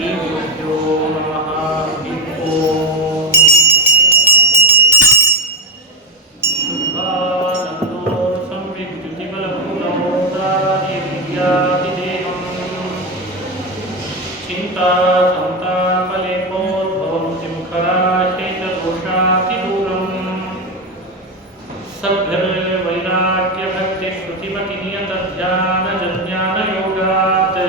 श्रीगुरुभ्यो नमः। ओम शुद्धानन्दो संविद्युतिबलपूर्णमोदादिविद्यादिदेहं चिन्तासन्तापलेपोद्भवं सिंहराशेषदोषातिदूरम् सद्भिर्वैराग्यभक्तिश्रुतिमतिनियतध्यानजज्ञानयोगात्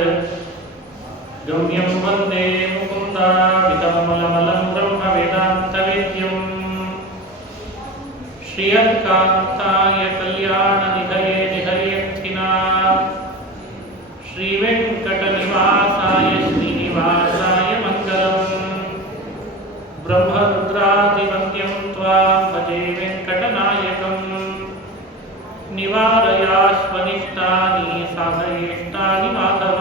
गम्यं वन्दे मुकुन्दाभितममलमलं ब्रह्मवेदान्तवेद्यम् श्रियकान्ताय कल्याणनिधये निधयेऽर्थिनां श्रीवेङ्कटनिवासाय श्रीनिवासाय मङ्गलम्। ब्रह्मरुद्रादिवन्द्यं त्वां भजे वेङ्कटनायकम्। निवारयाश्वनिष्टानि साधयेष्टानि माधव।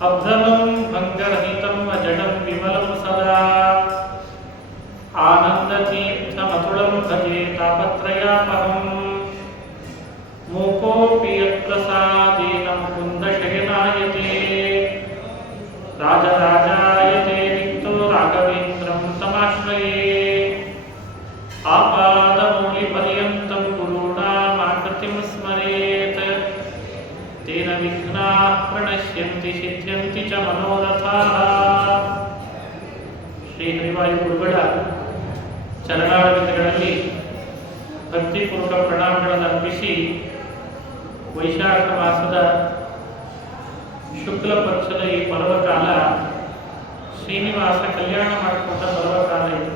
अभ्रमं भङ्गरहितं अजडं विमलं सदा आनन्दतीर्थमतुलं भजे तापत्रयापहम्। मूकोऽपि यत्प्रसादेन मुकुन्दशयनायते राजराजायते रिक्तो राघवेन्द्रं तमाश्रये। आपादमूलिपर्यन्तं गुरूणामाकृतिं स्मरेत् तेन विघ्नाः प्रणश्यन्ति सिद्ध्यन्ति च मनोरथाः। ಶ್ರೀ ಹರಿವಾಯು ಗುರುಗಳ ಚರಣಾರವಿಂದಗಳಲ್ಲಿ ಭಕ್ತಿಪೂರ್ವಕ ಪ್ರಣಾಮಗಳನ್ನು ಅರ್ಪಿಸಿ ವೈಶಾಖ ಮಾಸದ ಶುಕ್ಲ ಪಕ್ಷದ ಈ ಪರ್ವಕಾಲ ಶ್ರೀನಿವಾಸ ಕಲ್ಯಾಣ ಮಾಡಿಕೊಂಡ ಪರ್ವಕಾಲ ಇದು.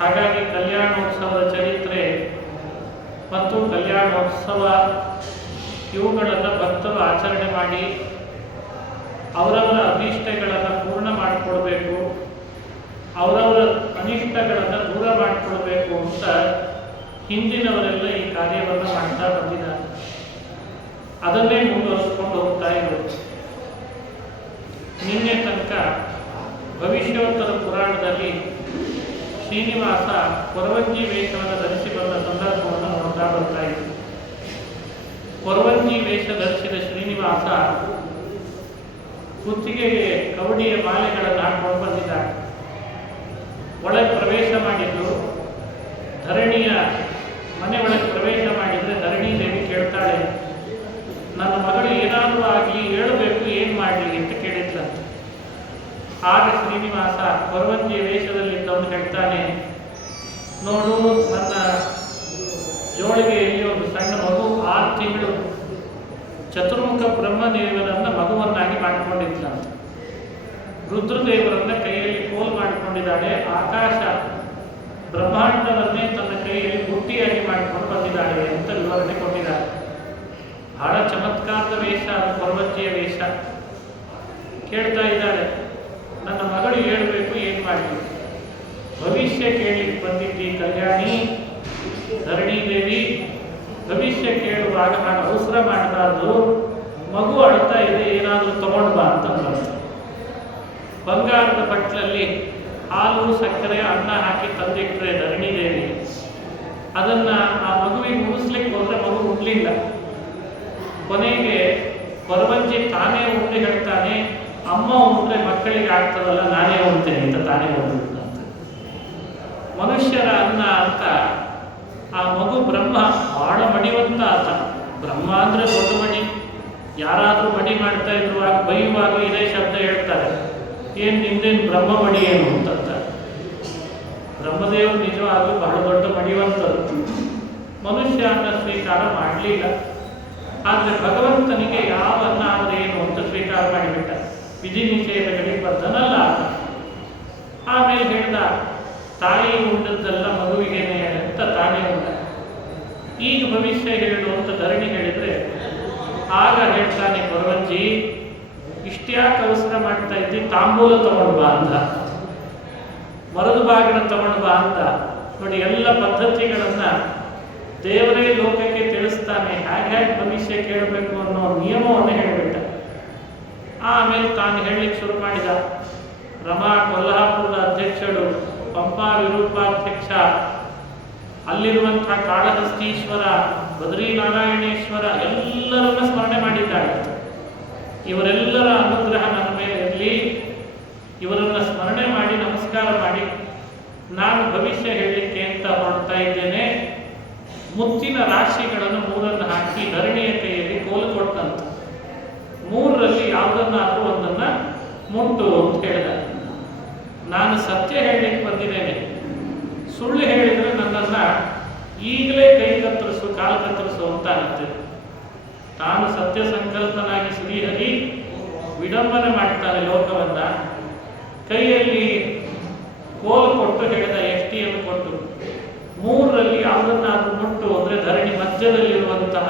ಹಾಗಾಗಿ ಕಲ್ಯಾಣೋತ್ಸವದ ಚರಿತ್ರೆ ಮತ್ತು ಕಲ್ಯಾಣೋತ್ಸವ ಇವುಗಳನ್ನು ಭಕ್ತರು ಆಚರಣೆ ಮಾಡಿ ಅವರವರ ಅಭೀಷ್ಟಗಳನ್ನು ಪೂರ್ಣ ಮಾಡಿಕೊಡ್ಬೇಕು, ಅವರವರ ಅನಿಷ್ಟಗಳನ್ನು ದೂರ ಮಾಡಿಕೊಡ್ಬೇಕು ಅಂತ ಹಿಂದಿನವರೆಲ್ಲ ಈ ಕಾರ್ಯವನ್ನು ಮಾಡ್ತಾ ಬಂದಿದ್ದಾರೆ. ಅದನ್ನೇ ಮುಂದುವರಿಸ್ಕೊಂಡು ಹೋಗ್ತಾ ಇರೋದು. ನಿನ್ನೆ ತನಕ ಭವಿಷ್ಯೋತ್ತರ ಪುರಾಣದಲ್ಲಿ ಶ್ರೀನಿವಾಸ ಕೊರವಂಜಿ ವೇಷವನ್ನು ಧರಿಸಿ ಬಂದ ಸಂದರ್ಭವನ್ನು ನೋಡ್ತಾ ಬರ್ತಾ ಇದ್ದರು. ಕೊರವಂಜಿ ವೇಷ ಧರಿಸಿದ ಶ್ರೀನಿವಾಸ ಕುತ್ತಿಗೆಗೆ ಕವಡಿಯ ಮಾಲೆಗಳನ್ನು ಹಾಕೊಂಡು ಬಂದಿದ್ದಾರೆ. ಒಳಗೆ ಪ್ರವೇಶ ಮಾಡಿದ್ರು. ಧರಣಿಯ ಮನೆ ಒಳಗೆ ಪ್ರವೇಶ ಮಾಡಿದರೆ ಧರಣಿ ದೇವಿ ಕೇಳ್ತಾಳೆ, ನನ್ನ ಮಗಳು ಏನಾದರೂ ಆಗಲಿ ಹೇಳಬೇಕು, ಏನು ಮಾಡಲಿ ಅಂತ ಕೇಳಿದ್ಲಂತೆ. ಆಗ ಶ್ರೀನಿವಾಸ ಕೊರವಂಜಿ ವೇಷದಲ್ಲಿದ್ದವನು ಹೇಳ್ತಾನೆ, ನೋಡು, ನನ್ನ ಜೋಳಿಗೆಯಲ್ಲಿ ಒಂದು ಸಣ್ಣ ಮಗು 6 ತಿಂಗಳು ಚತುರ್ಮುಖ ಬ್ರಹ್ಮದೇವರನ್ನ ಮಗುವನ್ನಾಗಿ ಮಾಡಿಕೊಂಡಿದ್ಲಂತೆ. ರುದ್ರದೇವರನ್ನ ಕೈಯಲ್ಲಿ ಕೋಲ್ ಮಾಡಿಕೊಂಡಿದ್ದಾಳೆ. ಆಕಾಶ ಬ್ರಹ್ಮಾಂಡವನ್ನೇ ತನ್ನ ಕೈಯಲ್ಲಿ ಬುಟ್ಟಿಯಾಗಿ ಮಾಡಿಕೊಂಡು ಬಂದಿದ್ದಾಳೆ ಅಂತ ವಿವರಣೆ ಕೊಟ್ಟಿದ್ದಾರೆ. ಬಹಳ ಚಮತ್ಕಾರದ ವೇಷ, ಅದು ಕೊರವಂಜಿಯ ವೇಷ. ಕೇಳ್ತಾ ಇದ್ದಾಳೆ, ನನ್ನ ಮಗಳು ಹೇಳಬೇಕು, ಏನು ಮಾಡಲಿ? ಭವಿಷ್ಯ ಕೇಳಲಿಕ್ಕೆ ಬಂದಿದ್ದಿ ಕಲ್ಯಾಣಿ ಧರಣಿ ದೇವಿ. ಭವಿಷ್ಯ ಕೇಳುವಾಗ ನಾನು ಅವಸರ ಮಾಡಬಾರ್ದು, ಮಗು ಅಳ್ತಾ ಇದೆ, ಏನಾದರೂ ತಗೊಂಡು ಬಾ ಅಂತ ಬಂತು. ಬಂಗಾರದ ಬಟ್ಲಲ್ಲಿ ಹಾಲು, ಸಕ್ಕರೆ, ಅನ್ನ ಹಾಕಿ ತಂದಿಟ್ಟರೆ ಧರಣಿ ದೇವಿ ಅದನ್ನು ಆ ಮಗುವಿಗೆ ಉಣಿಸ್ಲಿಕ್ಕೆ ಹೋದರೆ ಮಗು ಉಣ್ಲಿಲ್ಲ. ಕೊನೆಗೆ ಕೊರವಂಜಿ ತಾನೇ ಉಂಡು ಹೇಳ್ತಾನೆ, ಅಮ್ಮ ಉಂಡ್ರೆ ಮಕ್ಕಳಿಗೆ ಆಗ್ತದಲ್ಲ, ನಾನೇ ಉಣ್ತೇನೆ ಅಂತ ತಾನೇ ಉಂಡು ಅಂತ. ಮನುಷ್ಯರ ಅನ್ನ ಅಂತ ಆ ಮಗು ಬ್ರಹ್ಮ ಬಹಳ ಮಡಿವಂತ ಆತ. ಬ್ರಹ್ಮ ಅಂದರೆ ದೊಡ್ಡ ಮಡಿ. ಯಾರಾದರೂ ಮಡಿ ಮಾಡ್ತಾ ಇರುವಾಗ ಬೈಯುವಾಗ ಇದೇ ಶಬ್ದ ಹೇಳ್ತಾರೆ, ಏನು ನಿಂದೇನು ಬ್ರಹ್ಮ ಮಡಿ ಏನು ಅಂತಂತ. ಬ್ರಹ್ಮದೇವರು ನಿಜವಾಗ್ಲೂ ಬಹಳ ದೊಡ್ಡ ಮಡಿವಂತರು. ಮನುಷ್ಯ ಅನ್ನ ಸ್ವೀಕಾರ ಮಾಡಲಿಲ್ಲ. ಆದರೆ ಭಗವಂತನಿಗೆ ಯಾವ ಅನ್ನ ಆದರೆ ಏನು ಅಂತ ಸ್ವೀಕಾರ ಮಾಡಿಬಿಟ್ಟ. ವಿಧಿ ನಿಷೇಧಗಳಿಗೆ ಬದ್ಧನಲ್ಲ ಆತ. ಆಮೇಲೆ ಹೇಳ್ದ, ತಾಯಿ ಉಂಡದ್ದೆಲ್ಲ ಮಗುವಿಗೇನೆ ಅಂತ ತಾನೇ ಉಂಡ. ಈಗ ಭವಿಷ್ಯ ಹೇಳು ಅಂತ ಧರಣಿ ಹೇಳಿದರೆ ಆಗ ಹೇಳ್ತಾನೆ ಕೊರವಂಜಿ, ಇಷ್ಟ್ಯಾಕೆ ಅವಸರ ಮಾಡ್ತಾ ಇದ್ದಿ, ತಾಂಬೂಲ ತಗೊಂಡು ಬಾ ಅಂತ, ಮರದ ಬಾಗಿನ ತಗೊಂಡು ಬಾ ಅಂತ. ನೋಡಿ, ಎಲ್ಲ ಪದ್ಧತಿಗಳನ್ನು ದೇವರೇ ಲೋಕಕ್ಕೆ ತಿಳಿಸ್ತಾನೆ. ಹೇಗೆ ಭವಿಷ್ಯ ಕೇಳಬೇಕು ಅನ್ನೋ ನಿಯಮವನ್ನು ಹೇಳಿಬಿಟ್ಟ. ಆಮೇಲೆ ತಾನು ಹೇಳಲಿಕ್ಕೆ ಶುರು ಮಾಡಿದ. ರಮಾ ಕೊಲ್ಹಾಪುರದ ಅಧ್ಯಕ್ಷರು, ಪಂಪಾ ವಿರೂಪಾಧ್ಯಕ್ಷ, ಅಲ್ಲಿರುವಂತಹ ಕಾಳಹಸ್ತೀಶ್ವರ, ಬದ್ರಿನಾರಾಯಣೇಶ್ವರ ಎಲ್ಲರನ್ನ ಸ್ಮರಣೆ ಮಾಡಿದ್ದಾಳೆ. ಇವರೆಲ್ಲರ ಅನುಗ್ರಹ ಮುಟ್ಟು ಅಂತ ಹೇಳಿದ. ನಾನು ಸತ್ಯ ಹೇಳಲಿಕ್ಕೆ ಬಂದಿದ್ದೇನೆ, ಸುಳ್ಳು ಹೇಳಿದರೆ ನನ್ನನ್ನು ಈಗಲೇ ಕೈ ಕತ್ತರಿಸು ಕಾಲು ಕತ್ತರಿಸು ಅಂತ ಅನ್ನುತ್ತೆ. ತಾನು ಸತ್ಯ ಸಂಕಲ್ಪನಾಗಿ ಶ್ರೀಹರಿ ವಿಡಂಬನೆ ಮಾಡ್ತಾನೆ ಲೋಕವನ್ನ. ಕೈಯಲ್ಲಿ ಕೋಲು ಕೊಟ್ಟು ಹೇಳಿದ, ಎಷ್ಟಿಯನ್ನು ಕೊಟ್ಟು, ಮೂರರಲ್ಲಿ ಯಾವುದನ್ನಾದ್ರೂ ಮುಟ್ಟು ಅಂದರೆ ಧರಣಿ ಮಧ್ಯದಲ್ಲಿರುವಂತಹ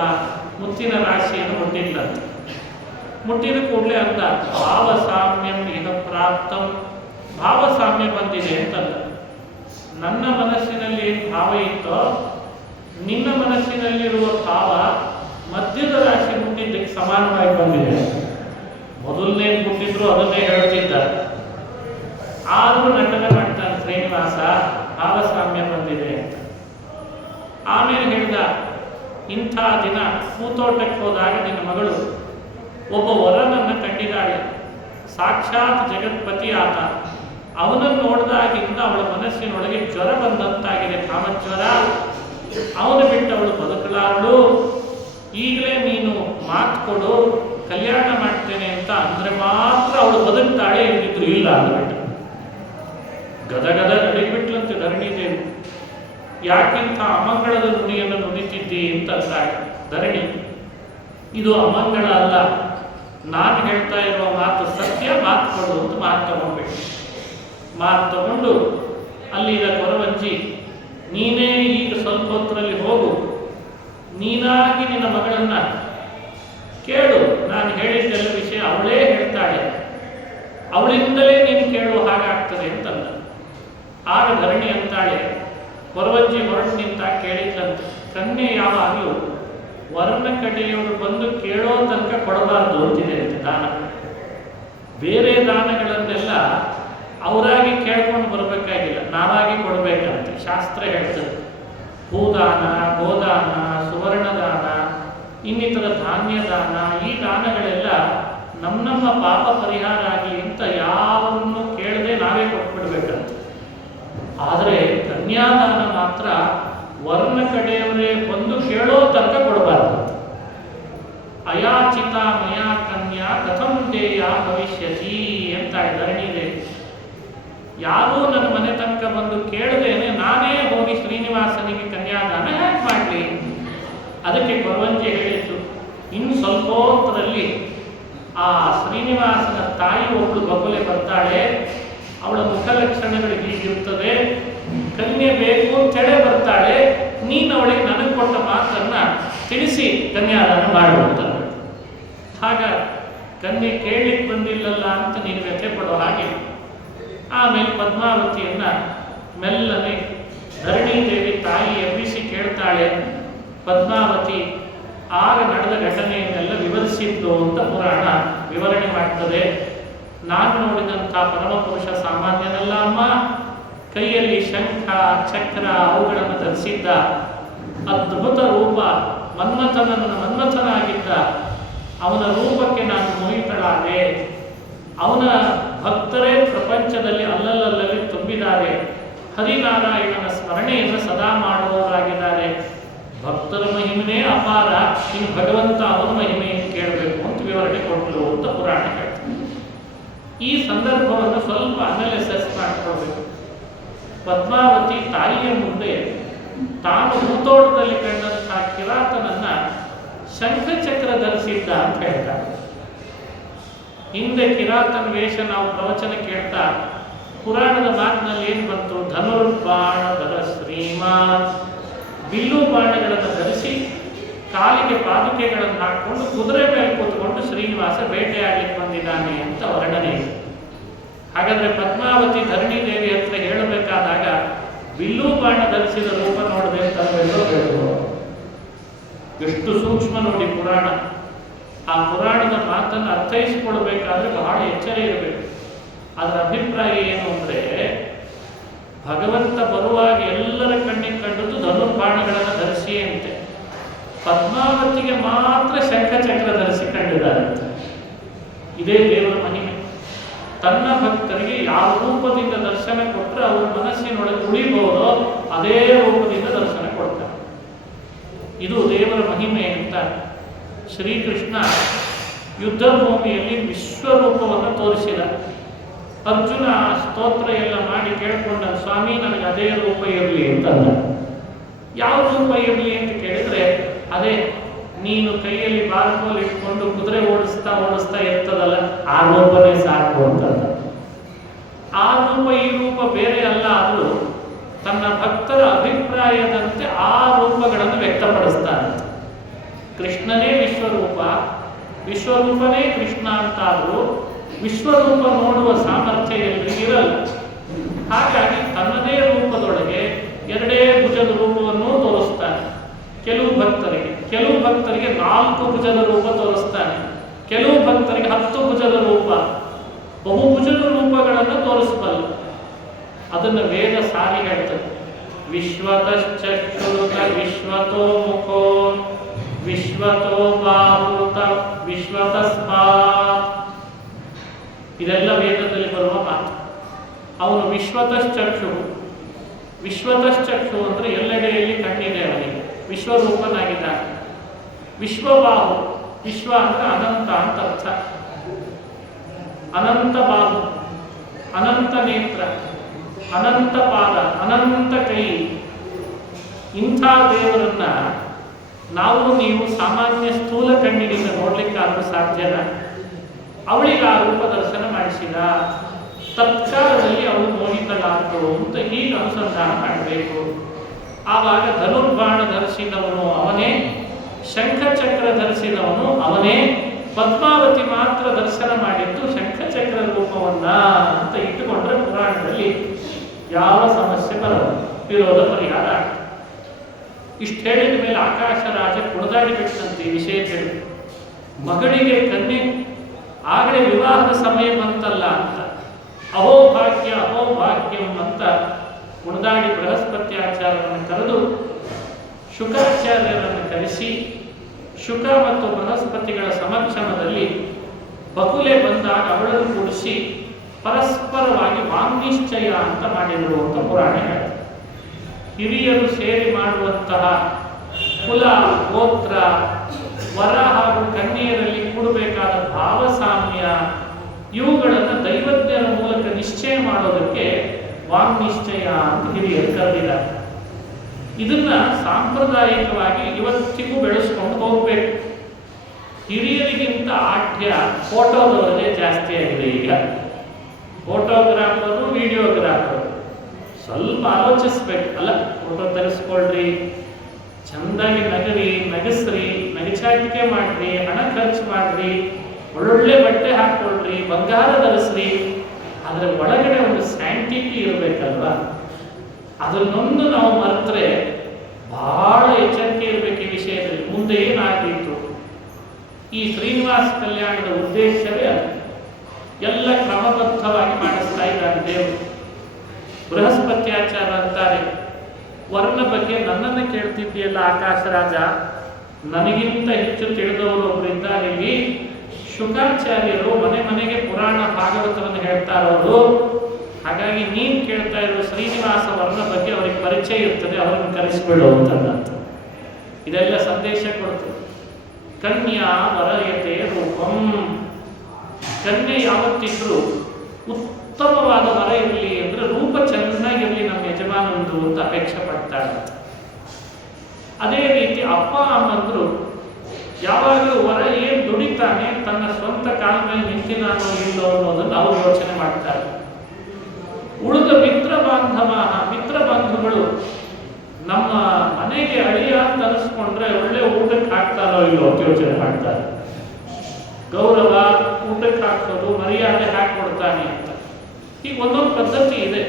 ಮುತ್ತಿನ ರಾಶಿಯನ್ನು ಮುಟ್ಟಿದ್ದಂತೆ. ಮುಟ್ಟಿದ ಕೂಡಲೇ ಅಂದ, ಭಾವಸಾಮ್ಯಂ ಇಹ ಪ್ರಾಪ್ತಂ, ಭಾವಸಾಮ್ಯ ಬಂದಿದೆ ಅಂತಂದ. ನನ್ನ ಮನಸ್ಸಿನಲ್ಲಿ ಏನು ಭಾವ ಇತ್ತೋ ನಿನ್ನ ಮನಸ್ಸಿನಲ್ಲಿರುವ ಭಾವ ಮಧ್ಯದ ರಾಶಿ ಮುಟ್ಟಿದ್ದಕ್ಕೆ ಸಮಾನವಾಗಿ ಬಂದಿದೆ. ಮೊದಲನೇ ಮುಟ್ಟಿದ್ರು ಅದನ್ನೇ ಹೇಳ್ತಿದ್ದಾರೆ. ಆದರೂ ನಟನೆ ಮಾಡ್ತಾನೆ ಶ್ರೀನಿವಾಸ, ಭಾವಸಾಮ್ಯ ಬಂದಿದೆ ಅಂತ. ಆಮೇಲೆ ಹೇಳಿದ, ಇಂಥ ದಿನ ಹೂತೋಟಕ್ಕೆ ಹೋದಾಗ ನಿನ್ನ ಮಗಳು ಒಬ್ಬ ವರನನ್ನು ಕಂಡಿದ್ದಾಳೆ, ಸಾಕ್ಷಾತ್ ಜಗತ್ಪತಿ ಆತ. ಅವನನ್ನು ನೋಡಿದಾಗಿಂದ ಅವಳ ಮನಸ್ಸಿನೊಳಗೆ ಜ್ವರ ಬಂದಂತಾಗಿದೆ, ಕಾಮಜ್ವರ. ಅವನು ಬಿಟ್ಟು ಅವಳು ಬದುಕಲಾರಳು. ಈಗಲೇ ನೀನು ಮಾತು ಕೊಡು, ಕಲ್ಯಾಣ ಮಾಡ್ತೇನೆ ಅಂತ ಅಂದರೆ ಮಾತ್ರ ಅವಳು ಬದುಕ್ತಾಳೆ, ಇದ್ದಿದ್ರು ಇಲ್ಲ ಅಂದ್ಬಿಟ್ಟು ಗದಗದ ನಡಿಬಿಟ್ಲಂತೆ ಧರಣಿದೇವಿ. ಯಾಕಿಂತ ಅಮಂಗಳದ ನುಡಿಯನ್ನು ನುಡಿತಿದ್ದಿ ಅಂತ ಅಂತಾಳೆ ಧರಣಿ. ಇದು ಅಮಂಗಳ ಅಲ್ಲ, ನಾನು ಹೇಳ್ತಾ ಇರುವ ಮಾತು ಸತ್ಯ, ಮಾತು ಕೊಡು ಅಂತ ಮಾತು ತಗೊಂಡ್ಬಿಟ್ಟು. ಮಾತು ತಗೊಂಡು ಅಲ್ಲಿಗ ಕೊರವಂಜಿ, ನೀನೇ ಈಗ ಸ್ವಲ್ಪ ಹೊತ್ತರಲ್ಲಿ ಹೋಗು, ನೀನಾಗಿ ನಿನ್ನ ಮಗಳನ್ನ ಕೇಳು, ನಾನು ಹೇಳಿದ್ದೆಲ್ಲ ವಿಷಯ ಅವಳೇ ಹೇಳ್ತಾಳೆ, ಅವಳಿಂದಲೇ ನೀನು ಕೇಳುವ ಹಾಗಾಗ್ತದೆ ಅಂತಂದ. ಆಗ ಧರಣಿ ಅಂತಾಳೆ, ಕೊರವಂಜಿ ಹೊರಟು ನಿಂತ ಕೇಳಿದ್ದಂತೆ, ಕನ್ಯೆ ಯಾವಾಗಲೂ ವರನ ಕಡೆಯವರು ಬಂದು ಕೇಳೋ ತನಕ ಕೊಡಬಾರ್ದು ಅಂತಿದೆ ಅಂತೆ ದಾನ. ಬೇರೆ ದಾನಗಳನ್ನೆಲ್ಲ ಅವರಾಗಿ ಕೇಳ್ಕೊಂಡು ಬರಬೇಕಾಗಿಲ್ಲ, ನಾವಾಗಿ ಕೊಡಬೇಕಂತೆ ಶಾಸ್ತ್ರ ಹೇಳ್ತದೆ. ಭೂದಾನ, ಗೋದಾನ, ಸುವರ್ಣದಾನ, ಇನ್ನಿತರ ಧಾನ್ಯ ದಾನ, ಈ ದಾನಗಳೆಲ್ಲ ನಮ್ಮ ಪಾಪ ಪರಿಹಾರ ಆಗಲಿ ಅಂತ ಯಾವನ್ನು ಕೇಳದೆ ನಾವೇ ಕೊಟ್ಬಿಡ್ಬೇಕಂತ. ಆದರೆ ಕನ್ಯಾದಾನ ಮಾತ್ರ ವರ್ಣ ಕಡೆಯವರೇ ಬಂದು ಕೇಳೋ ತನಕ ಕೊಡಬಾರ್ದು. ಅಯಾಚಿತ ಮಯಾ ಕನ್ಯಾ ಕಥಂ ದೇಯ ಭವಿಷ್ಯತಿ ಅಂತ ಧರಣಿದೆ. ಯಾರೂ ನನ್ನ ಮನೆ ತನಕ ಬಂದು ಕೇಳದೇನೆ ನಾನೇ ಹೋಗಿ ಶ್ರೀನಿವಾಸನಿಗೆ ಕನ್ಯಾದಾನ ಹೇಗೆ ಮಾಡಲಿ? ಅದಕ್ಕೆ ಕೊರವಂಜಿ ಹೇಳಿತು, ಇನ್ನು ಸ್ವಲ್ಪ ಹೊತ್ತರಲ್ಲಿ ಆ ಶ್ರೀನಿವಾಸನ ತಾಯಿ ಒಬ್ಬಳು ಬಗುಲೆ ಬರ್ತಾಳೆ, ಅವಳ ಮುಖ ಲಕ್ಷಣಗಳು ಹೀಗಿರ್ತದೆ, ಕನ್ಯೆ ಬೇಕು ಅಂತೇಳೆ ಬರ್ತಾಳೆ, ನೀನು ಅವಳಿಗೆ ನನಗೆ ಕೊಟ್ಟ ಮಾತನ್ನ ತಿಳಿಸಿ ಕನ್ಯಾದಾನ ಮಾಡುವಂತ. ಆಗ ಕನ್ಯೆ ಕೇಳಲಿಕ್ಕೆ ಬಂದಿಲ್ಲಲ್ಲ ಅಂತ ನೀನು ವ್ಯಥೆ ಪಡೋ ಹಾಗೆ. ಆಮೇಲೆ ಪದ್ಮಾವತಿಯನ್ನ ಮೆಲ್ಲನೆ ಧರಣಿದೇವಿ ತಾಯಿ ಎಬ್ಬಿಸಿ ಕೇಳ್ತಾಳೆ. ಪದ್ಮಾವತಿ ಆಗ ನಡೆದ ಘಟನೆಯನ್ನೆಲ್ಲ ವಿವರಿಸಿದ್ದು ಅಂತ ಪುರಾಣ ವಿವರಣೆ ಮಾಡ್ತದೆ. ನಾನು ನೋಡಿದಂಥ ಪರಮಪುರುಷ ಸಾಮಾನ್ಯನಲ್ಲ ಅಮ್ಮ, ಕೈಯಲ್ಲಿ ಶಂಖ ಚಕ್ರ ಅವುಗಳನ್ನು ಧರಿಸಿದ್ದ, ಅದ್ಭುತ ರೂಪ, ಮನ್ಮಥನಾಗಿದ್ದ. ಅವನ ರೂಪಕ್ಕೆ ನಾನು ಮೋಹಿತಳಾದೆ. ಅವನ ಭಕ್ತರೇ ಪ್ರಪಂಚದಲ್ಲಿ ಅಲ್ಲಲ್ಲಲ್ಲಿ ತುಂಬಿದ್ದಾರೆ. ಹರಿನಾರಾಯಣನ ಸ್ಮರಣೆಯನ್ನು ಸದಾ ಮಾಡುವವರಾಗಿದ್ದಾರೆ. ಭಕ್ತರ ಮಹಿಮೆನೇ ಅಪಾರ, ಇನ್ನು ಭಗವಂತ ಅವನ ಮಹಿಮೆಯನ್ನು ಕೇಳಬೇಕು ಅಂತ ವಿವರಣೆ ಕೊಟ್ಟರು ಅಂತ ಪುರಾಣ ಹೇಳ್ತಾರೆ. ಈ ಸಂದರ್ಭವನ್ನು ಸ್ವಲ್ಪ ಅನಾಲಿಸಿಸ್ ಮಾಡಿಕೊಳ್ಬೇಕು. ಪದ್ಮಾವತಿ ತಾಯಿಯ ಮುಂದೆ ತಾನು ಹೂತೋಟದಲ್ಲಿ ಕಂಡಂತಹ ಕಿರಾತನನ್ನ ಶಂಖಚಕ್ರ ಧರಿಸಿದ್ದ ಅಂತ ಹೇಳ್ತಾರೆ. ಹಿಂದೆ ಕಿರಾತನ ವೇಷ ನಾವು ಪ್ರವಚನ ಕೇಳ್ತಾ ಪುರಾಣದ ಮಾತಿನಲ್ಲಿ ಏನು ಬಂತು? ಧನುರ್ಬಾಣಧರ ಶ್ರೀಮಾನ್, ಬಿಲ್ಲು ಬಾಣಗಳನ್ನು ಧರಿಸಿ ಕಾಲಿಗೆ ಪಾದುಕೆಗಳನ್ನು ಹಾಕಿಕೊಂಡು ಕುದುರೆ ಮೇಲೆ ಕೂತ್ಕೊಂಡು ಶ್ರೀನಿವಾಸ ಬೇಟೆಯಾಡಲಿಕ್ಕೆ ಬಂದಿದ್ದಾನೆ ಅಂತ ವರ್ಣನೆ ಇದೆ. ಹಾಗಾದ್ರೆ ಪದ್ಮಾವತಿ ಧರಣಿ ದೇವಿ ಹತ್ರ ಹೇಳಬೇಕಾದಾಗ ಬಿಲ್ಲು ಬಾಣ ಧರಿಸಿದ ರೂಪ ನೋಡದೆ ಅಂತ ಹೇಳೋದು ಎಷ್ಟು ಸೂಕ್ಷ್ಮ ನೋಡಿ ಪುರಾಣ. ಆ ಪುರಾಣದ ಮಾತನ್ನು ಅರ್ಥೈಸಿಕೊಳ್ಬೇಕಾದ್ರೆ ಬಹಳ ಎಚ್ಚರ ಇರಬೇಕು. ಅದರ ಅಭಿಪ್ರಾಯ ಏನು ಅಂದರೆ, ಭಗವಂತ ಬರುವಾಗ ಎಲ್ಲರ ಕಣ್ಣಿಗೆ ಕಂಡದ್ದು ಧನುರ್ಬಾಣಗಳನ್ನು ಧರಿಸಿ ಅಂತೆ. ಪದ್ಮಾವತಿಗೆ ಮಾತ್ರ ಶಂಖಚಕ್ರ ಧರಿಸಿ ಕಂಡಿದ್ದಾರಂತೆ. ಇದೇ ದೇವರ ಮಹಿಮೆ. ತನ್ನ ಭಕ್ತರಿಗೆ ಯಾವ ರೂಪದಿಂದ ದರ್ಶನ ಕೊಟ್ಟರೆ ಅವರ ಮನಸ್ಸಿನೊಳಗೆ ಉಳಿಬಹುದೋ ಅದೇ ರೂಪದಿಂದ ದರ್ಶನ ಕೊಡ್ತಾರೆ. ಇದು ದೇವರ ಮಹಿಮೆ ಅಂತ. ಶ್ರೀಕೃಷ್ಣ ಯುದ್ಧ ಭೂಮಿಯಲ್ಲಿ ವಿಶ್ವರೂಪವನ್ನು ತೋರಿಸಿದ. ಅರ್ಜುನ ಸ್ತೋತ್ರ ಎಲ್ಲ ಮಾಡಿ ಕೇಳ್ಕೊಂಡ, ಸ್ವಾಮಿ ನನಗೆ ಅದೇ ರೂಪ ಇರಲಿ ಅಂತಂದ. ಯಾವ ರೂಪ ಇರಲಿ ಅಂತ ಕೇಳಿದ್ರೆ, ಅದೇ ನೀನು ಕೈಯಲ್ಲಿ ಬಾರ್ಕೋಲ್ ಇಟ್ಕೊಂಡು ಕುದುರೆ ಓಡಿಸ್ತಾ ಓಡಿಸ್ತಾ ಇರ್ತದಲ್ಲ, ಆ ರೂಪನೇ ಸಾಕು ಅಂತಂದ. ಆ ರೂಪ ಈ ರೂಪ ಬೇರೆ ಅಲ್ಲ, ಆದರೂ ತನ್ನ ಭಕ್ತರ ಅಭಿಪ್ರಾಯದಂತೆ ಆ ರೂಪಗಳನ್ನು ವ್ಯಕ್ತಪಡಿಸ್ತಾನೆ. ಕೃಷ್ಣನೇ ವಿಶ್ವರೂಪ, ವಿಶ್ವರೂಪನೇ ಕೃಷ್ಣ ಅಂತಾದರೂ ವಿಶ್ವರೂಪ ನೋಡುವ ಸಾಮರ್ಥ್ಯ ಎಲ್ರಿಗೂ ಇರಲ್ಲ. ಹಾಗಾಗಿ ತನ್ನದೇ ರೂಪದೊಳಗೆ ಎರಡೇ ಭುಜದ ರೂಪವನ್ನು ತೋರಿಸ್ತಾನೆ ಕೆಲವು ಭಕ್ತರಿಗೆ. ಕೆಲವು ಭಕ್ತರಿಗೆ 4 ಭುಜದ ರೂಪ ತೋರಿಸ್ತಾನೆ, ಕೆಲವು ಭಕ್ತರಿಗೆ 10 ಭುಜದ ರೂಪ, ಬಹುಭುಜದ ರೂಪಗಳನ್ನು ತೋರಿಸಬಲ್ಲ. ಅದನ್ನು ವೇದ ಸಾರಿ ಹೇಳ್ತದೆ. ವಿಶ್ವತಶ್ಚಕ್ಷುರುತ ವಿಶ್ವತೋ ಮುಖೋ ವಿಶ್ವತೋ ಬಾಹುತ ವಿಶ್ವತಸ್ಮಾತ್. ಇದೆಲ್ಲ ವೇದದಲ್ಲಿ ಬರುವ ಮಾತು. ಅವನು ವಿಶ್ವತಶ್ಚಕ್ಷು. ವಿಶ್ವತಶ್ಚಕ್ಷು ಅಂದರೆ ಎಲ್ಲೆಡೆಯಲ್ಲಿ ಕಣ್ಣಿದೆ ಅವನಿಗೆ, ವಿಶ್ವರೂಪನಾಗಿದ್ದಾನೆ. ವಿಶ್ವಬಾಹು, ವಿಶ್ವ ಅಂದರೆ ಅನಂತ ಅಂತ ಅರ್ಥ. ಅನಂತ ಬಾಹು, ಅನಂತ ನೇತ್ರ, ಅನಂತ ಪಾದ, ಅನಂತ ಕೈ. ಇಂಥ ದೇವರನ್ನ ನಾವು ನೀವು ಸಾಮಾನ್ಯ ಸ್ಥೂಲ ಕಣ್ಣಿನಿಂದ ನೋಡ್ಲಿಕ್ಕಾದ್ರೂ ಸಾಧ್ಯನಾ? ಅವಳಿಗೆ ಆ ರೂಪ ದರ್ಶನ ಮಾಡಿಸಿದ. ತತ್ಕಾಲದಲ್ಲಿ ಅವಳು ಮೋಹಿತಳಾತು ಅಂತ ಹೀಗೆ ಅನುಸಂಧಾನ ಮಾಡಬೇಕು. ಆವಾಗ ಧನುರ್ಬಾಣ ಧರಿಸಿದವನು ಅವನೇ, ಶಂಖಚಕ್ರ ಧರಿಸಿದವನು ಅವನೇ, ಪದ್ಮಾವತಿ ಮಾತ್ರ ದರ್ಶನ ಮಾಡಿದ್ದು ಶಂಖಚಕ್ರ ರೂಪವನ್ನ ಅಂತ ಇಟ್ಟುಕೊಂಡ್ರೆ ಪುರಾಣದಲ್ಲಿ ಯಾವ ಸಮಸ್ಯೆ ಬರಲ್ಲ, ವಿರೋಧ ಪರಿಹಾರ ಆಗ್ತದೆ. ಇಷ್ಟು ಹೇಳಿದ ಮೇಲೆ ಆಕಾಶ ರಾಜ ಕುಣಿದಾಡಿಬಿಟ್ಟಂತೆ ಈ ವಿಷಯ ಹೇಳಿ. ಮಗಳಿಗೆ ಕನ್ಯೆ ಆಗಲೇ ವಿವಾಹದ ಸಮಯ ಬಂತಲ್ಲ ಅಂತ ಅಹೋಭಾಗ್ಯ ಅಹೋಭಾಗ್ಯಂ ಅಂತ ಕುಣಿದಾಡಿ ಬೃಹಸ್ಪತಿ ಆಚಾರ್ಯರನ್ನು ಕರೆದು ಶುಕಾಚಾರ್ಯರನ್ನು ಕರೆಸಿ ಶುಕ ಮತ್ತು ಬೃಹಸ್ಪತಿಗಳ ಸಮಕ್ಷಮದಲ್ಲಿ ಬಕುಲೆ ಬಂದಾಗ ಅವಳನ್ನು ಕೂಡಿಸಿ ಪರಸ್ಪರವಾಗಿ ವಾಂಗ್ನಿಶ್ಚಯ ಅಂತ ಮಾಡಿದರು ಅಂತ ಪುರಾಣ ಹೇಳ್ತಾರೆ. ಹಿರಿಯರು ಸೇರಿ ಮಾಡುವಂತಹ ಕುಲ ಗೋತ್ರ ವರ ಹಾಗೂ ಕನ್ಯೆಯರಲ್ಲಿ ಕೂಡಬೇಕಾದ ಭಾವಸಾಮ್ಯ ಇವುಗಳನ್ನು ದೈವಜ್ಞರ ಮೂಲಕ ನಿಶ್ಚಯ ಮಾಡೋದಕ್ಕೆ ವಾಂಗ್ನಿಶ್ಚಯ ಅಂತ ಹಿರಿಯರು ಕರೆದಿದ್ದಾರೆ. ಇದನ್ನ ಸಾಂಪ್ರದಾಯಿಕವಾಗಿ ಇವತ್ತಿಗೂ ಬೆಳೆಸ್ಕೊಂಡು ಹೋಗ್ಬೇಕು. ಹಿರಿಯರಿಗಿಂತ ಆಢ್ಯ ಫೋಟೋದವರೇ ಜಾಸ್ತಿ ಆಗಿದೆ ಈಗ. ಫೋಟೋಗ್ರಾಫರು ವಿಡಿಯೋಗ್ರಾಫರು ಸ್ವಲ್ಪ ಆಲೋಚಿಸ್ಬೇಕು. ಅಲ್ಲ, ಫೋಟೋ ತೆಗೆಸ್ಕೊಳ್ರಿ, ಚೆಂದಾಗಿ ನಗರಿ, ನಗಸ್ರಿ, ನಗಚಾಟಿಕೆ ಮಾಡ್ರಿ, ಹಣ ಖರ್ಚು ಮಾಡ್ರಿ, ಒಳ್ಳೊಳ್ಳೆ ಬಟ್ಟೆ ಹಾಕೊಳ್ರಿ, ಬಂಗಾರ ಧರಿಸ್ರಿ, ಆದರೆ ಒಳಗಡೆ ಒಂದು ಸ್ಯಾಂಟಿಟಿ ಇರಬೇಕಲ್ವಾ? ಅದನ್ನೊಂದು ನಾವು ಮರೆತರೆ ಬಹಳ ಎಚ್ಚರಿಕೆ ಇರಬೇಕು ಈ ವಿಷಯದಲ್ಲಿ. ಮುಂದೆ ಏನಾಗಿತ್ತು? ಈ ಶ್ರೀನಿವಾಸ ಕಲ್ಯಾಣದ ಉದ್ದೇಶವೇ ಅದು. ಎಲ್ಲ ಕ್ರಮಬದ್ಧವಾಗಿ ಮಾಡಿಸ್ತಾ ಇದ್ದಾರೆ ದೇವರು. ಬೃಹಸ್ಪತ್ಯಾಚಾರ ಅಂತಾರೆ, ವರ್ಣ ಬಗ್ಗೆ ನನ್ನನ್ನು ಕೇಳ್ತಿದ್ದೀಯಲ್ಲ ಆಕಾಶ ರಾಜ, ನನಗಿಂತ ಹೆಚ್ಚು ತಿಳಿದವರು ಒಬ್ರು ಇದ್ದಾರೆ ಇಲ್ಲಿ. ಶುಕಾಚಾರ್ಯರು ಮನೆ ಮನೆಗೆ ಪುರಾಣ ಭಾಗವತವನ್ನು ಹೇಳ್ತಾರವರು. ಹಾಗಾಗಿ ನೀನು ಕೇಳ್ತಾ ಇರೋ ಶ್ರೀನಿವಾಸ ವರ್ಣ ಬಗ್ಗೆ ಅವರಿಗೆ ಪರಿಚಯ ಇರ್ತದೆ, ಅವರನ್ನು ಕರೆಸಿಬಿಡು ಅಂತಂದಂತ. ಇದೆಲ್ಲ ಸಂದೇಶ ಕೊಡ್ತದೆ. ಕನ್ಯಾ ವರಯತೆ ರೂಪಂ. ಕನ್ಯೆ ಯಾವತ್ತಿದ್ರು ಉತ್ತಮವಾದ ವರ ಇರಲಿ ಅಂದ್ರೆ ರೂಪ ಚೆನ್ನಾಗಿರಲಿ ನಮ್ಮ ಯಜಮಾನಂದು ಅಂತ ಅಪೇಕ್ಷೆ ಪಡ್ತಾಳೆ. ಅದೇ ರೀತಿ ಅಪ್ಪ ಅಮ್ಮಂದ್ರು ಯಾವಾಗಲೂ ವರ ಏನ್ ದುಡಿತಾನೆ ತನ್ನ ಸ್ವಂತ ಕಾಲ ಮೇಲೆ ನಿಂತಿನಾನೋ ಇಲ್ಲೋ ಅನ್ನೋದನ್ನು ಅವರು ಯೋಚನೆ ಮಾಡ್ತಾರೆ. ಉಳಿದ ಮಿತ್ರ ಬಂಧುಗಳು ನಮ್ಮ ಮನೆಗೆ ಅಳಿಯ ಅಂತ ಅನಿಸ್ಕೊಂಡ್ರೆ ಒಳ್ಳೆ ಊಟಕ್ಕೆ ಹಾಕ್ತಾರೋ ಇಲ್ಲೋ ಅಂತ ಯೋಚನೆ ಮಾಡ್ತಾರೆ. ಗೌರವ, ಊಟಕ್ಕೆ ಹಾಕೋದು, ಮರ್ಯಾದೆ ಹಾಕೊಡ್ತಾನೆ ಅಂತ ಈಗ ಒಂದೊಂದು ಪದ್ಧತಿ ಇದೆ.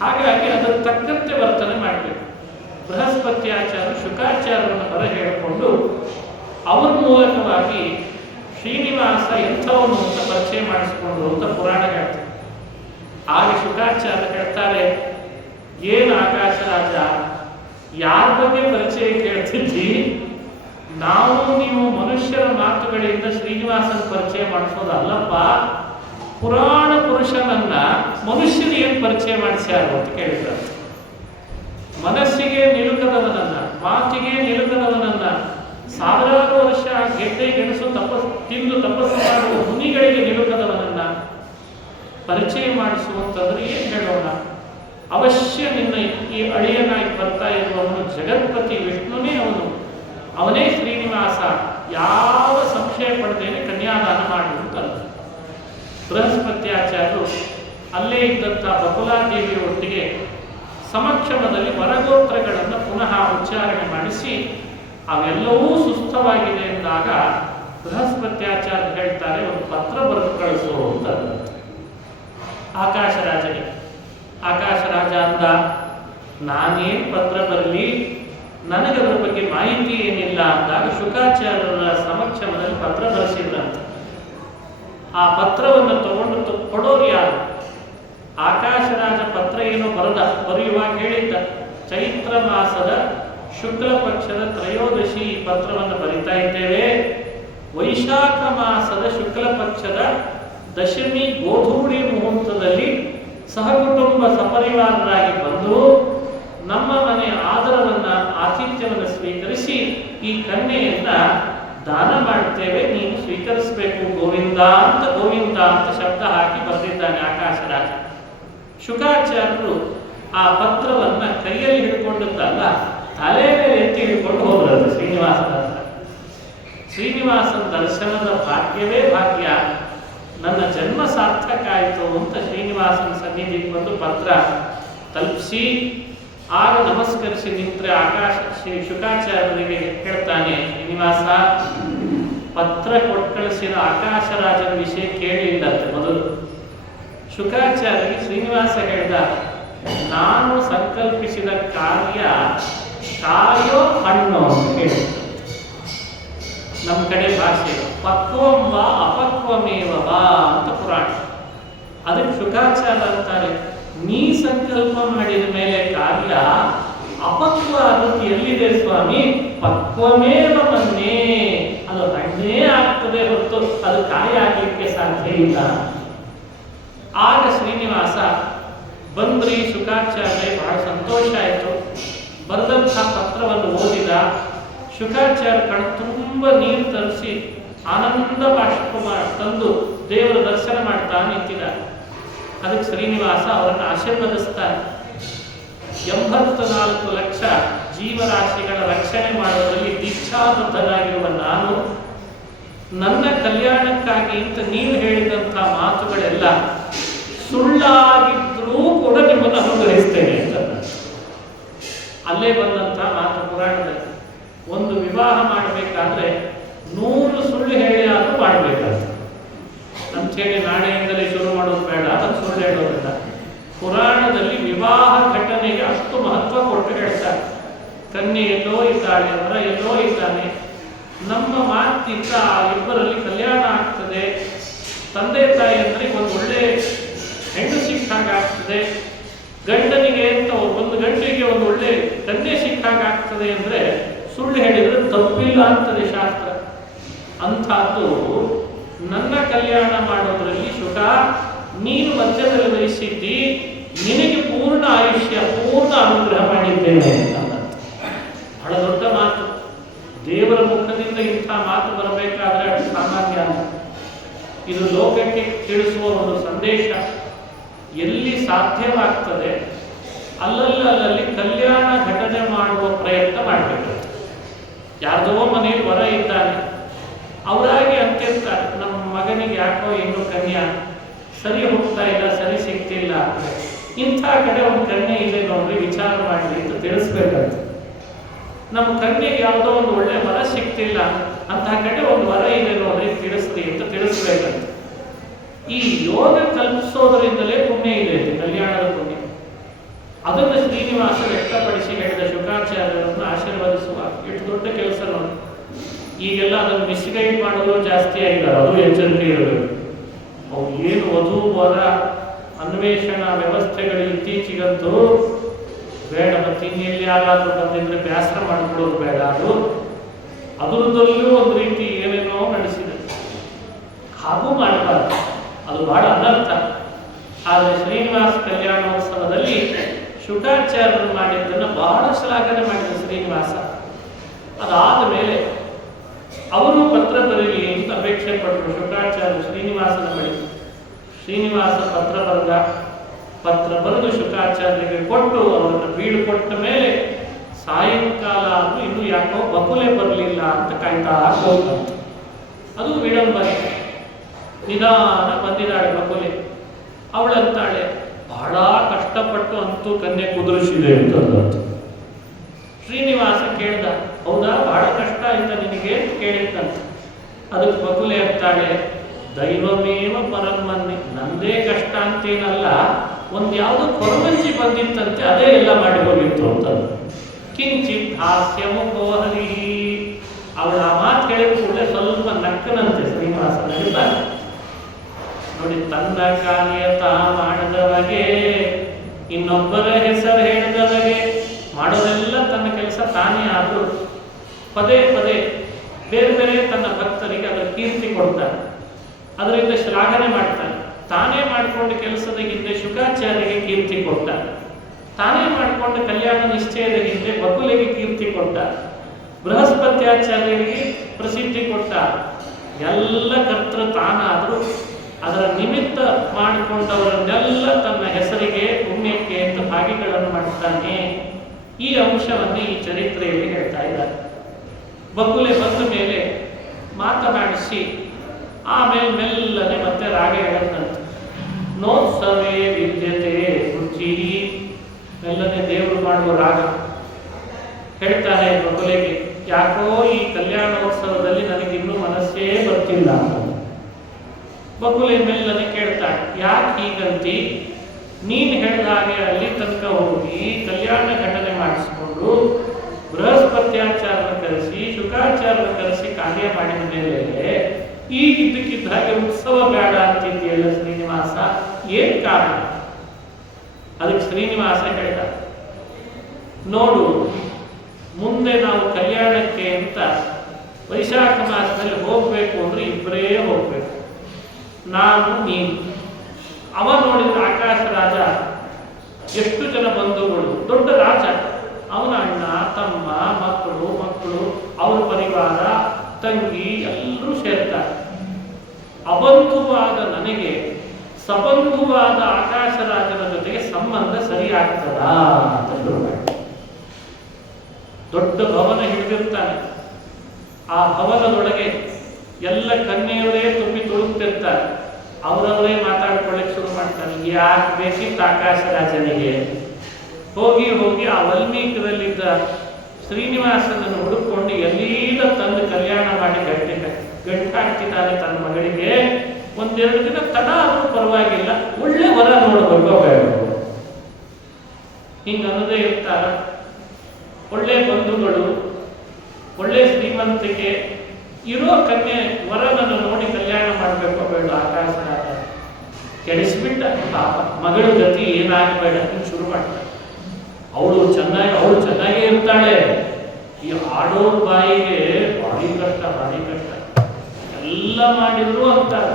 ಹಾಗಾಗಿ ಅದರ ತಕ್ಕಂತೆ ವರ್ತನೆ ಮಾಡಬೇಕು. ಬೃಹಸ್ಪತ್ಯಾಚಾರ್ಯ ಶುಕಾಚಾರ್ಯರನ್ನು ಹೊರ ಹೇಳಿಕೊಂಡು ಅವರ ಮೂಲಕವಾಗಿ ಶ್ರೀನಿವಾಸ ಎಂಥವನು ಅಂತ ಪರಿಚಯ ಮಾಡಿಸಿಕೊಂಡ್ರು ಅಂತ ಪುರಾಣ ಹೇಳ್ತಾರೆ. ಆಗ ಶುಕಾಚಾರ್ಯ ಹೇಳ್ತಾರೆ, ಏನು ಆಕಾಶ ರಾಜ, ಯಾರ ಬಗ್ಗೆ ಪರಿಚಯ ಕೇಳ್ತಿದ್ದಿ? ನಾವು ನೀವು ಮನುಷ್ಯರ ಮಾತುಗಳಿಂದ ಶ್ರೀನಿವಾಸನ ಪರಿಚಯ ಮಾಡಿಸೋದಲ್ಲಪ್ಪ, ಪುರಾಣ ಪುರುಷನನ್ನ ಮನುಷ್ಯರು ಏನು ಪರಿಚಯ ಮಾಡಿಸ್ಯಾರು ಅಂತ ಕೇಳಿದ್ದಾರೆ. ಮನಸ್ಸಿಗೆ ನಿಲುಕದವನನ್ನ, ಮಾತಿಗೆ ನಿಲುಕದವನನ್ನ, ಸಾವಿರಾರು ವರ್ಷ ಗೆಡ್ಡೆ ಗೆಣಸು ತಿಂದು ತಪಸ್ಸು ಮಾಡುವ ಮುನಿಗಳಿಗೆ ನಿಲುಕದವನನ್ನ, ಪರಿಚಯ ಮಾಡಿಸುವಂತಂದ್ರೆ ಏನು ಹೇಳೋಣ? ಅವಶ್ಯ ನಿನ್ನ ಈ ಅಳಿಯನಾಗಿ ಬರ್ತಾ ಇರುವವನು ಜಗತ್ಪತಿ ವಿಷ್ಣುನೇ ಅವನು, ಅವನೇ ಶ್ರೀನಿವಾಸ, ಯಾವ ಸಂಶಯ ಪಡೆದೇನೆ ಕನ್ಯಾದಾನ ಮಾಡುವುದಲ್ಲ. ಬೃಹಸ್ಪತ್ಯಾಚಾರ್ಯರು ಅಲ್ಲೇ ಇದ್ದಂಥ ಬಕುಲಾದೇವಿಯ ಒಟ್ಟಿಗೆ ಸಮಕ್ಷಮದಲ್ಲಿ ವರಗೋತ್ರಗಳನ್ನು ಪುನಃ ಉಚ್ಚಾರಣೆ ಮಾಡಿಸಿ ಅವೆಲ್ಲವೂ ಸುಸ್ಥವಾಗಿದೆ ಎಂದಾಗ ಬೃಹಸ್ಪತ್ಯಾಚಾರ್ಯ ಹೇಳ್ತಾರೆ, ಒಂದು ಪತ್ರ ಬರೆದು ಕಳಿಸು ಅಂತ ಆಕಾಶರಾಜನಿಗೆ. ಆಕಾಶರಾಜ ಅಂದ, ನಾನೇನು ಪತ್ರ ಬರಲಿ, ನನಗದ್ರ ಬಗ್ಗೆ ಮಾಹಿತಿ ಏನಿಲ್ಲ ಅಂದಾಗ ಶುಕಾಚಾರ್ಯರ ಸಮಕ್ಷಮದಲ್ಲಿ ಪತ್ರ ಬರೆಸಿದ್ರಂತೆ. ಆ ಪತ್ರವನ್ನು ತಗೊಂಡು ಕೊಡೋರು ಯಾರು? ಆಕಾಶರಾಜ ಪತ್ರ ಏನೋ ಬರೆಯುವಾಗ ಹೇಳಿದ್ದ, ಚೈತ್ರ ಮಾಸದ ಶುಕ್ಲ ಪಕ್ಷದ ತ್ರಯೋದಶಿ ಈ ಪತ್ರವನ್ನು ಬರಿತಾ ಇದ್ದೇವೆ. ವೈಶಾಖ ಮಾಸದ ಶುಕ್ಲ ಪಕ್ಷದ ದಶಮಿ ಗೋಧೂಳಿ ಮುಹೂರ್ತದಲ್ಲಿ ಸಹಕುಟುಂಬ ಸಪರಿವಾರರಾಗಿ ಬಂದು ನಮ್ಮ ಮನೆಯ ಆದರವನ್ನ ಆತಿಥ್ಯವನ್ನು ಸ್ವೀಕರಿಸಿ ಈ ಕನ್ಯೆಯನ್ನ ದಾನ ಮಾಡ್ತೇವೆ, ನೀನು ಸ್ವೀಕರಿಸಬೇಕು ಗೋವಿಂದ ಅಂತ ಶಬ್ದ ಹಾಕಿ ಬರೆದಿದ್ದಾನೆ ಆಕಾಶರಾಜ. ಶುಕಾಚಾರ್ಯರು ಆ ಪತ್ರವನ್ನ ಕೈಯಲ್ಲಿ ಹಿಡ್ಕೊಂಡದ್ದಲ್ಲ, ತಲೆ ಮೇಲೆ ಎತ್ತಿ ಹಿಡ್ಕೊಂಡು ಹೋದ್ರದು ಶ್ರೀನಿವಾಸನ. ಶ್ರೀನಿವಾಸನ ದರ್ಶನದ ಭಾಗ್ಯವೇ ಭಾಗ್ಯ, ನನ್ನ ಜನ್ಮ ಸಾರ್ಥಕ ಆಯಿತು ಅಂತ ಶ್ರೀನಿವಾಸನ ಸನ್ನಿಧಿಗೆ ಬಂದು ಪತ್ರ ತಲುಪಿಸಿ ಆಗ ನಮಸ್ಕರಿಸಿ ನಿಂತರೆ ಶುಕಾಚಾರ್ಯರಿಗೆ ಹೇಳ್ತಾನೆ, ಶ್ರೀನಿವಾಸ ಪತ್ರ ಕೊಟ್ಟು ಕಳಿಸಿದ ಆಕಾಶರಾಜನ ವಿಷಯ ಕೇಳಲಿಲ್ಲಂತೆ ಮೊದಲು. ಶುಕಾಚಾರ್ಯರಿಗೆ ಶ್ರೀನಿವಾಸ ಹೇಳ್ದ, ನಾನು ಸಂಕಲ್ಪಿಸಿದ ಕಾರ್ಯ ಕಾಯೋ ಹಣ್ಣು ಅಂತ ಹೇಳಿ. ನಮ್ಮ ಕಡೆ ಭಾಷೆ ಪಕ್ವಂ ವಾ ಅಪಕ್ವಮೇವ ವಾ ಅಂತ ಪುರಾಣ. ಅದಕ್ಕೆ ಶುಕಾಚಾರ್ಯ ಅಂತಾರೆ, ನೀ ಸಂಕಲ್ಪ ಮಾಡಿದ ಮೇಲೆ ಕಾರ್ಯ ಅಪಕ್ವ ಆಗುತ್ತೆ ಎಲ್ಲಿದೆ ಸ್ವಾಮಿ? ಪಕ್ವಮೇವ ಮನ್ನೇ, ಅದು ಹಣ್ಣೇ ಆಗ್ತದೆ ಹೊರತು ಅದು ಕಾಯ ಆಗ್ಲಿಕ್ಕೆ ಸಾಧ್ಯ ಇಲ್ಲ. ಆಗ ಶ್ರೀನಿವಾಸ ಬಂದ್ರಿ, ಶುಕಾಚಾರ್ಯ ಬಹಳ ಸಂತೋಷ ಆಯಿತು. ಬರೆದಂಥ ಪತ್ರವನ್ನು ಓದಿದ. ಶುಕಾಚಾರ್ಯ ಕಣ್ ತುಂಬ ನೀರು ತರಿಸಿ ಆನಂದ ಬಾಷ್ಪ ತಂದು ದೇವರ ದರ್ಶನ ಮಾಡ್ತಾ ನಿಂತಿದ್ದ. ಅದಕ್ಕೆ ಶ್ರೀನಿವಾಸ ಅವರನ್ನು ಆಶೀರ್ವದಿಸ್ತಾನೆ. 84 ಲಕ್ಷ ಜೀವರಾಶಿಗಳ ರಕ್ಷಣೆ ಮಾಡುವುದರಲ್ಲಿ ದೀಕ್ಷಾಬದ್ಧನಾಗಿರುವ ನಾನು, ನನ್ನ ಕಲ್ಯಾಣಕ್ಕಾಗಿ ಅಂತ ನೀವು ಹೇಳಿದಂಥ ಮಾತುಗಳೆಲ್ಲ ಸುಳ್ಳಾಗಿದ್ರೂ ಕೂಡ ನಿಮ್ಮನ್ನು ಅನುಗ್ರಹಿಸ್ತೇನೆ ಅಂತ. ಅಲ್ಲೇ ಬಂದಂಥ ಮಾತು ಪುರಾಣದಲ್ಲಿ, ಒಂದು ವಿವಾಹ ಮಾಡಬೇಕಾದ್ರೆ 100 ಸುಳ್ಳು ಹೇಳಿ ಆದರೂ ಮಾಡಬೇಕಂತ ಅಂಥೇಳಿ ನಾಳೆಯಿಂದಲೇ ಶುರು ಮಾಡೋದು ಬೇಡ, ಅದು ಸುಳ್ಳು ಹೇಳೋದಿಲ್ಲ. ಪುರಾಣದಲ್ಲಿ ವಿವಾಹ ಘಟನೆಗೆ ಅಷ್ಟು ಮಹತ್ವ ಕೊಟ್ಟು ಹೇಳ್ತಾರೆ. ಕನ್ಯೆ ಎಲ್ಲೋ ಇದ್ದಾಳೆ, ವರ ಎಲ್ಲೋ ಇದ್ದಾನೆ, ನಮ್ಮ ಮಾತಿಂದ ಆ ಇಬ್ಬರಲ್ಲಿ ಕಲ್ಯಾಣ ಆಗ್ತದೆ, ತಂದೆ ತಾಯಿ ಅಂದರೆ ಒಂದು ಒಳ್ಳೆ ಹೆಣ್ಣು ಸಿಕ್ಕಾಗ್ತದೆ, ಗಂಡನಿಗೆ ಅಂತ ಒಂದು ಗಂಡಿಗೆ ಒಂದು ಒಳ್ಳೆ ಕನ್ಯೆ ಸಿಕ್ಕಾಗ್ತದೆ ಅಂದರೆ ಸುಳ್ಳು ಹೇಳಿದರೆ ತಪ್ಪಿಲ್ಲ ಅಂತದೆ ಶಾಸ್ತ್ರ. ಅಂಥದ್ದು ನನ್ನ ಕಲ್ಯಾಣ ಮಾಡೋದ್ರಲ್ಲಿ ಶುಕ ನೀನು ಮಧ್ಯದಲ್ಲಿ ವಹಿಸಿದ್ದಿ, ನಿನಗೆ ಪೂರ್ಣ ಆಯುಷ್ಯ ಪೂರ್ಣ ಅನುಗ್ರಹ ಮಾಡಿದ್ದೇನೆ ಅಂತ. ಬಹಳ ದೊಡ್ಡ ಮಾತು. ದೇವರ ಮುಖದಿಂದ ಇಂಥ ಮಾತು ಬರಬೇಕಾದ್ರೆ ಅದು ಸಾಮಾನ್ಯ ಅಲ್ಲ. ಇದು ಲೋಕಕ್ಕೆ ತಿಳಿಸುವ ಒಂದು ಸಂದೇಶ. ಎಲ್ಲಿ ಸಾಧ್ಯವಾಗ್ತದೆ ಅಲ್ಲಲ್ಲಿ ಕಲ್ಯಾಣ ಘಟನೆ ಮಾಡುವ ಪ್ರಯತ್ನ ಮಾಡಬೇಕು. ಯಾರ್ದೋ ಮನೆಯಲ್ಲಿ ವರ ಇದ್ದಾನೆ, ಅವರಾಗಿ ಅಂತಿರ್ತಾರೆ, ನಮ್ಮ ಮಗನಿಗೆ ಯಾಕೋ ಇನ್ನೂ ಕನ್ಯಾ ಸರಿ ಹೋಗ್ತಾ ಇಲ್ಲ, ಸರಿ ಸಿಗ್ತಿಲ್ಲ, ಇಂಥ ಕಡೆ ಒಂದು ಕನ್ಯೆ ಇದೆ ನೋಡ್ರಿ, ವಿಚಾರ ಮಾಡಿ ಅಂತ ತಿಳಿಸ್ಬೇಕಂತ. ನಮ್ಮ ಕನ್ಯೆಗೆ ಯಾವುದೋ ಒಂದು ಒಳ್ಳೆ ವರ ಸಿಗ್ತಿಲ್ಲ, ಅಂತಹ ಕಡೆ ಒಂದು ವರ ಇದೆ ನೋಡ್ರಿ ತಿಳಿಸ್ರಿ ಅಂತ ತಿಳಿಸ್ಬೇಕಂತ. ಈ ಯೋಗ ಕಲ್ಪಿಸೋದರಿಂದಲೇ ಪುಣ್ಯ ಇದೆ, ಕಲ್ಯಾಣದ ಪುಣ್ಯ. ಅದನ್ನು ಶ್ರೀನಿವಾಸ ವ್ಯಕ್ತಪಡಿಸಿ ಹೇಳಿದ ಶುಕಾಚಾರ್ಯರನ್ನು ಆಶೀರ್ವದಿಸುವ ಎಷ್ಟು ದೊಡ್ಡ ಕೆಲಸ ನೋಡಿ. ಈಗೆಲ್ಲ ಅದನ್ನು ಮಿಸ್ಗೈಡ್ ಮಾಡೋದು ಜಾಸ್ತಿ ಆಗಿದ್ದಾರೆ, ಅದು ಎಚ್ಚರಿಕೆ ಇರಬೇಕು. ಅವು ಏನು ವಧು ವರ ಅನ್ವೇಷಣಾ ವ್ಯವಸ್ಥೆಗಳು ಇತ್ತೀಚೆಗಂತೂ ಬೇಡ, ಮತ್ತೆ ಇನ್ನೆಲ್ಲಿ ಯಾರಾದರೂ ಬಂದಿದ್ರೆ ಬೇಸರ ಮಾಡಿಕೊಡೋದು ಬೇಡ. ಅದರದಲ್ಲೂ ಒಂದು ರೀತಿ ಏನೇನೋ ನಡೆಸಿದೆ, ಹಾಗೂ ಮಾಡಬಾರ್ದು, ಅದು ಬಹಳ ಅನರ್ಥ. ಆದರೆ ಶ್ರೀನಿವಾಸ ಕಲ್ಯಾಣೋತ್ಸವದಲ್ಲಿ ಶುಕಾಚಾರ್ಯರು ಮಾಡಿದ್ದನ್ನು ಬಹಳ ಶ್ಲಾಘನೆ ಮಾಡಿದ ಶ್ರೀನಿವಾಸ. ಅದಾದ ಮೇಲೆ ಅವರು ಪತ್ರ ಬರೀಲಿ ಅಂತ ಅಪೇಕ್ಷೆ ಪಟ್ಟರು ಶುಕಾಚಾರ್ಯರು ಶ್ರೀನಿವಾಸನ ಬಳಿ. ಶ್ರೀನಿವಾಸ ಪತ್ರ ಬರೆದು ಶುಕಾಚಾರ್ಯರಿಗೆ ಕೊಟ್ಟು ಅವರನ್ನು ಬೀಳ್ಕೊಟ್ಟ ಮೇಲೆ ಸಾಯಂಕಾಲ ಆದ್ರೂ ಇನ್ನೂ ಯಾಕೋ ಬಕುಲೆ ಬರಲಿಲ್ಲ ಅಂತ ಕಾಯ್ತಾ ಹೋಗ್ತಂತೆ. ಅದು ವಿಳಂಬನೆ. ನಿಧಾನ ಬಂದಿದ್ದಾಳೆ ಬಕುಲೆ. ಅವಳಂತಾಳೆ, ಬಹಳ ಕಷ್ಟಪಟ್ಟು ಅಂತೂ ಕನ್ಯೆ ಕುದುರಿಸಿದೆ ಅಂತ. ಶ್ರೀನಿವಾಸ ಕೇಳ್ದ, ಹೌದಾ, ಬಹಳ ಕಷ್ಟ ಆಯ್ತಾ ನಿನಗೆ ಅಂತ ಕೇಳಿದ್ದಂತೆ. ಅದಕ್ಕೆ ಬಕುಲೆ ಅಂತಾಳೆ, ದೈವಮೇವ ಪರಮನ್ನಿ, ನಂದೇ ಕಷ್ಟ ಅಂತೇನಲ್ಲ, ಯಾವುದು ಕೊರವಂಜಿ ಬಂದಿತ್ತಂತೆ, ಅದೇ ಎಲ್ಲ ಮಾಡಿ ಹೋಗಿತ್ತು ಅಂತ. ಕಿಂಚಿತ್ ಹಾಸ್ಯ ಮುಖೋಹರಿ. ಅವಳ ಆ ಮಾತು ಹೇಳಿದ ಕೂಡಲೇ ಸ್ವಲ್ಪ ನಕ್ಕನಂತೆ ಶ್ರೀನಿವಾಸ. ನಗಿತಾನೆ ನೋಡಿ, ತನ್ನ ಕಾರ್ಯ ತಾ ಮಾಡದವಗೆ ಇನ್ನೊಬ್ಬರ ಹೆಸರು ಹೇಳಿದವಗೆ, ಮಾಡೋದೆಲ್ಲ ತನ್ನ ಕೆಲಸ ತಾನೇ ಆದರೂ ಪದೇ ಪದೇ ಬೇರೆ ಬೇರೆ ತನ್ನ ಭಕ್ತರಿಗೆ ಅದರ ಕೀರ್ತಿ ಕೊಡ್ತಾನೆ, ಅದರಿಂದ ಶ್ಲಾಘನೆ ಮಾಡ್ತಾನೆ. ತಾನೇ ಮಾಡಿಕೊಂಡು ಕೆಲಸದ ಹಿಂದೆ ಶುಕಾಚಾರ್ಯರಿಗೆ ಕೀರ್ತಿ ಕೊಟ್ಟ, ತಾನೇ ಮಾಡಿಕೊಂಡು ಕಲ್ಯಾಣ ನಿಶ್ಚಯದ ಹಿಂದೆ ಬಕುಲೆಗೆ ಕೀರ್ತಿ ಕೊಟ್ಟ, ಬೃಹಸ್ಪತ್ಯಾಚಾರ್ಯರಿಗೆ ಪ್ರಸಿದ್ಧಿ ಕೊಟ್ಟ. ಎಲ್ಲ ಕರ್ತೃ ತಾನಾದರೂ ಅದರ ನಿಮಿತ್ತ ಮಾಡಿಕೊಂಡವರನ್ನೆಲ್ಲ ತನ್ನ ಹೆಸರಿಗೆ ಪುಣ್ಯಕ್ಕೆ ಅಂತ ಭಾಗಿಗಳನ್ನು ಮಾಡ್ತಾನೆ. ಈ ಅಂಶವನ್ನು ಈ ಚರಿತ್ರೆಯಲ್ಲಿ ಹೇಳ್ತಾ ಇದ್ದಾರೆ. ಬಕುಲೆ ಬಂದ ಮೇಲೆ ಮಾತನಾಡಿಸಿ ಆಮೇಲೆ ಮೆಲ್ಲನೆ ಮತ್ತೆ ರಾಗ ಹೇಳದಂತೆ. ನೋತ್ಸವೇ ವಿದ್ಯತೆ ರುಚಿ, ಮೆಲ್ಲನೆ ದೇವರು ಮಾಡುವ ರಾಗ ಹೇಳ್ತಾನೆ ಬಕುಲೆಗೆ. ಯಾಕೋ ಈ ಕಲ್ಯಾಣೋತ್ಸವದಲ್ಲಿ ನನಗಿನ್ನೂ ಮನಸ್ಸೇ ಬರ್ತಿಲ್ಲ. ಬಕುಲೆ ಮೆಲ್ಲನೆ ಕೇಳ್ತಾಳೆ, ಯಾಕೆ ಹೀಗಂತಿ? ನೀನು ಹೇಳಿದ ಹಾಗೆ ಅಲ್ಲಿ ತನಕ ಹೋಗಿ ಕಲ್ಯಾಣ ಘಟನೆ ಮಾಡಿಸಿಕೊಂಡು ಬೃಹಸ್ಪತ್ಯಾಚಾರ್ಯನ ಕರೆಸಿ ಶುಕಾಚಾರ್ಯನ ಕರೆಸಿ ಕಾರ್ಯ ಮಾಡಿದ ಮೇಲೆ ಈಗಿದ್ದಕ್ಕಿದ್ದ ಹಾಗೆ ಉತ್ಸವ ಬೇಡ ಅಂತಿದೆಯಲ್ಲ ಶ್ರೀನಿವಾಸ, ಏನ್ ಕಾರಣ? ಅದಕ್ಕೆ ಶ್ರೀನಿವಾಸ ಹೇಳಿದ, ನೋಡು, ಮುಂದೆ ನಾವು ಕಲ್ಯಾಣಕ್ಕೆ ಅಂತ ವೈಶಾಖ ಮಾಸದಲ್ಲಿ ಹೋಗ್ಬೇಕು ಅಂದ್ರೆ ಇಬ್ಬರೇ ಹೋಗ್ಬೇಕು, ನಾನು ನೀನು. ಅವ ನೋಡಿದ್ರೆ ಆಕಾಶ ರಾಜ ಎಷ್ಟು ಜನ ಬಂಧುಗಳು, ದೊಡ್ಡ ರಾಜ. ಅವನ ಅಣ್ಣ ತಮ್ಮ ಮಕ್ಕಳು ಅವರ ಪರಿವಾರ ತಂಗಿ ಎಲ್ಲರೂ ಸೇರ್ತಾರೆ. ಅಬಂಧುವಾದ ನನಗೆ ಸಬಂಧುವಾದ ಆಕಾಶ ರಾಜನ ಜೊತೆಗೆ ಸಂಬಂಧ ಸರಿಯಾಗ್ತದಾ ಅಂತ ದೊಡ್ಡ ಭವನ ಹಿಡಿದಿರ್ತಾನೆ. ಆ ಭವನದೊಳಗೆ ಎಲ್ಲ ಕನ್ಯೆಯವರೇ ತುಂಬಿ ತುಳುಕ್ತಿರ್ತಾರೆ. ಅವರವರೇ ಮಾತಾಡ್ಕೊಳ್ಳಿಕ್ಕೆ ಶುರು ಮಾಡ್ತಾನೆ. ಯಾಕೆ ಬೇಕಿತ್ತು ಆಕಾಶ ರಾಜನಿಗೆ? ಹೋಗಿ ಆ ವಾಲ್ಮೀಕದಲ್ಲಿದ್ದ ಶ್ರೀನಿವಾಸನನ್ನು ಹುಡುಕೊಂಡು ಎಲ್ಲಿಂದ ತಂದು ಕಲ್ಯಾಣ ಮಾಡಿ ಗಂಟಾಡ್ತಿದ್ದಾನೆ ತನ್ನ ಮಗಳಿಗೆ. ಒಂದೆರಡು ದಿನ ತಡ ಆದರೂ ಪರವಾಗಿಲ್ಲ, ಒಳ್ಳೆ ವರ ನೋಡಬೇಕು ಬೇಡ, ಹಿಂಗನ್ನದೇ ಇರ್ತಾರ. ಒಳ್ಳೆ ಬಂಧುಗಳು, ಒಳ್ಳೆ ಶ್ರೀಮಂತಿಕೆ ಇರೋ ಕನ್ಯೆ ವರನನ್ನು ನೋಡಿ ಕಲ್ಯಾಣ ಮಾಡಬೇಕು ಬೇಡ ಆಕಾಶ ರಾಜ ಕೆಡಿಸ್ಬಿಟ್ಟ. ಪಾಪ ಮಗಳ ಗತಿ ಏನಾಗಬೇಡ ಅಂತ ಶುರು ಮಾಡ್ತಾಳೆ. ಅವಳು ಚೆನ್ನಾಗೇ ಇರ್ತಾಳೆ. ಈ ಆಡೋರ ಬಾಯಿಗೆ ಭಾರಿ ಕಷ್ಟ. ಎಲ್ಲ ಮಾಡಿದ್ರು ಅಂತಾರೆ,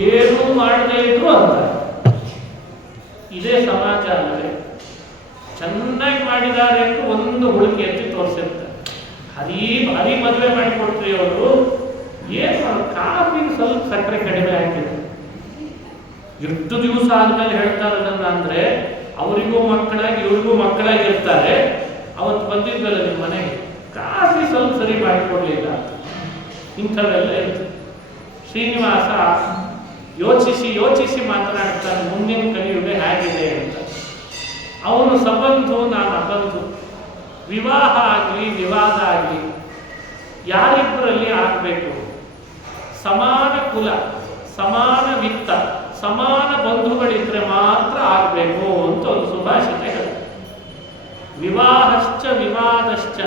ಏನೂ ಮಾಡದೇ ಇದ್ರು ಅಂತಾರೆ. ಇದೇ ಸಮಾಜ ಅಲ್ಲವೇ? ಚೆನ್ನಾಗಿ ಮಾಡಿದ್ದಾರೆ ಅಂತ ಒಂದು ಹುಡುಕಿ ಎತ್ತಿ ತೋರಿಸಿರ್ತಾರೆ. ಭಾರಿ ಮದುವೆ ಮಾಡಿಕೊಡ್ತೀವಿ ಅವರು. ಏನು ಕಾಫಿ ಸ್ವಲ್ಪ ಸಕ್ಕರೆ ಕಡಿಮೆ ಹಾಕಿದ್ರು. ಎಷ್ಟು ದಿವಸ ಆದ್ಮೇಲೆ ಹೇಳ್ತಾರಲ್ಲ ಅಂದ್ರೆ ಅವರಿಗೂ ಮಕ್ಕಳಾಗಿ ಇವ್ರಿಗೂ ಮಕ್ಕಳಾಗಿ ಇರ್ತಾರೆ. ಅವತ್ತು ಬಂದಿದ್ದಲ್ಲ ನಿಮ್ಮ ಮನೆಗೆ, ಕಾಫಿ ಸ್ವಲ್ಪ ಸರಿ ಮಾಡಿಕೊಡ್ಲಿಲ್ಲ. ಇಂಥವೆಲ್ಲ ಇರ್ತದೆ. ಶ್ರೀನಿವಾಸ ಯೋಚಿಸಿ ಮಾತನಾಡ್ತಾನೆ, ಮುಂದಿನ ಕಲಿಯುಗ ಹೇಗಿದೆ ಅಂತ. ಅವನು ಸಬಂಧು, ನಾನು ಅಬಂಧು. ವಿವಾಹ ಆಗಲಿ ವಿವಾದ ಆಗಲಿ ಯಾರಿಬ್ಬರಲ್ಲಿ ಆಗಬೇಕು? ಸಮಾನ ಕುಲ, ಸಮಾನ ವಿತ್ತ, ಸಮಾನ ಬಂಧುಗಳಿದ್ರೆ ಮಾತ್ರ ಆಗಬೇಕು ಅಂತ ಒಂದು ಸುಭಾಷಿತ ಹೇಳುತ್ತೆ. ವಿವಾಹಶ್ಚ ವಿವಾದಶ್ಚ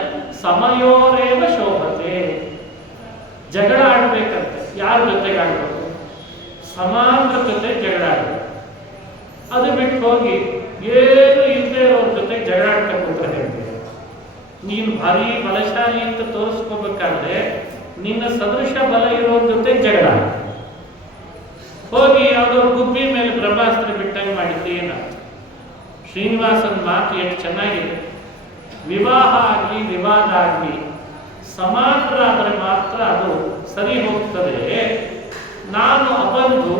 ಸಮಯೋರೇವ ಶೋಭತೆ. ಜಗಳ ಆಡ್ಬೇಕಂತೆ. ಯಾರ ಜೊತೆಗೆ ಆಡ್ಬೇಕು? ಸಮಾನರ ಜೊತೆ ಜಗಳ ಆಡ್ಬೇಕು. ಅದು ಬಿಟ್ಟು ಹೋಗಿ ಏನು ಇಲ್ಲದೆ ಇರೋರ ಜೊತೆ ಜಗಳ ಆಡ್ತಕ್ಕಂತ ಹೇಳ್ತೀವಿ. ನೀನು ಭಾರಿ ಬಲಶಾಲಿ ಅಂತ ತೋರಿಸ್ಕೋಬೇಕಾದ್ರೆ ನಿನ್ನ ಸದೃಶ ಬಲ ಇರೋರ ಜೊತೆ ಜಗಳ. ಹೋಗಿ ಯಾವುದೋ ಗುಬ್ಬಿ ಮೇಲೆ ಬ್ರಹ್ಮಾಸ್ತ್ರ ಬಿಟ್ಟಂಗೆ ಮಾಡಿದ್ರೆ ಏನಾಗ್ತದೆ? ಶ್ರೀನಿವಾಸನ ಮಾತು ಎಷ್ಟು ಚೆನ್ನಾಗಿದೆ. ವಿವಾಹ ಆಗಲಿ ವಿವಾದ ಆಗಲಿ ಸಮಾನರಾದರೆ ಮಾತ್ರ ಅದು ಸರಿ ಹೋಗ್ತದೆ. ನಾನು ಅಬಂಧು,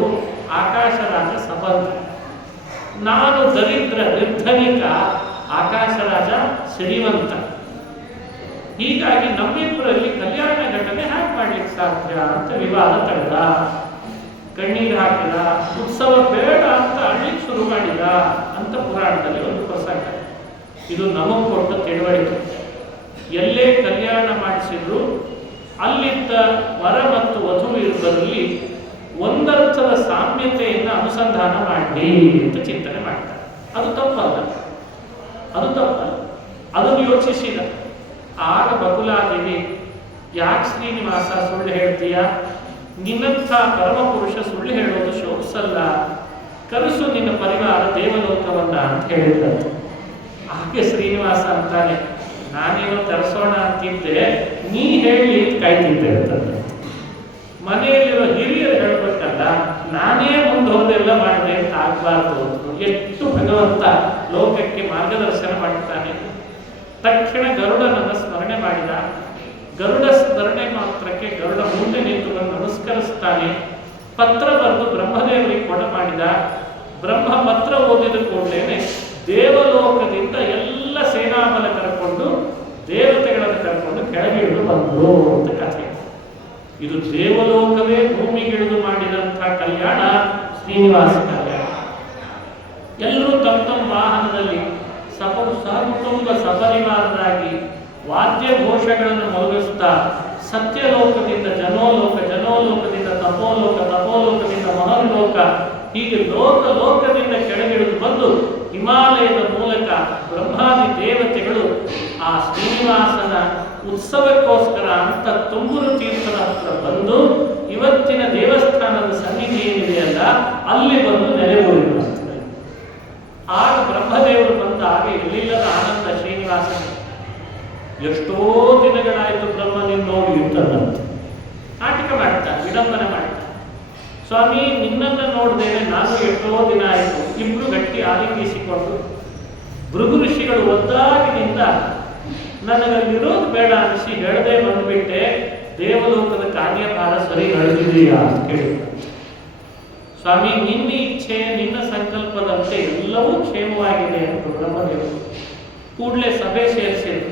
ಆಕಾಶರಾಜ ಸಂಬಂಧ. ನಾನು ದರಿದ್ರ ನಿರ್ಧನಿಕ, ಆಕಾಶರಾಜ ಸಿರಿವಂತ. ಹೀಗಾಗಿ ನಮ್ಮಿಬ್ಬರಲ್ಲಿ ಕಲ್ಯಾಣ ಘಟನೆ ಹ್ಯಾಕ್ ಮಾಡ್ಲಿಕ್ಕೆ ಸಾಧ್ಯ ಅಂತ ವಿವಾದ ತಡೆದ, ಕಣ್ಣೀರು ಹಾಕಿದ, ಉತ್ಸವ ಬೇಡ ಅಂತ ಅಳ್ಲಿಕ್ಕೆ ಶುರು ಮಾಡಿದ ಅಂತ ಪುರಾಣದಲ್ಲಿ ಒಂದು ಪ್ರಸಂಗ. ಇದು ನಮಗೆ ಕೊಟ್ಟ ತಿಳುವಳಿಕೆ. ಎಲ್ಲೇ ಕಲ್ಯಾಣ ಮಾಡಿಸಿದ್ರು ಅಲ್ಲಿದ್ದ ವರ ಮತ್ತು ವಧು ಇರುವುದರಲ್ಲಿ ಒಂದರ್ಥದ ಸಾಮ್ಯತೆಯನ್ನು ಅನುಸಂಧಾನ ಮಾಡಿ ಅಂತ ಚಿಂತನೆ ಮಾಡ್ತಾರೆ. ಅದು ತಪ್ಪಲ್ಲ, ಅದು ತಪ್ಪಲ್ಲ. ಅದನ್ನು ಯೋಚಿಸಿದ. ಆಗ ಬಕುಲಾದೇವಿ, ಯಾಕೆ ಶ್ರೀನಿವಾಸ ಸುಳ್ಳು ಹೇಳ್ತೀಯ? ನಿನ್ನಂಥ ಪರಮಪುರುಷ ಸುಳ್ಳು ಹೇಳೋದು ಶೋಭಿಸಲ್ಲ, ಕರೆಸು ನಿನ್ನ ಪರಿವಾರ ದೇವಲೋಕವನ್ನ ಅಂತ ಹೇಳಿದ್ರಂತೆ. ಹಾಗೆ ಶ್ರೀನಿವಾಸ ಅಂತಾನೆ, ನಾನೇನೋ ತರಿಸೋಣ ಅಂತಿದ್ದೆ, ನೀ ಹೇಳಿ ಕಾಯ್ತಿದ್ದೆ ಅಂತಂದ್ರೆ. ಮನೆಯಲ್ಲಿರೋ ಹಿರಿಯರು ಹೇಳ್ಬೇಕಲ್ಲ, ನಾನೇ ಮುಂದೆ ಹೋದೆಲ್ಲ ಮಾಡಿದೆ ಅಂತ ಆಗ್ಬಾರ್ದು. ಎಷ್ಟು ಭಗವಂತ ಲೋಕಕ್ಕೆ ಮಾರ್ಗದರ್ಶನ ಮಾಡುತ್ತಾನೆ. ತಕ್ಷಣ ಗರುಡನನ್ನು ಸ್ಮರಣೆ ಮಾಡಿದ. ಗರುಡ ಸ್ಮರಣೆ ಮಾತ್ರಕ್ಕೆ ಗರುಡ ಮುಂದೆ ನಿಂತುಕೊಂಡು ನಮಸ್ಕರಿಸ್ತಾನೆ. ಪತ್ರ ಬರೆದು ಬ್ರಹ್ಮದೇವರಿಗೆ ಕೊಡ ಮಾಡಿದ. ಬ್ರಹ್ಮ ಪತ್ರ ಓದಿದ ಕೂಡಲೇ ದೇವಲೋಕದಿಂದ ಎಲ್ಲ ಸೇನಾಬಲ ಕರ್ಕೊಂಡು ದೇವತೆಗಳನ್ನು ಕರ್ಕೊಂಡು ಕೆಳಗಿಳಿದು ಬಂದರು ಅಂತ ಕಥೆ. ಇದು ದೇವಲೋಕವೇ ಭೂಮಿಗಿಳಿದು ಮಾಡಿದಂಥ ಕಲ್ಯಾಣ ಶ್ರೀನಿವಾಸ ಕಲ್ಯಾಣ. ಎಲ್ಲರೂ ತಮ್ಮ ತಮ್ಮ ವಾಹನದಲ್ಲಿ ಸಕುಟುಂಬ ಸಪರಿವಾರರಾಗಿ ವಾದ್ಯ ಘೋಷಗಳನ್ನು ಮೊದಲಿಸ್ತಾ ಸತ್ಯಲೋಕದಿಂದ ಜನೋಲೋಕ, ಜನೋಲೋಕದಿಂದ ತಪೋಲೋಕ, ತಪೋಲೋಕದಿಂದ ಮಹರ್ಲೋಕ, ಹೀಗೆ ಲೋಕದಿಂದ ಕೆಳಗಿಳಿದು ಬಂದು ಹಿಮಾಲಯದ ಮೂಲಕ ಬ್ರಹ್ಮಾದಿ ದೇವತೆಗಳು ಆ ಶ್ರೀನಿವಾಸನ ಉತ್ಸವಕ್ಕೋಸ್ಕರ ಅಂತ ತುಂಬೂರು ತೀರ್ಥದ ಹತ್ರ ಬಂದು ಇವತ್ತಿನ ದೇವಸ್ಥಾನದ ಸನ್ನಿಧಿ ಏನಿದೆಯಲ್ಲ ಅಲ್ಲಿ ಬಂದು ನೆಲೆಯೂರಿದರು. ಆಗ ಬ್ರಹ್ಮದೇವರು ಬಂದಾಗ ಎಲ್ಲಿಲ್ಲದ ಆನಂದ ಶ್ರೀನಿವಾಸನ. ಎಷ್ಟೋ ದಿನಗಳಾಯಿತು ಬ್ರಹ್ಮನಿಂದ ನೋಡಿ ಇರ್ತದಂತೆ. ನಾಟಕ ಮಾಡ್ತಾ, ವಿಡಂಬನೆ ಮಾಡ್ತಾ, ಸ್ವಾಮಿ ನಿನ್ನನ್ನು ನೋಡ್ದೇನೆ ನಾನು ಎಷ್ಟೋ ದಿನ ಆಯಿತು. ಇಬ್ರು ಗಟ್ಟಿ ಆಲಿಂಗಿಸಿಕೊಂಡು ಭೃಗು ಋಷಿಗಳು ಒದ್ದಾಗಿನಿಂದ ನನಗಲ್ಲಿರೋದು ಬೇಡ ಅನಿಸಿ ಹೇಳದೆ ಬಂದ್ಬಿಟ್ಟೆ, ದೇವಲೋಕದ ಕಾರ್ಯಭಾರ ಸರಿ ನಡೆದಿದೆಯಾ ಅಂತ ಕೇಳಿದ. ಸ್ವಾಮಿ ನಿನ್ನ ಇಚ್ಛೆ ನಿನ್ನ ಸಂಕಲ್ಪದಂತೆ ಎಲ್ಲವೂ ಕ್ಷೇಮವಾಗಿದೆ ಅಂತ ಬ್ರಹ್ಮದೇವರು ಕೂಡಲೇ ಸಭೆ ಸೇರಿಸಿದ್ರು.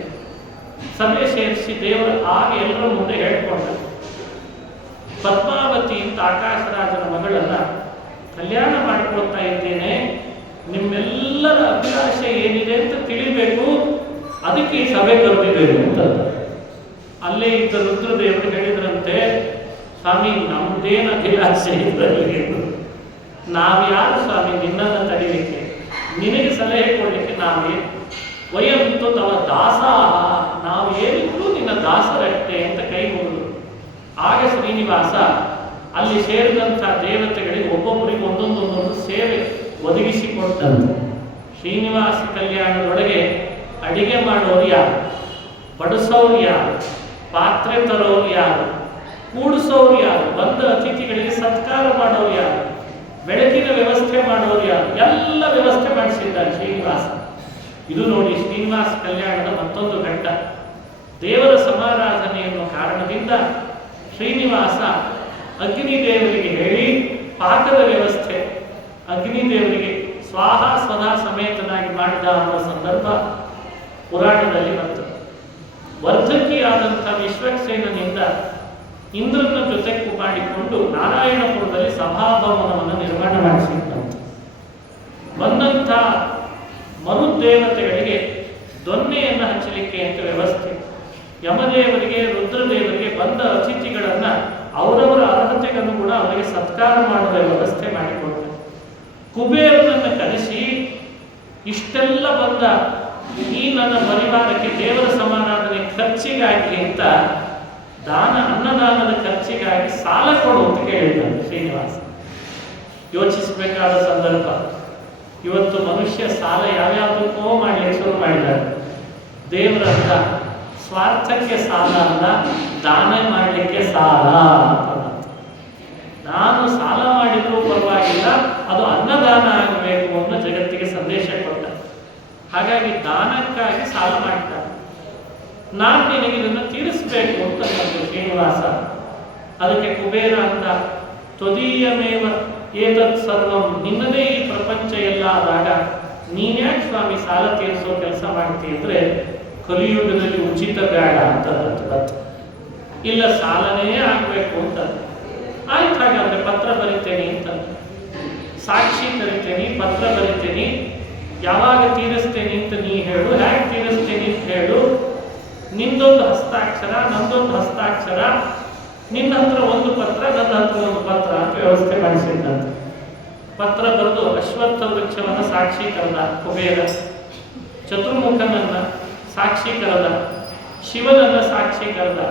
ಸಭೆ ಸೇರಿಸಿ ದೇವರು ಆಗ ಎಲ್ಲರ ಮುಂದೆ ಹೇಳ್ಕೊಂಡ, ಪದ್ಮಾವತಿ ಅಂತ ಆಕಾಶರಾಜನ ಮಗಳನ್ನ ಕಲ್ಯಾಣ ಮಾಡಿಕೊಳ್ತಾ ಇದ್ದೇನೆ, ನಿಮ್ಮೆಲ್ಲರ ಅಭಿಲಾಷೆ ಏನಿದೆ ಅಂತ ತಿಳಿಬೇಕು, ಅದಕ್ಕೆ ಈ ಸಭೆ ಕರೆದಿದ್ದೇನೆ ಅಂತ. ಅಲ್ಲೇ ಇದ್ದ ರುದ್ರದೇವರು ಹೇಳಿದ್ರಂತೆ, ಸ್ವಾಮಿ ನಮ್ದೇನು ಅಭಿಲಾಷೆ ಇದರಲ್ಲಿ, ನಾವ್ಯಾರು ಸ್ವಾಮಿ ನಿನ್ನನ್ನು ತಡಿಲಿಕ್ಕೆ, ನಿನಗೆ ಸಲಹೆ ಕೊಡ್ಲಿಕ್ಕೆ ನಾವೇ, ವಯಂತು ತವ ದಾಸಾಹ, ನಾವೇನಿದ್ರು ನಿನ್ನ ದಾಸರಷ್ಟೇ ಅಂತ ಕೈ ಮುಗಿದು. ಆಗ ಶ್ರೀನಿವಾಸ ಅಲ್ಲಿ ಸೇರಿದಂಥ ದೇವತೆಗಳಿಗೆ ಒಬ್ಬೊಬ್ಬರಿಗೆ ಒಂದೊಂದೊಂದೊಂದು ಸೇವೆ ಒದಗಿಸಿಕೊಟ್ಟಂತೆ. ಶ್ರೀನಿವಾಸ ಕಲ್ಯಾಣದೊಳಗೆ ಅಡಿಗೆ ಮಾಡೋರು ಯಾರು, ಬಡಿಸೋರು ಯಾರು, ಪಾತ್ರೆ ತರೋರು ಯಾರು, ಕೂಡಿಸೋರು ಯಾರು, ಬಂದ ಅತಿಥಿಗಳಿಗೆ ಸತ್ಕಾರ ಮಾಡೋರು ಯಾರು, ಬೆಳಕಿನ ವ್ಯವಸ್ಥೆ ಮಾಡೋರು ಯಾರು, ಎಲ್ಲ ವ್ಯವಸ್ಥೆ ಮಾಡಿಸಿದ್ದಾರೆ ಶ್ರೀನಿವಾಸ. ಇದು ನೋಡಿ ಶ್ರೀನಿವಾಸ ಕಲ್ಯಾಣದ ಮತ್ತೊಂದು ಘಟ್ಟ. ದೇವರ ಸಮಾರಾಧನೆ ಎನ್ನುವ ಕಾರಣದಿಂದ ಶ್ರೀನಿವಾಸ ಅಗ್ನಿದೇವರಿಗೆ ಹೇಳಿ ಪಾಕದ ವ್ಯವಸ್ಥೆ ಅಗ್ನಿದೇವರಿಗೆ ಸ್ವಾಹ ಸ್ವಧಾ ಸಮೇತನಾಗಿ ಮಾಡಿದ ಅನ್ನೋ ಸಂದರ್ಭ ಪುರಾಣದಲ್ಲಿ ಬರ್ತದೆ. ವರ್ಧಕಿಯಾದಂಥ ವಿಶ್ವಕ್ಸೇನನಿಂದ ಇಂದ್ರನ ಜೊತೆ ಮಾಡಿಕೊಂಡು ನಾರಾಯಣಪುರದಲ್ಲಿ ಸಭಾಭವನವನ್ನು ನಿರ್ಮಾಣ ಮಾಡಿಸಿದ್ದಂತೆ. ಬಂದಂಥ ಮರುದೇವತೆಗಳಿಗೆ ದೊನ್ನೆಯನ್ನು ಹಚ್ಚಲಿಕ್ಕೆ ಅಂತ ವ್ಯವಸ್ಥೆ, ಯಮದೇವರಿಗೆ ರುದ್ರದೇವರಿಗೆ ಬಂದ ಅತಿಥಿಗಳನ್ನು ಅವರವರ ಅರ್ಹತೆಗನುಗುಣ ಅವರಿಗೆ ಸತ್ಕಾರ ಮಾಡುವ ವ್ಯವಸ್ಥೆ ಮಾಡಿಕೊಡ್ತಾರೆ. ಕುಬೇರನನ್ನು ಕರೆಸಿ ಇಷ್ಟೆಲ್ಲ ಬಂದ ಈ ನನ್ನ ಪರಿವಾರಕ್ಕೆ ದೇವರ ಸಮಾರಾಧನೆ ಖರ್ಚಿಗಾಗಿ ಅಂತ ಅನ್ನದಾನದ ಖರ್ಚಿಗಾಗಿ ಸಾಲ ಕೊಡು ಅಂತ ಕೇಳಿದ್ದಾನೆ ಶ್ರೀನಿವಾಸ. ಯೋಚಿಸಬೇಕಾದ ಸಂದರ್ಭ. ಇವತ್ತು ಮನುಷ್ಯ ಸಾಲ ಯಾವ್ಯಾವುದಕ್ಕೋ ಮಾಡಲಿಕ್ಕೆ ಶುರು ಮಾಡಿದ್ದಾರೆ. ದೇವರನ್ನ ಸ್ವಾರ್ಥಕ್ಕೆ ಸಾಲ ಅಲ್ಲ, ದಾನ ಮಾಡಲಿಕ್ಕೆ ಸಾಲ ಅಂತ. ನಾನು ಸಾಲ ಮಾಡಿದ್ರೂ ಪರವಾಗಿಲ್ಲ, ಅದು ಅನ್ನದಾನ ಆಗಬೇಕು ಅನ್ನೋ ಜಗತ್ತಿಗೆ ಸಂದೇಶ ಕೊಟ್ಟ. ಹಾಗಾಗಿ ದಾನಕ್ಕಾಗಿ ಸಾಲ ಮಾಡ್ತಾರೆ. ನಾನು ನಿನಗೆ ಇದನ್ನು ತೀರಿಸಬೇಕು ಅಂತ ಬಂದು ಶ್ರೀನಿವಾಸ. ಅದಕ್ಕೆ ಕುಬೇರ ಅಂತ ತ್ವದೀಯಮೇವ ಏತತ್ ಸರ್ವಂ, ನಿನ್ನದೇ ಈ ಪ್ರಪಂಚ ಎಲ್ಲ ಆದಾಗ ನೀನ್ಯಾಕೆ ಸ್ವಾಮಿ ಸಾಲ ತೀರಿಸೋ ಕೆಲಸ ಮಾಡ್ತೀವಿ ಅಂದ್ರೆ ಕಲಿಯುಗದಲ್ಲಿ ಉಚಿತ ಬೇಡ ಅಂತ ಇಲ್ಲ ಸಾಲನೇ ಆಗ್ಬೇಕು ಅಂತ. ಆಯ್ತು, ಹಾಗಾದ್ರೆ ಪತ್ರ ಬರಿತೇನೆ ಅಂತ, ಸಾಕ್ಷಿ ಕರಿತೇನೆ, ಪತ್ರ ಬರಿತೇನೆ, ಯಾವಾಗ ತೀರಿಸ್ತೇನೆ ಅಂತ ನೀ ಹೇಳು, ಹೇಗೆ ತೀರಿಸ್ತೇನೆ ಅಂತ ಹೇಳು, ನಿಂದೊಂದು ಹಸ್ತಾಕ್ಷರ ನಂದೊಂದು ಹಸ್ತಾಕ್ಷರ, ನಿನ್ನ ಹತ್ರ ಒಂದು ಪತ್ರ ನನ್ನ ಹತ್ರ ಒಂದು ಪತ್ರ ಅಂತ ವ್ಯವಸ್ಥೆ ಮಾಡಿಸಿದ್ದಂತೆ. ಪತ್ರ ಬರೆದು ಅಶ್ವತ್ಥ ವೃಕ್ಷವನ್ನು ಸಾಕ್ಷಿ ಕರೆದ ಕುಬೇರ, ಚತುರ್ಮುಖನನ್ನ ಸಾಕ್ಷಿ ಕರೆದ, ಶಿವನನ್ನ ಸಾಕ್ಷಿ ಕರೆದ.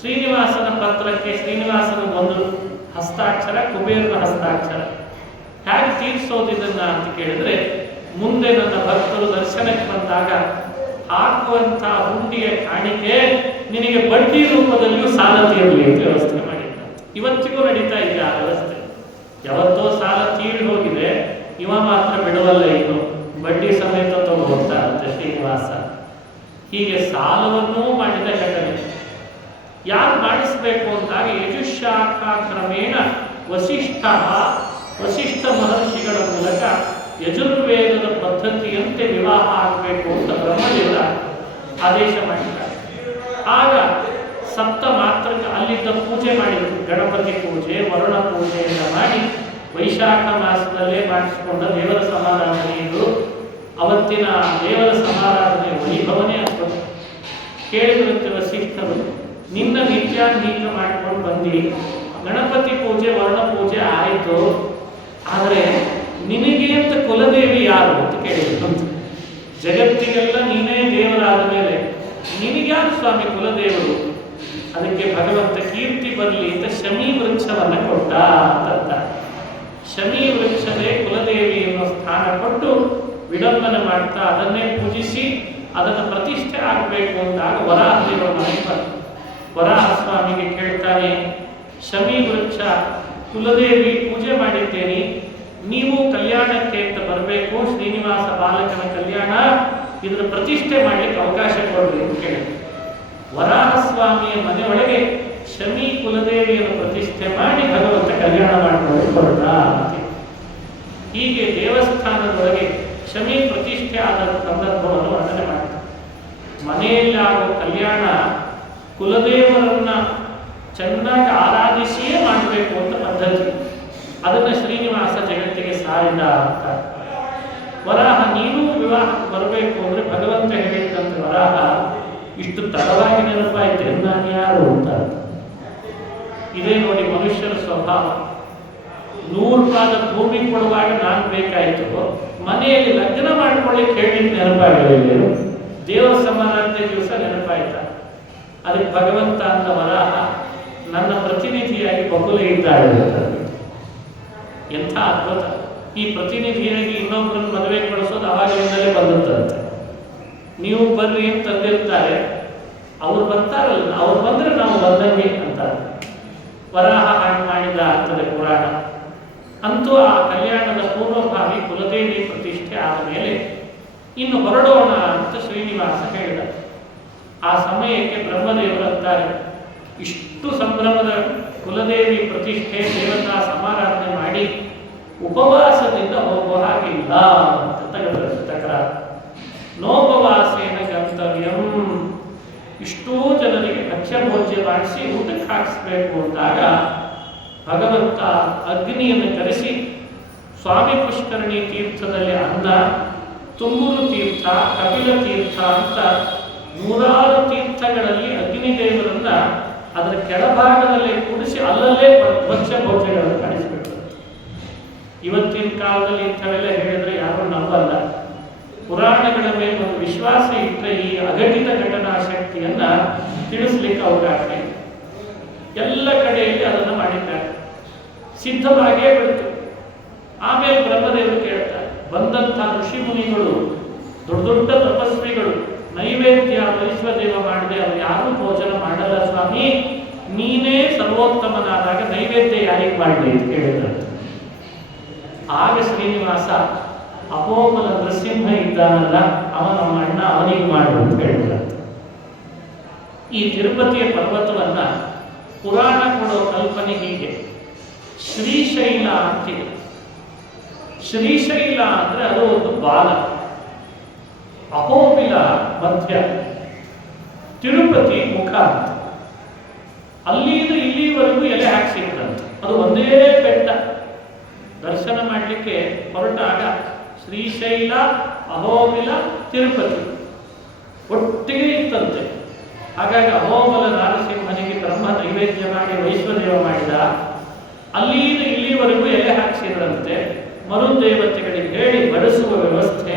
ಶ್ರೀನಿವಾಸನ ಪತ್ರಕ್ಕೆ ಶ್ರೀನಿವಾಸನ ಒಂದು ಹಸ್ತಾಕ್ಷರ, ಕುಬೇರನ ಹಸ್ತಾಕ್ಷರ. ಹೇಗೆ ತೀರಿಸೋದಿದನ್ನ ಅಂತ ಕೇಳಿದ್ರೆ, ಮುಂದೆ ನನ್ನ ಭಕ್ತರು ದರ್ಶನಕ್ಕೆ ಬಂದಾಗ ಹಾಕುವಂತ ಹುಂಡಿಯ ಕಾಣಿಕೆ ನಿನಗೆ ಬಡ್ಡಿ ರೂಪದಲ್ಲಿಯೂ ಸಾಲ ತೀರಲಿ ಅಂತ ವ್ಯವಸ್ಥೆ ಮಾಡಿದ್ದ. ಇವತ್ತಿಗೂ ನಡೀತಾ ಇದೆ ಆ ವ್ಯವಸ್ಥೆ. ಯಾವತ್ತೋ ಸಾಲ ತೀರಿ ಹೋಗಿದೆ, ಇವ ಮಾತ್ರ ಬಿಡುವಲ್ಲ, ಇನ್ನು ಬಡ್ಡಿ ಸಮೇತ ಹೋಗ್ತಾರಂತೆ ಶ್ರೀನಿವಾಸ. ಹೀಗೆ ಸಾಲವನ್ನೂ ಮಾಡಿದ ಘಟನೆ. ಯಾರು ಮಾಡಿಸಬೇಕು ಅಂದಾಗ ಯಜುಶಾಖಾ ಕ್ರಮೇಣ ವಸಿಷ್ಠ ಮಹರ್ಷಿಗಳ ಮೂಲಕ ಯಜುರ್ವೇದದ ಪದ್ಧತಿಯಂತೆ ವಿವಾಹ ಆಗಬೇಕು ಅಂತ ಬ್ರಹ್ಮದೇವರ ಆದೇಶ ಮಾಡಿದ್ದಾರೆ. ಆಗ ಸಪ್ತ ಮಾತ್ರ ಅಲ್ಲಿದ್ದ ಪೂಜೆ ಮಾಡಿದರು. ಗಣಪತಿ ಪೂಜೆ, ವರುಣ ಪೂಜೆಯಿಂದ ಮಾಡಿ ವೈಶಾಖ ಮಾಸದಲ್ಲೇ ಮಾಡಿಸಿಕೊಂಡ ದೇವರ ಸಮಾರಾಧನೆ ಇದು. ಅವತ್ತಿನ ದೇವರ ಸಮಾರಾಧನೆ ವೈಭವನೇ ಆಗ್ತದೆ. ಕೇಳಿದಂತೆ ವಸಿಷ್ಠರು, ನಿನ್ನ ನಿತ್ಯಾನ್ವೀತ ಮಾಡ್ಕೊಂಡು ಬಂದಿ, ಗಣಪತಿ ಪೂಜೆ ವರುಣ ಪೂಜೆ ಆಯಿತು, ಆದರೆ ನಿನಗೆ ಅಂತ ಕುಲದೇವಿ ಯಾರು ಅಂತ ಕೇಳಿದ್ರು. ಜಗತ್ತಿಗೆಲ್ಲ ನೀನೇ ದೇವರಾದ ಮೇಲೆ ನಿನಗ್ಯಾರು ಸ್ವಾಮಿ ಕುಲದೇವರು? ಅದಕ್ಕೆ ಭಗವಂತ ಕೀರ್ತಿ ಬರಲಿ ಅಂತ ಶಮಿ ವೃಕ್ಷವನ್ನ ಕೊಟ್ಟ ಅಂತ. ಶಮಿ ವೃಕ್ಷವೇ ಕುಲದೇವಿ ಎನ್ನುವ ಸ್ಥಾನ ಕೊಟ್ಟು ವಿಡಂಬನೆ ಮಾಡ್ತಾ ಅದನ್ನೇ ಪೂಜಿಸಿ ಅದನ್ನು ಪ್ರತಿಷ್ಠೆ ಆಗಬೇಕು ಅಂದಾಗ ವರಾಹದೇವರ ಮನೆಗೆ ಬಂತು. ವರಾಹ ಸ್ವಾಮಿಗೆ ಕೇಳ್ತಾನೆ, ಶಮಿ ವೃಕ್ಷ ಕುಲದೇವಿ ಪೂಜೆ ಮಾಡಿದ್ದೇನೆ, ನೀವು ಕಲ್ಯಾಣಕ್ಕೆ ಅಂತ ಬರಬೇಕು, ಶ್ರೀನಿವಾಸ ಬಾಲಕನ ಕಲ್ಯಾಣ, ಇದರ ಪ್ರತಿಷ್ಠೆ ಮಾಡಲಿಕ್ಕೆ ಅವಕಾಶ ಕೊಡ್ರಿ ಅಂತ ಕೇಳಿ ವರಾಹಸ್ವಾಮಿಯ ಮನೆಯೊಳಗೆ ಶಮಿ ಕುಲದೇವಿಯನ್ನು ಪ್ರತಿಷ್ಠೆ ಮಾಡಿ ಭಗವಂತ ಕಲ್ಯಾಣ ಮಾಡಿಕೊಂಡು ಹೊರಟ. ಹೀಗೆ ದೇವಸ್ಥಾನದೊಳಗೆ ಶಮಿ ಪ್ರತಿಷ್ಠೆ ಆದ ಸಂದರ್ಭವನ್ನು ವರ್ಣನೆ ಮಾಡ್ತಾರೆ. ಮನೆಯಲ್ಲಿ ಆಗೋ ಕಲ್ಯಾಣ ಕುಲದೇವರನ್ನ ಚೆನ್ನಾಗಿ ಆರಾಧಿಸಿಯೇ ಮಾಡಬೇಕು ಅಂತ ಪದ್ಧತಿ. ಅದನ್ನು ಶ್ರೀನಿವಾಸ ಜಗತ್ತಿಗೆ ಸಾರಿದ ಅಂತ. ವರಾಹ ನೀನು ವಿವಾಹಕ್ಕೆ ಬರಬೇಕು ಅಂದ್ರೆ ಭಗವಂತ ಹೇಳಿದಂತೆ ವರಾಹ ಇಷ್ಟು ತಡವಾಗಿ ನೆನಪಾಯ್ತು ನಾನು ಯಾರು ಅಂತ. ಇದೇ ನೋಡಿ ಮನುಷ್ಯರ ಸ್ವಭಾವ. 100 ಪಾದ ಭೂಮಿ ಕೊಡುವಾಗ ನಾನು ಬೇಕಾಯ್ತು, ಮನೆಯಲ್ಲಿ ಲಗ್ನ ಮಾಡ್ಕೊಳ್ಳಿಕ್ಕೆ ಹೇಳಿಕ್ಕೆ ನೆನಪಾಗಲಿಲ್ಲ, ದೇವರ ಸಮಾರಾಧನೆ ದಿವಸ ನೆನಪಾಯ್ತ. ಅದಕ್ಕೆ ಭಗವಂತ ಅಂತ ವರಾಹ ನನ್ನ ಪ್ರತಿನಿಧಿಯಾಗಿ ಬಕುಲೆ ಇದ್ದಾಳೆ. ಎಂಥ ಅದ್ಭುತ! ಈ ಪ್ರತಿನಿಧಿಯಾಗಿ ಇನ್ನೊಬ್ಬರನ್ನು ಮದುವೆ ಕಳಿಸೋದು ಅವಾಗಿಂದಲೇ ಬಂದಂತೆ. ನೀವು ಬರ್ರಿ ಅಂತ ತಂದಿರ್ತಾರೆ, ಅವ್ರು ಬರ್ತಾರಲ್ಲ, ಅವ್ರು ಬಂದ್ರೆ ನಾವು ಬಂದಂಗೆ ಅಂತಾರೆ. ವರಾಹ ಹಾಗೆ ಮಾಡಿದ ಆಗ್ತದೆ ಪುರಾಣ. ಅಂತೂ ಆ ಕಲ್ಯಾಣದ ಪೂರ್ವಭಾವಿ ಕುಲದೇವಿ ಪ್ರತಿಷ್ಠೆ ಆದ ಮೇಲೆ ಇನ್ನು ಹೊರಡೋಣ ಅಂತ ಶ್ರೀನಿವಾಸ ಹೇಳಿದ. ಆ ಸಮಯಕ್ಕೆ ಬ್ರಹ್ಮದೇವರಂತಾರೆ, ಇಷ್ಟು ಸಂಭ್ರಮದ ಕುಲದೇವಿ ಪ್ರತಿಷ್ಠೆ ದೇವತಾ ಸಮಾರಾಧನೆ ಮಾಡಿ ಉಪವಾಸದಿಂದ ಹೋಗುವ ಹಾಗಿಲ್ಲ ಅಂತ ತಕರಾರು. ನೋಪವಾಸೇನ ಗಂತವ್ಯಂ, ಇಷ್ಟೂ ಜನರಿಗೆ ಭಕ್ಷ್ಯ ಭೋಜ್ಯ ಮಾಡಿಸಿ ಊಟಕ್ಕೆ ಹಾಕಿಸ್ಬೇಕು ಅಂದಾಗ ಭಗವಂತ ಅಗ್ನಿಯನ್ನು ಕರೆಸಿ ಸ್ವಾಮಿ ಪುಷ್ಕರಣಿ ತೀರ್ಥದಲ್ಲಿ ಅನ್ನ, ತುಂಬೂರು ತೀರ್ಥ, ಕಪಿಲ ತೀರ್ಥ ಅಂತ 106 ತೀರ್ಥಗಳಲ್ಲಿ ಅಗ್ನಿದೇವರನ್ನ ಅದರ ಕೆಳಭಾಗದಲ್ಲೇ ಕೂಡಿಸಿ ಅಲ್ಲಲ್ಲೇ ಭಕ್ಷ್ಯ ಭೋಜ್ಯಗಳನ್ನು ಕಾಣಿಸ್ಬಿಡ್ತಾರೆ. ಇವತ್ತಿನ ಕಾಲದಲ್ಲಿ ಇಂಥವೆಲ್ಲ ಹೇಳಿದ್ರೆ ಯಾರು ನಂಬಲ್ಲ. ಪುರಾಣಗಳ ಮೇಲೆ ಒಂದು ವಿಶ್ವಾಸ ಇಟ್ಟರೆ ಈ ಅಘಟಿತ ಘಟನಾ ಶಕ್ತಿಯನ್ನ ತಿಳಿಸ್ಲಿಕ್ಕೆ ಅವಕಾಶ ಇದೆ. ಎಲ್ಲ ಕಡೆಯಲ್ಲಿ ಅದನ್ನು ಮಾಡಿದ್ದಾರೆ, ಸಿದ್ಧವಾಗಿಯೇ ಬಿಡ್ತು. ಆಮೇಲೆ ಬ್ರಹ್ಮದೇವರು ಕೇಳ್ತಾರೆ, ಬಂದಂಥ ಋಷಿ ಮುನಿಗಳು, ದೊಡ್ಡ ದೊಡ್ಡ ತಪಸ್ವಿಗಳು ನೈವೇದ್ಯ ವೈಶ್ವದೇವ ಮಾಡದೆ ಅವರು ಯಾರೂ ಭೋಜನ ಮಾಡಲ್ಲ ಸ್ವಾಮಿ, ನೀನೇ ಸರ್ವೋತ್ತಮನಾದಾಗ ನೈವೇದ್ಯ ಯಾರಿಗೆ ಮಾಡಲಿ ಅಂತ ಕೇಳಿದ್ರು. ಆಗ ಶ್ರೀನಿವಾಸ ಅಪೋಮಲ ನರಸಿಂಹ ಇದ್ದಾನಲ್ಲ, ಅವನ ಅಣ್ಣ, ಅವನಿಗೆ ಮಾಡು ಅಂತ ಹೇಳಿದ್ರು. ಈ ತಿರುಪತಿಯ ಪರ್ವತವನ್ನ ಪುರಾಣ ಕೊಡೋ ಕಲ್ಪನೆ ಹೀಗೆ, ಶ್ರೀಶೈಲ ಅಂತಿದೆ. ಶ್ರೀಶೈಲ ಅಂದ್ರೆ ಅದು ಒಂದು ಬಾಲ, ಅಹೋಬಿಲ ಮಧ್ಯ, ತಿರುಪತಿ ಮುಖ ಅಂತ. ಅಲ್ಲಿಂದ ಇಲ್ಲಿವರೆಗೂ ಎಲೆ ಹಾಕ್ಸಿದ್ರಂತೆ. ಅದು ಒಂದೇ ಬೆಟ್ಟ. ದರ್ಶನ ಮಾಡಲಿಕ್ಕೆ ಹೊರಟಾಗ ಶ್ರೀಶೈಲ, ಅಹೋಬಿಲ, ತಿರುಪತಿ ಒಟ್ಟಿಗೆ ಇತ್ತಂತೆ. ಹಾಗಾಗಿ ಅಹೋಬಲ ನಾರಸಿಂಹನಿಗೆ ಬ್ರಹ್ಮ ನೈವೇದ್ಯ ಮಾಡಿ ವೈಶ್ವದೇವ ಮಾಡಿದ. ಅಲ್ಲಿಂದ ಇಲ್ಲಿವರೆಗೂ ಎಲೆ ಹಾಕಿಸಿದ್ರಂತೆ. ಮರುದೇವತೆಗಳಿಗೆ ಹೇಳಿ ಬಡಿಸುವ ವ್ಯವಸ್ಥೆ,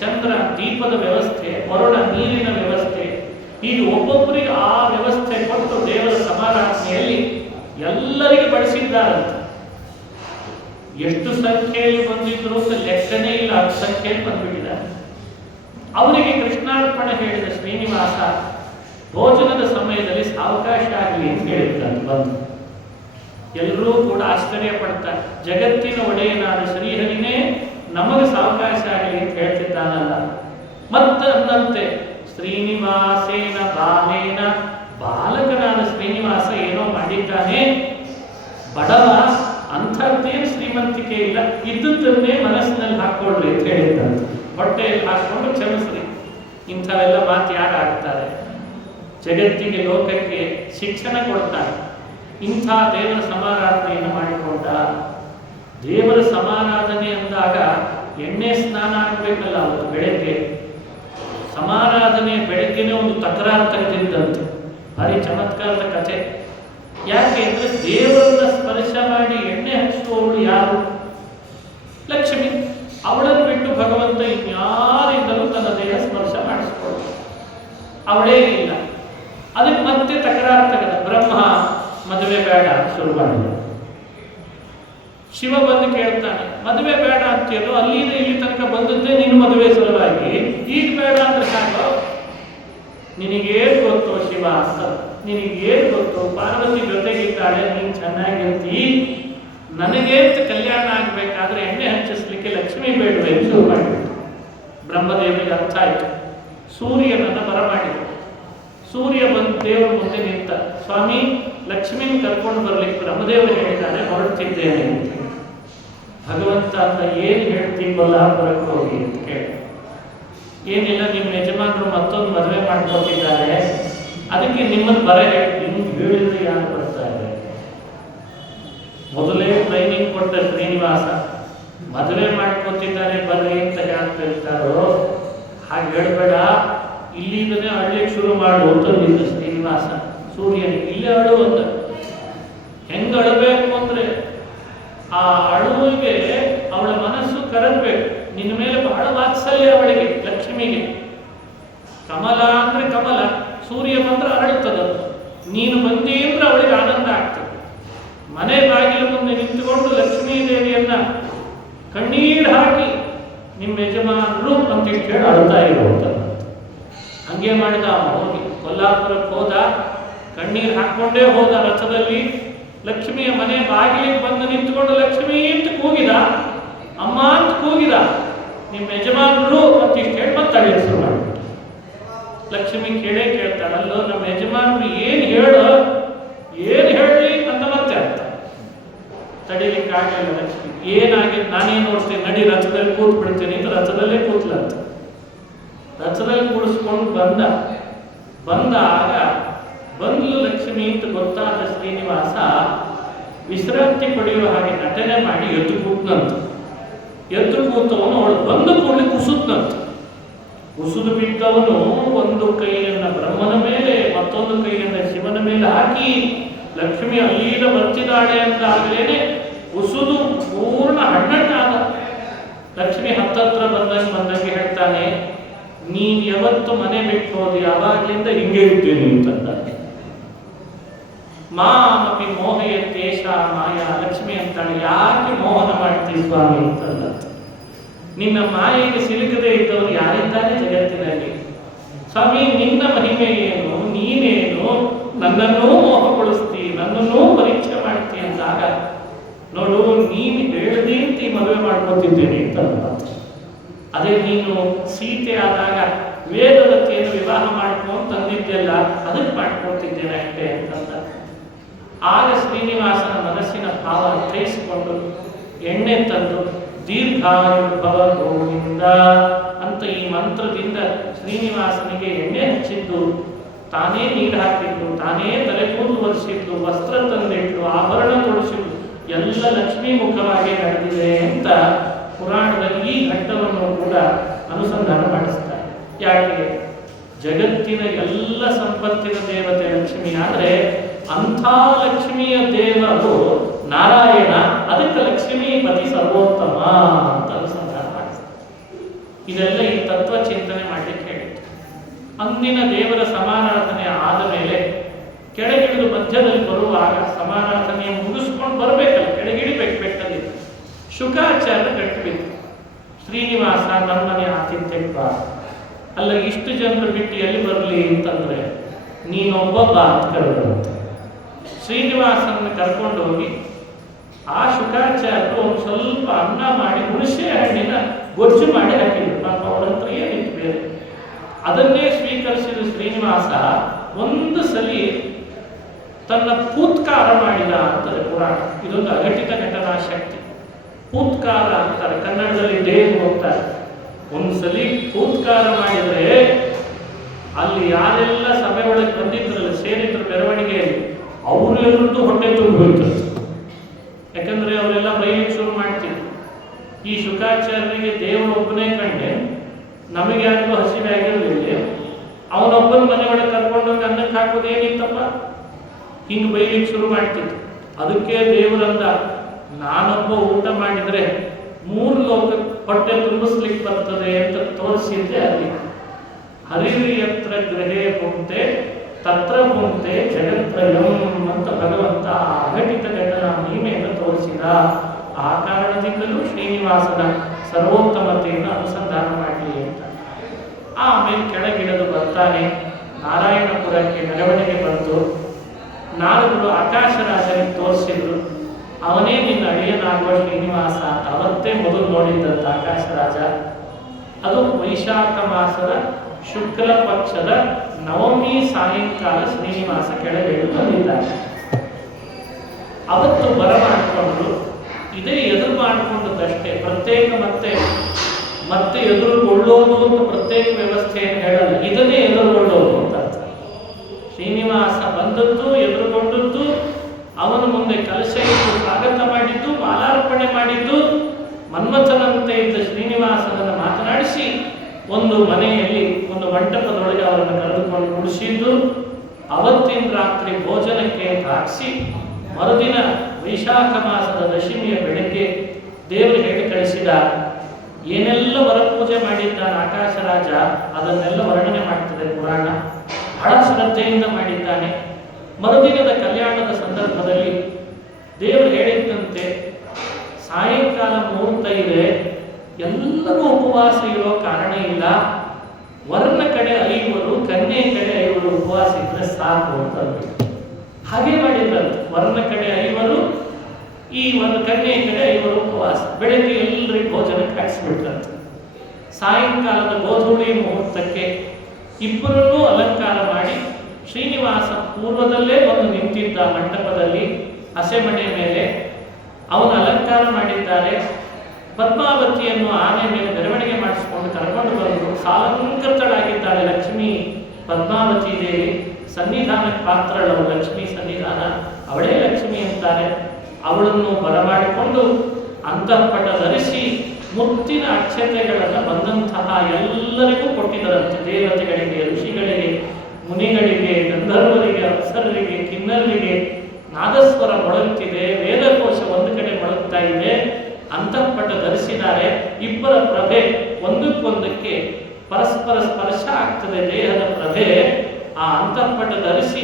ಚಂದ್ರ ದೀಪದ ವ್ಯವಸ್ಥೆ, ವರುಣ ನೀರಿನ ವ್ಯವಸ್ಥೆ, ಹೀಗೆ ಒಬ್ಬೊಬ್ಬರಿಗೆ ಆ ವ್ಯವಸ್ಥೆ ಕೊಟ್ಟು ದೇವರ ಸಮಾರಾಧನೆಯಲ್ಲಿ ಎಲ್ಲರಿಗೆ ಬಡಿಸಿದ್ದಾರಂತೆ. ಎಷ್ಟು ಸಂಖ್ಯೆಯಲ್ಲಿ ಬಂದಿದ್ರು ಅಂತ ಲೆಕ್ಕನೇ ಇಲ್ಲ, ಅದು ಸಂಖ್ಯೆಯಲ್ಲಿ ಬಂದ್ಬಿಟ್ಟಿದ್ದಾರೆ. ಅವರಿಗೆ ಕೃಷ್ಣಾರ್ಪಣೆ ಹೇಳಿದ ಶ್ರೀನಿವಾಸ ಭೋಜನದ ಸಮಯದಲ್ಲಿ ಸಾವಕಾಶ ಆಗಲಿ ಅಂತ ಹೇಳಿದ್ದಂತೆ. ಬಂದು ಎಲ್ಲರೂ ಕೂಡ ಆಶ್ಚರ್ಯ ಪಡ್ತಾರೆ. ಜಗತ್ತಿನ ಒಡೆಯನಾದ ಶ್ರೀಹರಿನೇ ನಮಗೆ ಸಾವಕಾಶ ಆಗಲಿ ಅಂತ ಹೇಳ್ತಿದ್ದಾನಲ್ಲ. ಮತ್ತೆ ಅಂದಂತೆ ಶ್ರೀನಿವಾಸೇನ ಬಾಲೇನ, ಬಾಲಕನಾದ ಶ್ರೀನಿವಾಸ ಏನೋ ಮಾಡಿದ್ದಾನೆ, ಬಡವ, ಅಂಥದ್ದೇನು ಶ್ರೀಮಂತಿಕೆ ಇಲ್ಲ, ಇದ್ದುದನ್ನೇ ಮನಸ್ಸಿನಲ್ಲಿ ಹಾಕೊಳ್ರಿ ಅಂತ ಹೇಳಿದ್ದಂತೆ. ಹೊಟ್ಟೆಯಲ್ಲಿ ಹಾಕೊಂಡು ಕ್ಷಮಿಸ್ರಿ. ಇಂಥವೆಲ್ಲ ಮಾತು ಯಾರು ಆಡ್ತಾರೆ? ಜಗತ್ತಿಗೆ, ಲೋಕಕ್ಕೆ ಶಿಕ್ಷಣ ಕೊಡ್ತಾರೆ. ಇಂಥ ದೇವರ ಸಮಾರಾಧನೆಯನ್ನು ಮಾಡಿಕೊಂಡ. ದೇವರ ಸಮಾರಾಧನೆ ಅಂದಾಗ ಎಣ್ಣೆ ಸ್ನಾನ ಆಗಬೇಕಲ್ಲ. ಅವತ್ತು ಬೆಳಗ್ಗೆ ಸಮಾರಾಧನೆ ಬೆಳಗ್ಗೆನೇ ಒಂದು ತಕರಾರು ತೆಗೆದಿದ್ದಂತೆ. ಭಾರಿ ಚಮತ್ಕಾರದ ಕಥೆ. ಯಾಕೆ ಅಂದ್ರೆ ದೇವರನ್ನ ಸ್ಪರ್ಶ ಮಾಡಿ ಎಣ್ಣೆ ಹಚ್ಚುವವಳು ಯಾರು? ಲಕ್ಷ್ಮಿ. ಅವಳನ್ನು ಬಿಟ್ಟು ಭಗವಂತ ಇನ್ಯಾರಿಂದಲೂ ತನ್ನ ದೇಹ ಸ್ಪರ್ಶ ಮಾಡಿಸ್ಕೊಳ್ಳು, ಅವಳೇ ಇಲ್ಲ. ಅದಕ್ಕೆ ಮತ್ತೆ ತಕರಾರು ತೆಗೆದ. ಬ್ರಹ್ಮ ಮದುವೆ ಬೇಡ ಶುರು ಮಾಡಿದ. ಶಿವ ಬಂದು ಕೇಳ್ತಾನೆ, ಮದುವೆ ಬೇಡ ಅಂತೀಯೋ, ಅಲ್ಲಿಂದ ಇಲ್ಲಿ ತನಕ ಬಂದದ್ದೇ ನೀನು ಮದುವೆ ಸಲುವಾಗಿ, ಈಗ ಬೇಡ ಅಂದ್ರೆ ಸಾಕು. ನಿನಗೇನು ಗೊತ್ತು ಶಿವ ಅಂತ? ನಿನಗೇನು ಗೊತ್ತು? ಪಾರ್ವತಿ ಜೊತೆಗಿದ್ದಾಳೆ, ನೀನು ಚೆನ್ನಾಗಿರ್ತಿ. ನನಗೇಂತ ಕಲ್ಯಾಣ ಆಗಬೇಕಾದ್ರೆ ಎಣ್ಣೆ ಹಚ್ಚಿಸ್ಲಿಕ್ಕೆ ಲಕ್ಷ್ಮಿ ಬೇಡವೆ ಶುರು ಮಾಡಿಬಿಟ್ಟು. ಬ್ರಹ್ಮದೇವರಿಗೆ ಅರ್ಥ ಆಯಿತು. ಸೂರ್ಯನನ್ನು ಬರಮಾಡಿದರು. ಸೂರ್ಯ ಬಂದು ದೇವರ ಮುಂದೆ ನಿಂತ. ಸ್ವಾಮಿ, ಲಕ್ಷ್ಮಿನ ಕರ್ಕೊಂಡು ಬರ್ಲಿಕ್ಕೆ ಬ್ರಹ್ಮದೇವರು ಹೇಳಿದ್ದಾನೆ, ಹೊರಡ್ತಿದ್ದೇನೆ ಅಂತ. ಭಗವಂತ ಅಂತ ಏನು ಹೇಳ್ತೀವಿ ಕೊಲ್ಲಾಪುರಕ್ಕೆ ಹೋಗಿ ಅಂತ ಕೇಳಿ. ಏನಿಲ್ಲ, ನಿಮ್ಮ ಯಜಮಾನರು ಮತ್ತೊಂದು ಮದುವೆ ಮಾಡ್ಕೊತಿದ್ದಾರೆ, ಅದಕ್ಕೆ ನಿಮ್ಮನ್ನು ಬರ ಹೇಳಿ. ನಿಮ್ಗೆ ಹೇಳಿದ್ರೆ ಯಾರು ಬರ್ತಾರೆ? ಮೊದಲೇ ಟ್ರೈನಿಂಗ್ ಕೊಟ್ಟ ಶ್ರೀನಿವಾಸ ಮದುವೆ ಮಾಡ್ಕೊತಿದ್ದಾರೆ ಬರ್ರಿ ಅಂತ ಹೇಳ್ತಿರ್ತಾರೋ, ಹಾಗೆ ಹೇಳ್ಬೇಡ, ಇಲ್ಲಿಂದನೇ ಅಳ್ಲಿಕ್ಕೆ ಶುರು ಮಾಡು ಅಂತಂದಿದ್ದ ಶ್ರೀನಿವಾಸ ಸೂರ್ಯನಿಗೆ. ಇಲ್ಲೇ ಅಳು ಅಂತ. ಹೆಂಗೆ ಅಳಬೇಕು ಅಂದ್ರೆ ಆ ಅಳುವಿಗೆ ಅವಳ ಮನಸ್ಸು ಕರಗಬೇಕು. ನಿನ್ನ ಮೇಲೆ ಬಹಳ ವಾತ್ಸಲ್ಯ ಅವಳಿಗೆ, ಲಕ್ಷ್ಮಿಗೆ. ಕಮಲ ಅಂದ್ರೆ ಕಮಲ, ಸೂರ್ಯ ಬಂದ್ರೆ ಅರಳುತ್ತದೆ. ನೀನು ಬಂದಿ ಅಂದ್ರೆ ಅವಳಿಗೆ ಆನಂದ ಆಗ್ತದೆ. ಮನೆ ಬಾಗಿಲು ಮುಂದೆ ನಿಂತುಕೊಂಡು ಲಕ್ಷ್ಮೀ ದೇವಿಯನ್ನ ಕಣ್ಣೀರು ಹಾಕಿ ನಿಮ್ಮ ಯಜಮಾನರು ಅಂತಿಷ್ಟು ಹೇಳಿ ಅಳ್ತಾ ಇರುವಂತ. ಹಂಗೆ ಮಾಡಿದ. ಹೋಗಿ ಕೊಲ್ಲಾಪುರಕ್ಕೆ ಹೋದ, ಕಣ್ಣೀರು ಹಾಕೊಂಡೇ ಹೋದ ರಥದಲ್ಲಿ. ಲಕ್ಷ್ಮಿಯ ಮನೆ ಬಾಗಿಲಿಗೆ ಬಂದು ನಿಂತುಕೊಂಡು ಲಕ್ಷ್ಮೀ ಅಂತ ಕೂಗಿದ, ಅಮ್ಮ ಅಂತ ಕೂಗಿದ. ನಿಮ್ಮ ಯಜಮಾನರು ಅಂತಿಷ್ಟು ಹೇಳಿ ಮತ್ತೆ ಅಳಿಯ ಶುರು ಮಾಡಿಬಿಟ್ಟು. ಲಕ್ಷ್ಮಿ ಕೇಳ್ತಾಳೆ, ಅಲ್ಲೋ ನಮ್ಮ ಯಜಮಾನರು ಏನು ಹೇಳಲಿ ಅಂತ ಮತ್ತೆ ಅಂತ ತಡೀಲಿಕ್ಕೆ ಆಗಲಿಲ್ಲ ಲಕ್ಷ್ಮಿ. ಏನಾಗಿದೆ ನಾನೇನು ನೋಡ್ತೇನೆ, ನಡಿ ರಥದಲ್ಲಿ ಕೂತ್ ಬಿಡ್ತೇನೆ ಅಂತ ರಥದಲ್ಲೇ ಕೂತ್ಲಂತ. ರಥದಲ್ಲಿ ಕೂಡಿಸ್ಕೊಂಡು ಬಂದಾಗ ಬಂದು ಲಕ್ಷ್ಮಿ ಅಂತ ಗೊತ್ತಾದ ಶ್ರೀನಿವಾಸ ವಿಶ್ರಾಂತಿ ಪಡೆಯುವ ಹಾಗೆ ನಟನೆ ಮಾಡಿ ಎದ್ದು ಕೂತ್ನಂತ. ಎದ್ದು ಕೂತವನು ಅವಳು ಬಂದು ಕೂಡಲೇ ಕುಸುತ್ನಂತ. ಕುಸಿದು ಬಿದ್ದವನು ಒಂದು ಕೈಯನ್ನ ಬ್ರಹ್ಮನ ಮೇಲೆ, ಮತ್ತೊಂದು ಕೈಯನ್ನ ಶಿವನ ಮೇಲೆ ಹಾಕಿ ಲಕ್ಷ್ಮಿ ಅಲ್ಲಿಂದ ಬರ್ತಿದ್ದಾಳೆ ಅಂತ ಆಗಲೇನೆ ಕುಸಿದು ಪೂರ್ಣ ಹಣ್ಣಾದ. ಲಕ್ಷ್ಮಿ ಹತ್ತತ್ರ ಬಂದಂಗೆ ಹೇಳ್ತಾನೆ, ನೀನ್ ಯಾವತ್ತು ಮನೆ ಬಿಟ್ಟು ಹೋದಿ ಅವಾಗ್ಲಿಂದ ಹಿಂಗೆ ಇದ್ದೀನಿ ಅಂತಂದ. ಮಾಮಪಿ ಮೋಹಯತ್ತೇಷ ಮಾಯಾ. ಲಕ್ಷ್ಮಿ ಅಂತಾಳೆ, ಯಾಕೆ ಮೋಹನ ಮಾಡ್ತೀವಿ ಸ್ವಾಮಿ ಅಂತಂದ. ನಿನ್ನ ಮಾಯೆಗೆ ಸಿಲುಕದೇ ಇದ್ದವರು ಯಾರಿದ್ದಾರೆ ಜಗತ್ತಿನಲ್ಲಿ? ಸ್ವಾಮಿ, ನಿನ್ನ ಮಹಿಮೆ ಏನು, ನೀನೇನು, ನನ್ನನ್ನೂ ಮೋಹಗೊಳಿಸ್ತಿ, ನನ್ನನ್ನೂ ಪರೀಕ್ಷೆ ಮಾಡ್ತಿ ಅಂದಾಗ, ನೋಡು ನೀನು ಹೇಳ್ದಿ ಅಂತ ಮದುವೆ ಮಾಡ್ಕೊತಿದ್ದೇನೆ ಅಂತಂದ. ಅದೇ ನೀನು ಸೀತೆ ಆದಾಗ ವೇದವತಿಯನ್ನು ವಿವಾಹ ಮಾಡ್ಕೊಂಡು ತಂದಿದ್ದೆಲ್ಲ, ಅದಕ್ಕೆ ಮಾಡ್ಕೊತಿದ್ದೇನೆ ಅಷ್ಟೇ ಅಂತಂದ. ಆಗ ಶ್ರೀನಿವಾಸನ ಮನಸ್ಸಿನ ಭಾವ ಗ್ರಹಿಸಿಕೊಂಡು ಎಣ್ಣೆ ತಂದು ದೀರ್ಘಾಯುರ್ಭವ ಗೋವಿಂದ ಅಂತ ಈ ಮಂತ್ರದಿಂದ ಶ್ರೀನಿವಾಸನಿಗೆ ಎಣ್ಣೆ ಹಚ್ಚಿದ್ದು, ತಾನೇ ನೀರು ಹಾಕಿದ್ದು, ತಾನೇ ತಲೆ ಕೂದಲು ಒರೆಸಿದ್ದು, ವಸ್ತ್ರ ತಂದಿಟ್ಟು, ಆಭರಣ ತೊಡಿಸಿದ್ದು ಎಲ್ಲ ಲಕ್ಷ್ಮೀ ಮುಖವಾಗಿ ನಡೆದಿದೆ ಅಂತ ಪುರಾಣದಲ್ಲಿ ಈ ಘಟ್ಟವನ್ನು ಕೂಡ ಅನುಸಂಧಾನ ಮಾಡಿಸ್ತಾರೆ. ಯಾಕೆ? ಜಗತ್ತಿನ ಎಲ್ಲ ಸಂಪತ್ತಿನ ದೇವತೆ ಲಕ್ಷ್ಮಿ, ಆದರೆ ಅಂಥ ಲಕ್ಷ್ಮಿಯ ದೇವರು ನಾರಾಯಣ, ಅದಕ್ಕೆ ಲಕ್ಷ್ಮೀಪತಿ ಸರ್ವೋತ್ತಮ ಅಂತ ಅನುಸಂಧಾನ ಮಾಡಿಸ್ತಾರೆ. ಇದೆಲ್ಲ ಈ ತತ್ವ ಚಿಂತನೆ ಮಾಡಲಿಕ್ಕೆ ಹೇಳಿತ್ತು. ಅಂದಿನ ದೇವರ ಸಮಾರಾಧನೆ ಆದ ಮೇಲೆ ಕೆಳಗಿಳಿದು ಮಧ್ಯದಲ್ಲಿ ಬರುವಾಗ ಸಮಾರಾಧನೆಯ ಮುಗಿಸ್ಕೊಂಡು ಬರಬೇಕಲ್ಲ, ಕೆಳಗಿಳಿಬೇಕು ಬೆಟ್ಟದಲ್ಲಿ. ಶುಕಾಚಾರ್ಯ ಕಟ್ಟಿಬಿಟ್ಟು, ಶ್ರೀನಿವಾಸ ನಮ್ಮನೆ ಆತಿಥ್ಯಕ್ಕೆ ಬಾ, ಅಲ್ಲ ಇಷ್ಟು ಜನರು ಬಿಟ್ಟು ಎಲ್ಲಿ ಬರಲಿ ಅಂತಂದ್ರೆ ನೀನೊಬ್ಬ ಬಾ ಅಂತ ಕರೆದಂತ. ಶ್ರೀನಿವಾಸನ ಕರ್ಕೊಂಡು ಹೋಗಿ ಆ ಶುಕಾಚಾರ್ಯರು ಒಂದು ಸ್ವಲ್ಪ ಅನ್ನ ಮಾಡಿ ಹುಣಸೆ ಹಣ್ಣಿನ ಗೊಜ್ಜು ಮಾಡಿ ಹಾಕಿದ್ರು. ಪಾಪ ಅವ್ರ ಹತ್ರ ಏನಿತ್ತು ಬೇರೆ, ಅದನ್ನೇ ಸ್ವೀಕರಿಸಿದ ಶ್ರೀನಿವಾಸ ಒಂದು ಸಲಿ ತನ್ನ ಪೂತ್ಕಾರ ಮಾಡಿದ ಅಂತಾರೆ ಪುರಾಣ. ಇದೊಂದು ಅಘಟಿತ ಘಟನಾ ಶಕ್ತಿ. ಪೂತ್ಕಾರ ಅಂತಾರೆ, ಕನ್ನಡದಲ್ಲಿ ದೇವ್ ಹೋಗ್ತಾರೆ. ಒಂದ್ಸಲಿ ಪೂತ್ಕಾರ ಮಾಡಿದ್ರೆ ಅಲ್ಲಿ ಯಾರೆಲ್ಲ ಸಭೆ ಒಳಗೆ ಬಂದಿದ್ರಲ್ಲ, ಸೇರಿದ್ರು ಮೆರವಣಿಗೆಯಲ್ಲಿ, ಅವರೆಲ್ಲರದ್ದು ಹೊಟ್ಟೆ ತುಂಬ ಹೋಯ್ತು. ಯಾಕಂದ್ರೆ ಅವರೆಲ್ಲ ಬೈಲಿಕ್ಕೆ ಶುರು ಮಾಡ್ತಿದ್ರು. ಈ ಶುಕಾಚಾರ್ಯರಿಗೆ ದೇವರೊಬ್ಬನೇ ಕಂಡೆ, ನಮಗೆ ಯಾರಿಗೂ ಹಸಿವೆ ಆಗಿರಲಿಲ್ಲ, ಅವನೊಬ್ಬನ ಮನೆ ಒಳಗೆ ಕರ್ಕೊಂಡೋಗಿ ಅನ್ನಕ್ಕೆ ಹಾಕೋದೇನಿತ್ತಪ್ಪ, ಹಿಂಗೆ ಬೈಲಿಕ್ಕೆ ಶುರು ಮಾಡ್ತಿದ್ರು. ಅದಕ್ಕೆ ದೇವರಂದ, ನಾನೊಬ್ಬ ಊಟ ಮಾಡಿದ್ರೆ 3 ಲೋಕ ಹೊಟ್ಟೆ ತುಂಬಿಸ್ಲಿಕ್ಕೆ ಬರ್ತದೆ ಅಂತ ತೋರಿಸಿದ್ದೆ. ಅಲ್ಲಿ ಹರಿಯತ್ರ ಗೃಹೇ ಪುಂತೆ ತತ್ರ ಪುಂತೆ ಜಗತ್ರಯಂ ಅಂತ ಭಗವಂತ ಅಘಟಿತ ಘಟನಾ ಮಹಿಮೆಯನ್ನು ತೋರಿಸಿದ. ಆ ಕಾರಣದಿಂದಲೂ ಶ್ರೀನಿವಾಸನ ಸರ್ವೋತ್ತಮತೆಯನ್ನು ಅನುಸಂಧಾನ ಮಾಡಲಿ ಅಂತ. ಆಮೇಲೆ ಕೆಳಗಿಳಿದು ಬರ್ತಾನೆ. ನಾರಾಯಣಪುರಕ್ಕೆ ಮೆರವಣಿಗೆ ಬಂತು. ನಾರದರು ಆಕಾಶರಾಜನಿಗೆ ತೋರಿಸಿದ್ರು, ಅವನೇ ನಿನ್ನ ಅಳಿಯನಾಗುವ ಶ್ರೀನಿವಾಸ ಅಂತ. ಅವತ್ತೇ ಮೊದಲು ನೋಡಿದ್ದಂತ ಆಕಾಶರಾಜ. ಅದು ವೈಶಾಖ ಮಾಸದ ಶುಕ್ಲ ಪಕ್ಷದ ನವಮಿ ಸಾಯಂಕಾಲ ಶ್ರೀನಿವಾಸ ಕೆಳಗಿಳಿದು ಬಂದಿದ್ದಾರೆ. ಅವತ್ತು ಬರಮಾಡಿಕೊಂಡು ಇದೇ ಎದುರು ಮಾಡಿಕೊಂಡದಷ್ಟೇ, ಪ್ರತ್ಯೇಕ ಮತ್ತೆ ಎದುರುಗೊಳ್ಳೋದು ಅಂತ ಪ್ರತ್ಯೇಕ ವ್ಯವಸ್ಥೆಯನ್ನು ಹೇಳಲ್ಲ, ಇದನ್ನೇ ಎದುರುಗೊಳ್ಳೋದು ಅಂತ ಅರ್ಥ. ಶ್ರೀನಿವಾಸ ಬಂದದ್ದು, ಎದುರುಗೊಂಡದ್ದು, ಅವನ ಮುಂದೆ ಕಲಶ ಇಟ್ಟು ಸ್ವಾಗತ ಮಾಡಿದ್ದು, ಮಾಲಾರ್ಪಣೆ ಮಾಡಿದ್ದು, ಮನ್ಮಥನಂತೆ ಇದ್ದ ಶ್ರೀನಿವಾಸನನ್ನು ಮಾತನಾಡಿಸಿ ಒಂದು ಮನೆಯಲ್ಲಿ ಒಂದು ಮಂಟಪದೊಳಗೆ ಅವರನ್ನು ಕರೆದುಕೊಂಡು ಕುಡಿಸಿದ್ದು, ಅವತ್ತಿನ ರಾತ್ರಿ ಭೋಜನಕ್ಕೆ ಹಾಕಿಸಿ ಮರುದಿನ ವೈಶಾಖ ಮಾಸದ ದಶಮಿಯ ಬೆಳಗ್ಗೆ ದೇವರು ಹೇಳಿ ಕಳಿಸಿದ. ಏನೆಲ್ಲ ವರಪೂಜೆ ಮಾಡಿದ್ದಾನೆ ಆಕಾಶರಾಜ ಅದನ್ನೆಲ್ಲ ವರ್ಣನೆ ಮಾಡ್ತದೆ ಪುರಾಣ. ಬಹಳ ಶ್ರದ್ಧೆಯಿಂದ ಮಾಡಿದ್ದಾನೆ. ಮರುದಿನದ ಕಲ್ಯಾಣದ ಸಂದರ್ಭದಲ್ಲಿ ದೇವರು ಹೇಳಿದ್ದಂತೆ ಸಾಯಂಕಾಲ ಮುಹೂರ್ತ ಇದೆ, ಎಲ್ಲರೂ ಉಪವಾಸ ಇರೋ ಕಾರಣ ಇಲ್ಲ, ವರ್ಣ ಕಡೆ 5 ಕನ್ಯೆ ಕಡೆ 5 ಉಪವಾಸ ಇದ್ರೆ ಸಾಕು ಅಂತ ಹಾಗೆ ಮಾಡಿದ್ರಂತೆ. ವರ್ಣ ಕಡೆ 5, ಈ ಒಂದು ಕನ್ಯೆ ಕಡೆ 5 ಉಪವಾಸ. ಬೆಳಗ್ಗೆ ಎಲ್ಲರಿಗೂ ಭೋಜನಕ್ಕೆ ಹಾಕಿಸ್ಬಿಟ್ರಂತೆ. ಸಾಯಂಕಾಲದ ಗೋಧೂಳಿ ಮುಹೂರ್ತಕ್ಕೆ ಇಬ್ಬರನ್ನೂ ಅಲಂಕಾರ ಮಾಡಿ ಶ್ರೀನಿವಾಸ ಪೂರ್ವದಲ್ಲೇ ಒಂದು ನಿಂತಿದ್ದ ಮಂಟಪದಲ್ಲಿ ಹಸೆಮಣೆ ಮೇಲೆ ಅವನು ಅಲಂಕಾರ ಮಾಡಿದ್ದಾರೆ. ಪದ್ಮಾವತಿಯನ್ನು ಆನೆ ಮೇಲೆ ಮೆರವಣಿಗೆ ಮಾಡಿಸಿಕೊಂಡು ಕರ್ಕೊಂಡು ಬಂದು ಸಾಲಂಕೃತಳಾಗಿದ್ದಾಳೆ ಲಕ್ಷ್ಮೀ ಪದ್ಮಾವತಿ ದೇವಿ. ಸನ್ನಿಧಾನಕ್ಕೆ ಪಾತ್ರಳವು ಲಕ್ಷ್ಮೀ ಸನ್ನಿಧಾನ, ಅವಳೇ ಲಕ್ಷ್ಮಿ ಅಂತಾರೆ. ಅವಳನ್ನು ಬರಮಾಡಿಕೊಂಡು ಅಂತಃಪಟ ಧರಿಸಿ ಮುತ್ತಿನ ಅಕ್ಷತೆಗಳನ್ನು ಬಂದಂತಹ ಎಲ್ಲರಿಗೂ ಕೊಟ್ಟಿದ್ದರಂತೆ. ದೇವತೆಗಳಿಗೆ, ಋಷಿಗಳಿಗೆ, ಮುನಿಗಳಿಗೆ, ಗಂಧರ್ವರಿಗೆ, ಅಪ್ಸರರಿಗೆ, ಕಿನ್ನರರಿಗೆ. ನಾದಸ್ವರ ಮೊಳಗುತ್ತಿದೆ, ವೇದಕೋಶ ಒಂದು ಕಡೆ ಮೊಳಗ್ತಾ ಇದೆ, ಅಂತಃಪಟ ಧರಿಸಿದ್ದಾರೆ. ಇಬ್ಬರ ಪ್ರಭೆ ಒಂದಕ್ಕೊಂದಕ್ಕೆ ಪರಸ್ಪರ ಸ್ಪರ್ಶ ಆಗ್ತದೆ, ದೇಹದ ಪ್ರಭೆ. ಆ ಅಂತಃಪಟ ಧರಿಸಿ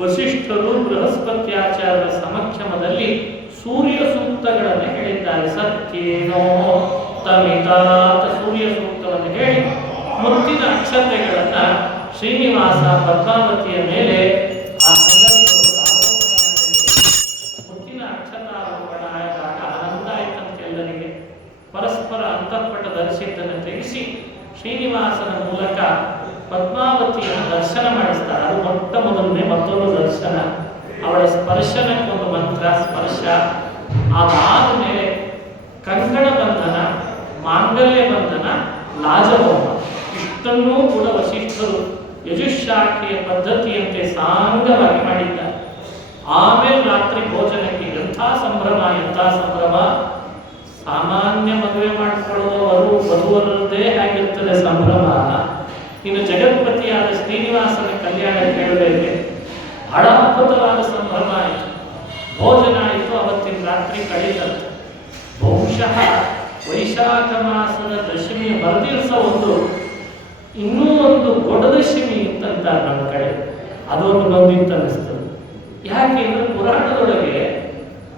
ವಸಿಷ್ಠರು ಬೃಹಸ್ಪತ್ಯಾಚಾರ್ಯರ ಸಮಕ್ಷಮದಲ್ಲಿ ಸೂರ್ಯ ಸೂಕ್ತಗಳನ್ನು ಹೇಳಿದ್ದಾರೆ. ಸತ್ಯೇನೋ ತಮಿತಾತ ಸೂರ್ಯ ಸೂಕ್ತವನ್ನು ಹೇಳಿ ಮುತ್ತಿನ ಅಕ್ಷತೆಗಳನ್ನ ಶ್ರೀನಿವಾಸ ಪದ್ಮಾವತಿಯ ಮೇಲೆ ಆ ಮುತ್ತಿನ ಅಕ್ಷತಾರೋಪಣ ಆದಾಗ ಆನಂದ ಆಯ್ತಂತೆಲ್ಲರಿಗೆ. ಪರಸ್ಪರ ಅಂತಃಪಟ ಧರಿಸಿದ್ದನ್ನು ತೆಗೆಸಿ ಶ್ರೀನಿವಾಸನ ಮೂಲಕ ಪದ್ಮಾವತಿಯನ್ನು ದರ್ಶನ ಮಾಡಿಸ್ತಾರೆ. ಅದು ಮೊದಲನೇ ಮತ್ತೊಂದು ದರ್ಶನ. ಅವಳ ಸ್ಪರ್ಶನಕ್ಕೊಂದು ಮಂತ್ರ ಸ್ಪರ್ಶ, ಅದಾದ ಮೇಲೆ ಕಂಕಣ ಬಂಧನ, ಮಾಂಗಲ್ಯ ಬಂಧನ, ಲಾಜಹೋಮ ಇಷ್ಟನ್ನೂ ಕೂಡ ವಸಿಷ್ಠರು ಯಜುಶಾಖೆಯ ಪದ್ಧತಿಯಂತೆ ಸಾಂಗವಾಗಿ ಮಾಡಿದ್ದಾರೆ. ಆಮೇಲೆ ರಾತ್ರಿ ಭೋಜನಕ್ಕೆ ಎಂಥ ಸಂಭ್ರಮ, ಎಂಥ ಸಂಭ್ರಮ! ಸಾಮಾನ್ಯ ಮದುವೆ ಮಾಡಿಕೊಳ್ಳುವವರು ವಧುವರದ್ದೇ ಆಗಿರ್ತದೆ ಸಂಭ್ರಮ. ಇನ್ನು ಜಗತ್ಪತಿಯಾದ ಶ್ರೀನಿವಾಸನ ಕಲ್ಯಾಣ ಕೇಳಬೇಕು, ಬಹಳ ಅದ್ಭುತವಾದ ಸಂಭ್ರಮ ಆಯಿತು. ಭೋಜನ ಆಯಿತು, ಅವತ್ತಿನ ರಾತ್ರಿ ಕಳೀತಂತೆ. ಬಹುಶಃ ವೈಶಾಖ ಮಾಸದ ದಶಮಿಯ ಮರುದಿವಸ ಇನ್ನೂ ಒಂದು ಗೊಡದಶಮಿ ಅಂತಂತಾರೆ ನಮ್ಮ ಕಡೆ, ಅದೊಂದು ಬಂದಿತ್ತು ಅನ್ನಿಸ್ತದೆ. ಯಾಕೆ ಅಂದ್ರೆ ಪುರಾಣದೊಳಗೆ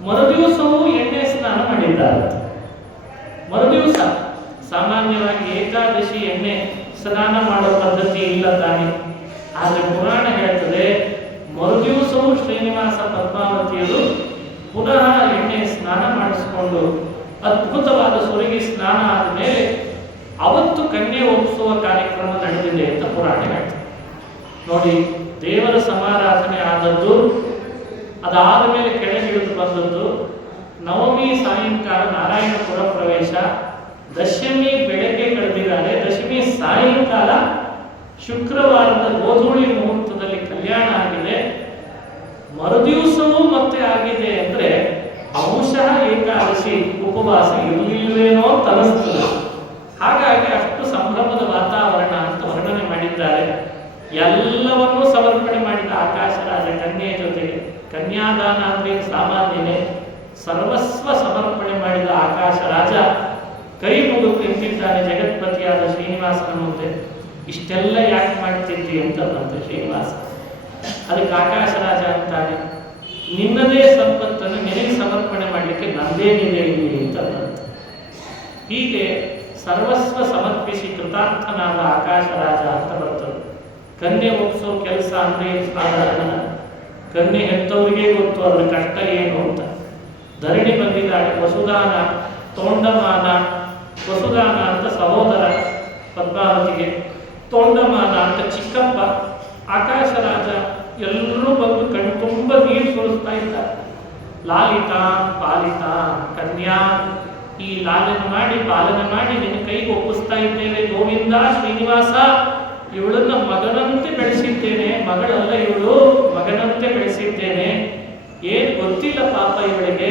ಮರುದಿವಸವೂ ಎಣ್ಣೆ ಸ್ನಾನ ಮಾಡಿದ್ದಾರೆ. ಮರುದಿವಸ ಸಾಮಾನ್ಯವಾಗಿ ಏಕಾದಶಿ ಎಣ್ಣೆ ಸ್ನಾನ ಮಾಡೋ ಪದ್ಧತಿ ಇಲ್ಲ ತಾನೆ. ಆದರೆ ಪುರಾಣ ಹೇಳ್ತದೆ ಮರುದಿವಸವೂ ಶ್ರೀನಿವಾಸ ಪದ್ಮಾವತಿಯರು ಪುನಃ ಎಣ್ಣೆ ಸ್ನಾನ ಮಾಡಿಸಿಕೊಂಡು ಅದ್ಭುತವಾದ ಸುರಗಿ ಸ್ನಾನ ಆದಮೇಲೆ ಅವತ್ತು ಕನ್ಯೆ ಒಪ್ಪಿಸುವ ಕಾರ್ಯಕ್ರಮ ನಡೆದಿದೆ ಅಂತ ಪುರಾಣ ಹೇಳ್ತದೆ. ನೋಡಿ, ದೇವರ ಸಮಾರಾಧನೆ ಆದದ್ದು, ಅದಾದ ಮೇಲೆ ಕೆಳಗಿಳಿದು ಬಂದದ್ದು, ನವಮಿ ಸಾಯಂಕಾಲ ನಾರಾಯಣಪುರ ಪ್ರವೇಶ, ದಶಮಿ ಬೆಳಗ್ಗೆ ಕಳೆದಿದ್ದಾರೆ, ದಶಮಿ ಸಾಯಂಕಾಲ ಶುಕ್ರವಾರದ ಗೋಧೂಳಿ ಮುಹೂರ್ತದಲ್ಲಿ ಕಲ್ಯಾಣ ಆಗಿದೆ. ಮರುದಿವಸವೂ ಮತ್ತೆ ಆಗಿದೆ ಅಂದ್ರೆ ಬಹುಶಃ ಏಕಾದಶಿ ಉಪವಾಸ ಇರಲಿಲ್ವೇನೋ ತನಿಸ್ತದೆ. ಹಾಗಾಗಿ ಅಷ್ಟು ಸಂಭ್ರಮದ ವಾತಾವರಣ ಅಂತ ವರ್ಣನೆ ಮಾಡಿದ್ದಾರೆ. ಎಲ್ಲವನ್ನೂ ಸಮರ್ಪಣೆ ಮಾಡಿದ ಆಕಾಶರಾಜ ಕನ್ಯೆಯ ಜೊತೆಗೆ, ಕನ್ಯಾದಾನ ಅಂದ್ರೆ ಸಾಮಾನ್ಯನೇ, ಸರ್ವಸ್ವ ಸಮರ್ಪಣೆ ಮಾಡಿದ ಆಕಾಶರಾಜ ಕೈ ಮುಗಿದು ನಿಂತಿದ್ದಾನೆ ಜಗತ್ಪತಿಯಾದ ಶ್ರೀನಿವಾಸನ ಮುಂದೆ. ಇಷ್ಟೆಲ್ಲ ಯಾಕೆ ಮಾಡ್ತಿದ್ದಿ ಅಂತಂದಂತೆ ಶ್ರೀನಿವಾಸ. ಅದಕ್ಕೆ ಆಕಾಶರಾಜ ಅಂತಾನೆ, ನಿನ್ನದೇ ಸಂಪತ್ತನ್ನು ನಿನಗೆ ಸಮರ್ಪಣೆ ಮಾಡಲಿಕ್ಕೆ ನಂದೇನಿದೆ ಇಲ್ಲಿ ಅಂತಂದಂತೆ. ಹೀಗೆ ಸರ್ವಸ್ವ ಸಮರ್ಪಿಸಿ ಕೃತಾರ್ಥನಾದ ಆಕಾಶರಾಜ ಅಂತ ಬರ್ತದೆ. ಕನ್ಯೆ ಒಪ್ಪಿಸೋ ಕೆಲಸ ಅಂದ್ರೆ ಸಾಧಾರಣ, ಕನ್ಯೆ ಹೆತ್ತವರಿಗೆ ಗೊತ್ತು ಅದರ ಕಷ್ಟ ಏನು ಅಂತ. ಧರಣಿ ಬಂದಿದ್ದಾಳೆ, ವಸುದಾನ, ತೋಂಡಮಾನ. ವಸುದಾನ ಅಂತ ಸಹೋದರ ಪದ್ಮಾವತಿಗೆ, ತೋಂಡಮಾನ ಅಂತ ಚಿಕ್ಕಪ್ಪ. ಆಕಾಶರಾಜ ಎಲ್ಲರೂ ಬಂದು ಕಣ್ಣು ತುಂಬ ನೀರು ಸುರಿಸ್ತಾ ಇದ್ದಾರೆ. ಲಾಲಿತಾ ಪಾಲಿತಾ ಕನ್ಯಾ, ಈ ಲಾಲನೆ ಮಾಡಿ ಪಾಲನೆ ಮಾಡಿ ನಿನ್ನ ಕೈಗೆ ಒಪ್ಪಿಸ್ತಾ ಇದ್ದೇವೆ ಗೋವಿಂದ. ಶ್ರೀನಿವಾಸ, ಇವಳನ್ನ ಮಗನಂತೆ ಬೆಳೆಸಿದ್ದೇನೆ, ಮಗಳಲ್ಲ ಇವಳು, ಮಗನಂತೆ ಬೆಳೆಸಿದ್ದೇನೆ. ಏನ್ ಗೊತ್ತಿಲ್ಲ ಪಾಪ ಇವಳಿಗೆ,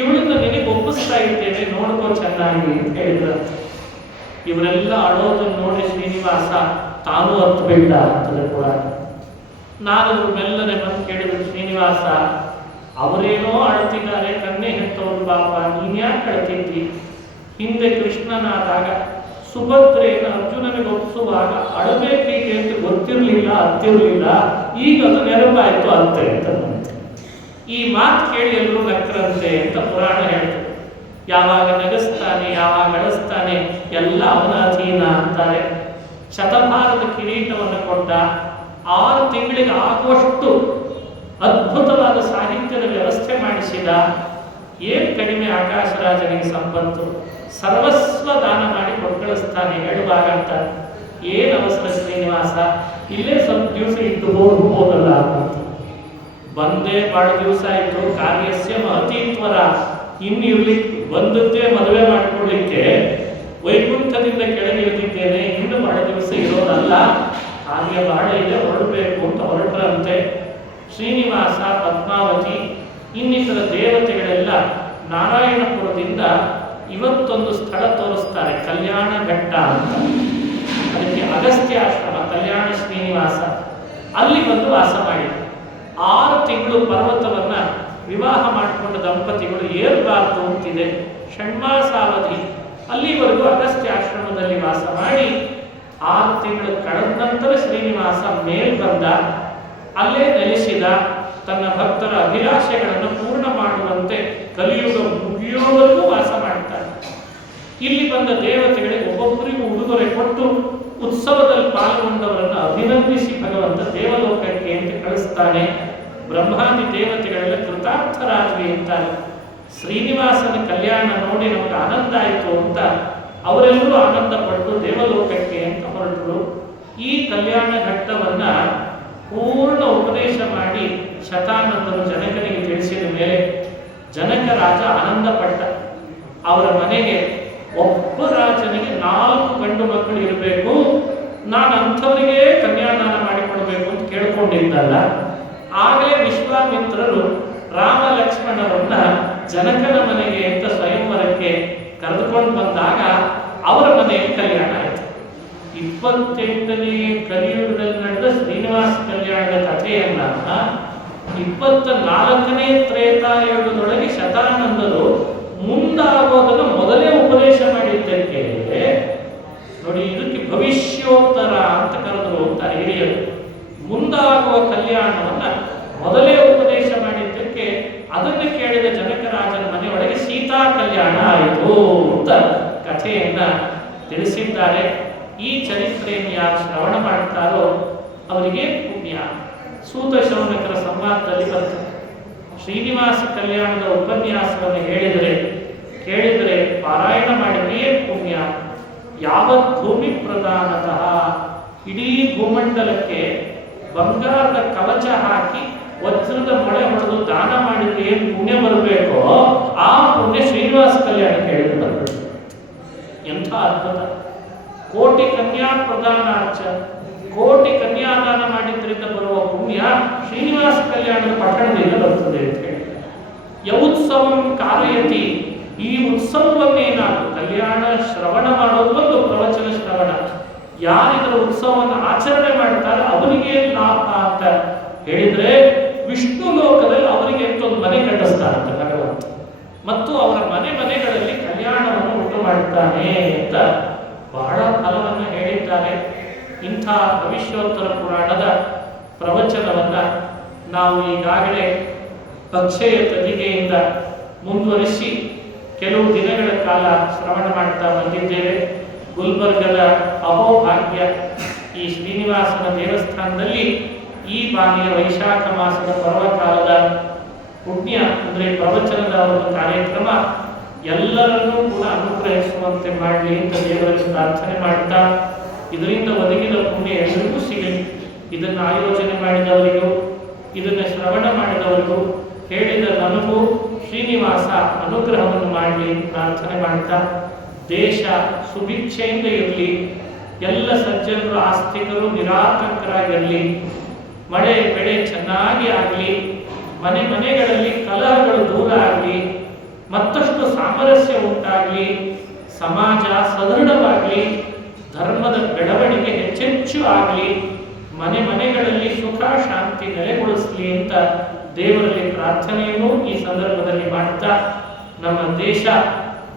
ಇವಳನ್ನ ನಿನಗೆ ಒಪ್ಪಿಸ್ತಾ ಇದ್ದೇನೆ, ನೋಡ್ಕೋ ಚೆನ್ನಾಗಿ ಅಂತ ಹೇಳಿದ್ರಂತೆ. ಇವರೆಲ್ಲ ಅಳೋದನ್ನು ನೋಡಿ ಶ್ರೀನಿವಾಸ ತಾನು ಹತ್ತು ಬಿಟ್ಟ ಅಂತದೆ ಕೂಡ. ನಾನು ಮೆಲ್ಲನೆ ಬಂದು ಕೇಳಿದ್ರು, ಶ್ರೀನಿವಾಸ ಅವರೇನೋ ಅಳ್ತಿದ್ದಾರೆ, ಕನ್ಯೆ ಹೆತ್ತವರು ಪಾಪ, ನೀನ್ ಯಾಕೆ ಅಳ್ತಿದ್ದಿ? ಹಿಂದೆ ಕೃಷ್ಣನಾದಾಗ ಸುಭದ್ರೆಯನ್ನು ಅರ್ಜುನನಿಗೆ ಒಪ್ಪಿಸುವಾಗ ಅಳಬೇಕೀಗೆ ಅಂತ ಗೊತ್ತಿರಲಿಲ್ಲ, ಅತ್ತಿರಲಿಲ್ಲ, ಈಗ ಅದು ನೆನಪಾಯಿತು ಅತ್ತೆ ಅಂತ. ಈ ಮಾತು ಕೇಳಿ ಎಲ್ಲರೂ ನಕ್ಕರಂತೆ ಅಂತ ಪುರಾಣ ಹೇಳ್ತದೆ. ಯಾವಾಗ ನಗಿಸ್ತಾನೆ, ಯಾವಾಗ ಅಳಿಸ್ತಾನೆ ಎಲ್ಲ ಅವನ ಅಧೀನ ಅಂತಾರೆ. ಶತಭಾರದ ಕಿರೀಟವನ್ನು ಕೊಟ್ಟ, 6 ತಿಂಗಳಿಗೆ ಆಗುವಷ್ಟು ಅದ್ಭುತವಾದ ಸಾಹಿತ್ಯದ ವ್ಯವಸ್ಥೆ ಮಾಡಿಸಿದ. ಏನ್ ಕಡಿಮೆ ಆಕಾಶರಾಜನಿಗೆ ಸಂಪತ್ತು, ಸರ್ವಸ್ವ ದಾನ ಮಾಡಿ ಕೊಟ್ಕಳಿಸ್ತಾನೆ ಹೇಳುವಾಗ ಅಂತ. ಏನ್ ಅವಸರ ಶ್ರೀನಿವಾಸ, ಇಲ್ಲೇ ಸ್ವಲ್ಪ ದಿವಸ ಇದ್ದು ಹೋಗ್ಬೋದಲ್ಲ ಅಂತ. ಬಂದೇ ಬಹಳ ದಿವಸ ಆಯಿತು, ಕಾರ್ಯಸ್ಯ ಮಹತೀತ್ವರ, ಇನ್ನು ಇರ್ಲಿಕ್ಕೆ ಬಂದದ್ದೇ ಮದುವೆ ಮಾಡಿಕೊಳ್ಳಿಕ್ಕೆ ವೈಕುಂಠದಿಂದ ಕೆಳಗೆ ಇಳಿದಿದ್ದೇನೆ, ಇನ್ನು ಬಹಳ ದಿವಸ ಇರೋದಲ್ಲ, ಕಾರ್ಯ ಬಹಳ ಇದೆ, ಹೊರಡಬೇಕು ಅಂತ ಹೊರಟರಂತೆ. ಶ್ರೀನಿವಾಸ, ಪದ್ಮಾವತಿ, ಇನ್ನಿತರ ದೇವತೆಗಳೆಲ್ಲ ನಾರಾಯಣಪುರದಿಂದ ಇವತ್ತೊಂದು ಸ್ಥಳ ತೋರಿಸ್ತಾರೆ, ಕಲ್ಯಾಣ ಘಟ್ಟ ಅಂತ. ಅದಕ್ಕೆ ಅಗಸ್ತ್ಯಾಶ್ರಮ, ಕಲ್ಯಾಣ ಶ್ರೀನಿವಾಸ, ಅಲ್ಲಿ ಬಂದು ವಾಸ ಮಾಡಿದರು. 6 ತಿಂಗಳು ಪರ್ವತವನ್ನ ವಿವಾಹ ಮಾಡಿಕೊಂಡ ದಂಪತಿಗಳು ಏರ್ಬಾರ್ದು ಅಂತಿದೆ. ಷಣ್ಮಾಸಾವಧಿ ಅಲ್ಲಿವರೆಗೂ ಅಗಸ್ತ್ಯಾಶ್ರಮದಲ್ಲಿ ವಾಸ ಮಾಡಿ 6 ತಿಂಗಳು ಕಳೆದ ನಂತರ ಶ್ರೀನಿವಾಸ ಮೇಲ್ ಬಂದ. ಅಲ್ಲೇ ನೆಲೆಸಿದ. ತನ್ನ ಭಕ್ತರ ಅಭಿಲಾಷೆಗಳನ್ನು ಪೂರ್ಣ ಮಾಡುವಂತೆ ಕಲಿಯುಗ ಮುಗಿಯುವವರೆಗೂ ವಾಸ ಮಾಡ್ತಾನೆ. ಇಲ್ಲಿ ಬಂದ ದೇವತೆಗಳಿಗೆ ಒಬ್ಬೊಬ್ಬರಿಗೂ ಉಡುಗೊರೆ ಕೊಟ್ಟು ಉತ್ಸವದಲ್ಲಿ ಪಾಲ್ಗೊಂಡವರನ್ನು ಅಭಿನಂದಿಸಿ ಭಗವಂತ ದೇವಲೋಕಕ್ಕೆ ಅಂತ ಕಳಿಸ್ತಾನೆ. ಬ್ರಹ್ಮಾದಿ ದೇವತೆಗಳೆಲ್ಲ ಕೃತಾರ್ಥರಾದ್ವಿ ಅಂತಾರೆ. ಶ್ರೀನಿವಾಸನ ಕಲ್ಯಾಣ ನೋಡಿ ನಮಗೆ ಆನಂದ ಆಯಿತು ಅಂತ ಅವರೆಲ್ಲರೂ ಆನಂದ ಪಟ್ಟು ದೇವಲೋಕಕ್ಕೆ ಅಂತ ಹೊರಟರು. ಈ ಕಲ್ಯಾಣ ಘಟ್ಟವನ್ನ ಪೂರ್ಣ ಉಪದೇಶ ಮಾಡಿ ಶತಾನಂದರು ಜನಕನಿಗೆ ತಿಳಿಸಿದ ಮೇಲೆ ಜನಕ ಜನಕ ರಾಜ ಆನಂದ ಪಟ್ಟ. ಅವರ ಮನೆಗೆ ಒಬ್ಬ ರಾಜನಿಗೆ 4 ಗಂಡು ಮಕ್ಕಳು ಇರಬೇಕು, ನಾನು ಅಂಥವರಿಗೆ ಕನ್ಯಾದಾನ ಮಾಡಿಕೊಡ್ಬೇಕು ಅಂತ ಕೇಳ್ಕೊಂಡಿದ್ದಲ್ಲ. ಆಗಲೇ ವಿಶ್ವಾಮಿತ್ರರು ರಾಮ ಲಕ್ಷ್ಮಣರನ್ನ ಜನಕನ ಮನೆಗೆ ಅಂತ ಸ್ವಯಂವರಕ್ಕೆ ಕರೆದುಕೊಂಡು ಬಂದಾಗ ಅವರ ಮನೆಯಲ್ಲಿ ಕಲ್ಯಾಣ ಆಯಿತು. 28ನೇ ಕಲಿಯುಗದಲ್ಲಿ ನಡೆದ ಶ್ರೀನಿವಾಸ ಕಲ್ಯಾಣದ ಕಥೆಯನ್ನ 24ನೇ ತ್ರೇತಾಯುಗದೊಳಗೆ ಶತಾನಂದರು ಮುಂದಾಗೋದನ್ನು ಮೊದಲೇ ಉಪದೇಶ ಮಾಡಿದ್ದಕ್ಕೆ ನೋಡಿ, ಇದಕ್ಕೆ ಭವಿಷ್ಯೋತ್ತರ ಅಂತ ಕರೆದ್ರು ಅಂತ ಹಿರಿಯರು. ಮುಂದಾಗುವ ಕಲ್ಯಾಣವನ್ನ ಮೊದಲೇ ಉಪದೇಶ ಮಾಡಿದ್ದಕ್ಕೆ ಅದನ್ನು ಕೇಳಿದ ಜನಕರಾಜನ ಮನೆಯೊಳಗೆ ಸೀತಾ ಕಲ್ಯಾಣ ಆಯಿತು ಅಂತ ಕಥೆಯನ್ನ ತಿಳಿಸಿದ್ದಾರೆ. ಈ ಚರಿತ್ರೆಯನ್ನು ಯಾರು ಶ್ರವಣ ಮಾಡ್ತಾರೋ ಅವರಿಗೆ ಪುಣ್ಯ. ಸೂತ ಶೌನಕರ ಸಂವಾದದಲ್ಲಿ ಬರ್ತದೆ, ಶ್ರೀನಿವಾಸ ಕಲ್ಯಾಣದ ಉಪನ್ಯಾಸವನ್ನು ಕೇಳಿದರೆ ಪಾರಾಯಣ ಮಾಡಿದೆಯೇ ಪುಣ್ಯ. ಯಾವ ಭೂಮಿ ಪ್ರಧಾನತಃ ಇಡೀ ಭೂಮಂಡಲಕ್ಕೆ ಬಂಗಾರದ ಕವಚ ಹಾಕಿ ವಜ್ರದ ಮಳೆ ಹೊಡೆದು ದಾನ ಮಾಡಿದ್ರೆ ಏನು ಪುಣ್ಯ ಬರಬೇಕೋ ಆ ಪುಣ್ಯ ಶ್ರೀನಿವಾಸ ಕಲ್ಯಾಣ ಕೇಳಿದ್ರೆ ಬರಬೇಕು. ಎಂಥ ಅದ್ಭುತ! ಕೋಟಿ ಕನ್ಯಾ ಪ್ರಧಾನಾರ್ಚ, ಕೋಟಿ ಕನ್ಯಾದಾನ ಮಾಡಿದ್ರಿಂದ ಬರುವ ಪುಣ್ಯ ಶ್ರೀನಿವಾಸ ಕಲ್ಯಾಣದ ಪಟ್ಟಣದಿಂದ ಬರ್ತದೆ ಅಂತ ಹೇಳಿ. ಯೌತ್ಸವಂ ಕಾರಯತಿ, ಈ ಉತ್ಸವವನ್ನೇನಾದ್ರು ಕಲ್ಯಾಣ ಶ್ರವಣ ಮಾಡೋದು ಒಂದು ಪ್ರವಚನ ಶ್ರವಣ. ಯಾರಿದರ ಉತ್ಸವವನ್ನು ಆಚರಣೆ ಮಾಡ್ತಾರೆ ಅವರಿಗೆ ಲಾಭ ಅಂತ ಹೇಳಿದ್ರೆ, ವಿಷ್ಣು ಲೋಕದಲ್ಲಿ ಅವರಿಗೆ ಅಂತ ಒಂದು ಮನೆ ಕಟ್ಟಿಸ್ತಾರಂತೆ ಭಗವಂತ, ಮತ್ತು ಅವರ ಮನೆಗಳಲ್ಲಿ ಕಲ್ಯಾಣವನ್ನು ಉಂಟು ಮಾಡುತ್ತಾನೆ ಅಂತ ಬಹಳ ಫಲವನ್ನು ಹೇಳಿದ್ದಾರೆ. ಇಂಥ ಭವಿಷ್ಯೋತ್ತರ ಪುರಾಣದ ಪ್ರವಚನವನ್ನ ನಾವು ಈಗಾಗಲೇ ಅಕ್ಷಯ ತದಿಗೆಯಿಂದ ಮುಂದುವರಿಸಿ ಕೆಲವು ದಿನಗಳ ಕಾಲ ಶ್ರವಣ ಮಾಡ್ತಾ ಬಂದಿದ್ದೇವೆ. ಗುಲ್ಬರ್ಗದ ಅಹೋಭಾಗ್ಯ ಈ ಶ್ರೀನಿವಾಸನ ದೇವಸ್ಥಾನದಲ್ಲಿ ಈ ಬಾರಿಯ ವೈಶಾಖ ಮಾಸದ ಪರ್ವಕಾಲದ ಪುಣ್ಯ ಅಂದರೆ ಪ್ರವಚನದ ಒಂದು ಕಾರ್ಯಕ್ರಮ ಎಲ್ಲರನ್ನೂ ಕೂಡ ಅನುಗ್ರಹಿಸುವಂತೆ ಮಾಡಲಿ ಅಂತ ದೇವರಲ್ಲಿ ಪ್ರಾರ್ಥನೆ ಮಾಡ್ತಾ, ಇದರಿಂದ ಒದಗಿದ ಪುಣ್ಯ ಎಲ್ಲರಿಗೂ ಸಿಗಲಿ. ಇದನ್ನು ಆಯೋಜನೆ ಮಾಡಿದವರಿಗೂ ಇದನ್ನು ಶ್ರವಣ ಮಾಡಿದವರಿಗೂ ಹೇಳಿದ ನನಗೂ ಶ್ರೀನಿವಾಸ ಅನುಗ್ರಹವನ್ನು ಮಾಡಲಿ ಪ್ರಾರ್ಥನೆ ಮಾಡ್ತಾ, ದೇಶ ಸುಭಿಕ್ಷೆಯಿಂದ ಇರಲಿ, ಎಲ್ಲ ಸಜ್ಜನರು ಆಸ್ತಿಕರು ನಿರಾತಂಕರಾಗಿರಲಿ, ಮಳೆ ಬೆಳೆ ಚೆನ್ನಾಗಿ ಆಗಲಿ, ಮನೆಗಳಲ್ಲಿ ಕಲಹಗಳು ದೂರ ಆಗಲಿ, ಮತ್ತಷ್ಟು ಸಾಮರಸ್ಯ ಉಂಟಾಗಲಿ, ಸಮಾಜ ಸದೃಢವಾಗಲಿ, ಧರ್ಮದ ಬೆಳವಣಿಗೆ ಹೆಚ್ಚೆಚ್ಚು ಆಗಲಿ, ಮನೆಗಳಲ್ಲಿ ಸುಖ ಶಾಂತಿ ನೆಲೆಗೊಳಿಸಲಿ ಅಂತ ದೇವರಲ್ಲಿ ಪ್ರಾರ್ಥನೆಯನ್ನು ಈ ಸಂದರ್ಭದಲ್ಲಿ ಮಾಡ್ತಾ, ನಮ್ಮ ದೇಶ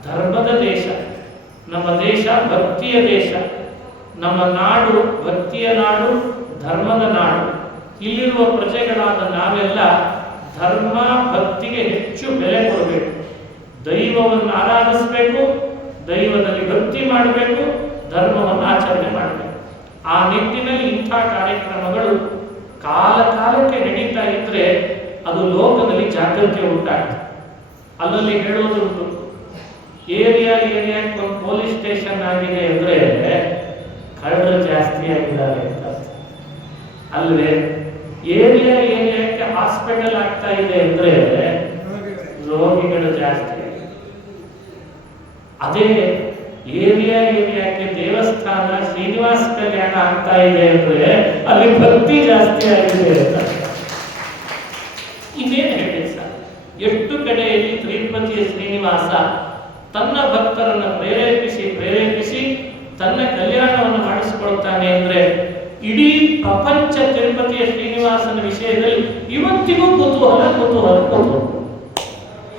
ಧರ್ಮದ ದೇಶ, ನಮ್ಮ ದೇಶ ಭಕ್ತಿಯ ದೇಶ, ನಮ್ಮ ನಾಡು ಭಕ್ತಿಯ ನಾಡು, ಧರ್ಮದ ನಾಡು. ಇಲ್ಲಿರುವ ಪ್ರಜೆಗಳಾದ ನಾವೆಲ್ಲ ಧರ್ಮ ಭಕ್ತಿಗೆ ಹೆಚ್ಚು ಬೆಲೆ ಕೊಡಬೇಕು, ದೈವವನ್ನು ಆರಾಧಿಸಬೇಕು, ದೈವದಲ್ಲಿ ಭಕ್ತಿ ಮಾಡಬೇಕು, ಧರ್ಮವನ್ನು ಆಚರಣೆ ಮಾಡಬೇಕು. ಆ ನಿಟ್ಟಿನಲ್ಲಿ ಇಂಥ ಕಾರ್ಯಕ್ರಮಗಳು ಕಾಲಕ್ಕೆ ನಡೀತಾ ಇದ್ರೆ ಅದು ಲೋಕದಲ್ಲಿ ಜಾಗೃತಿ ಉಂಟಾಗ್ತದೆ. ಅಲ್ಲಲ್ಲಿ ಹೇಳೋದುಂಟು, ಏರಿಯಾಕ್ಕೆ ಒಂದು ಪೊಲೀಸ್ ಸ್ಟೇಷನ್ ಆಗಿದೆ ಅಂದ್ರೆ ಕಳ್ಳರು ಜಾಸ್ತಿ ಆಗಿದ್ದಾರೆ ಅಂತ. ಅಲ್ಲದೆ ಏರಿಯಾಕ್ಕೆ ಹಾಸ್ಪಿಟಲ್ ಆಗ್ತಾ ಇದೆ ಅಂದ್ರೆ ರೋಗಿಗಳು ಜಾಸ್ತಿ. ಅದೇ ಏರಿಯಾಕ್ಕೆ ದೇವಸ್ಥಾನ ಶ್ರೀನಿವಾಸ ಕಲ್ಯಾಣ ಆಗ್ತಾ ಇದೆ ಅಂದ್ರೆ ಅಲ್ಲಿ ಭಕ್ತಿ ಜಾಸ್ತಿ ಆಗಿದೆ ಅಂತ. ಇನ್ನೇನು ಹೇಳಿ ಸರ್, ಎಷ್ಟು ಕಡೆಯಲ್ಲಿ ತಿರುಪತಿಯ ಶ್ರೀನಿವಾಸ ತನ್ನ ಭಕ್ತರನ್ನು ಪ್ರೇರೇಪಿಸಿ ತನ್ನ ಕಲ್ಯಾಣವನ್ನು ಮಾಡಿಸಿಕೊಳ್ತಾನೆ ಅಂದ್ರೆ ಇಡೀ ಪ್ರಪಂಚ ತಿರುಪತಿಯ ಶ್ರೀನಿವಾಸನ ವಿಷಯದಲ್ಲಿ ಇವತ್ತಿಗೂ ಕುತೂಹಲ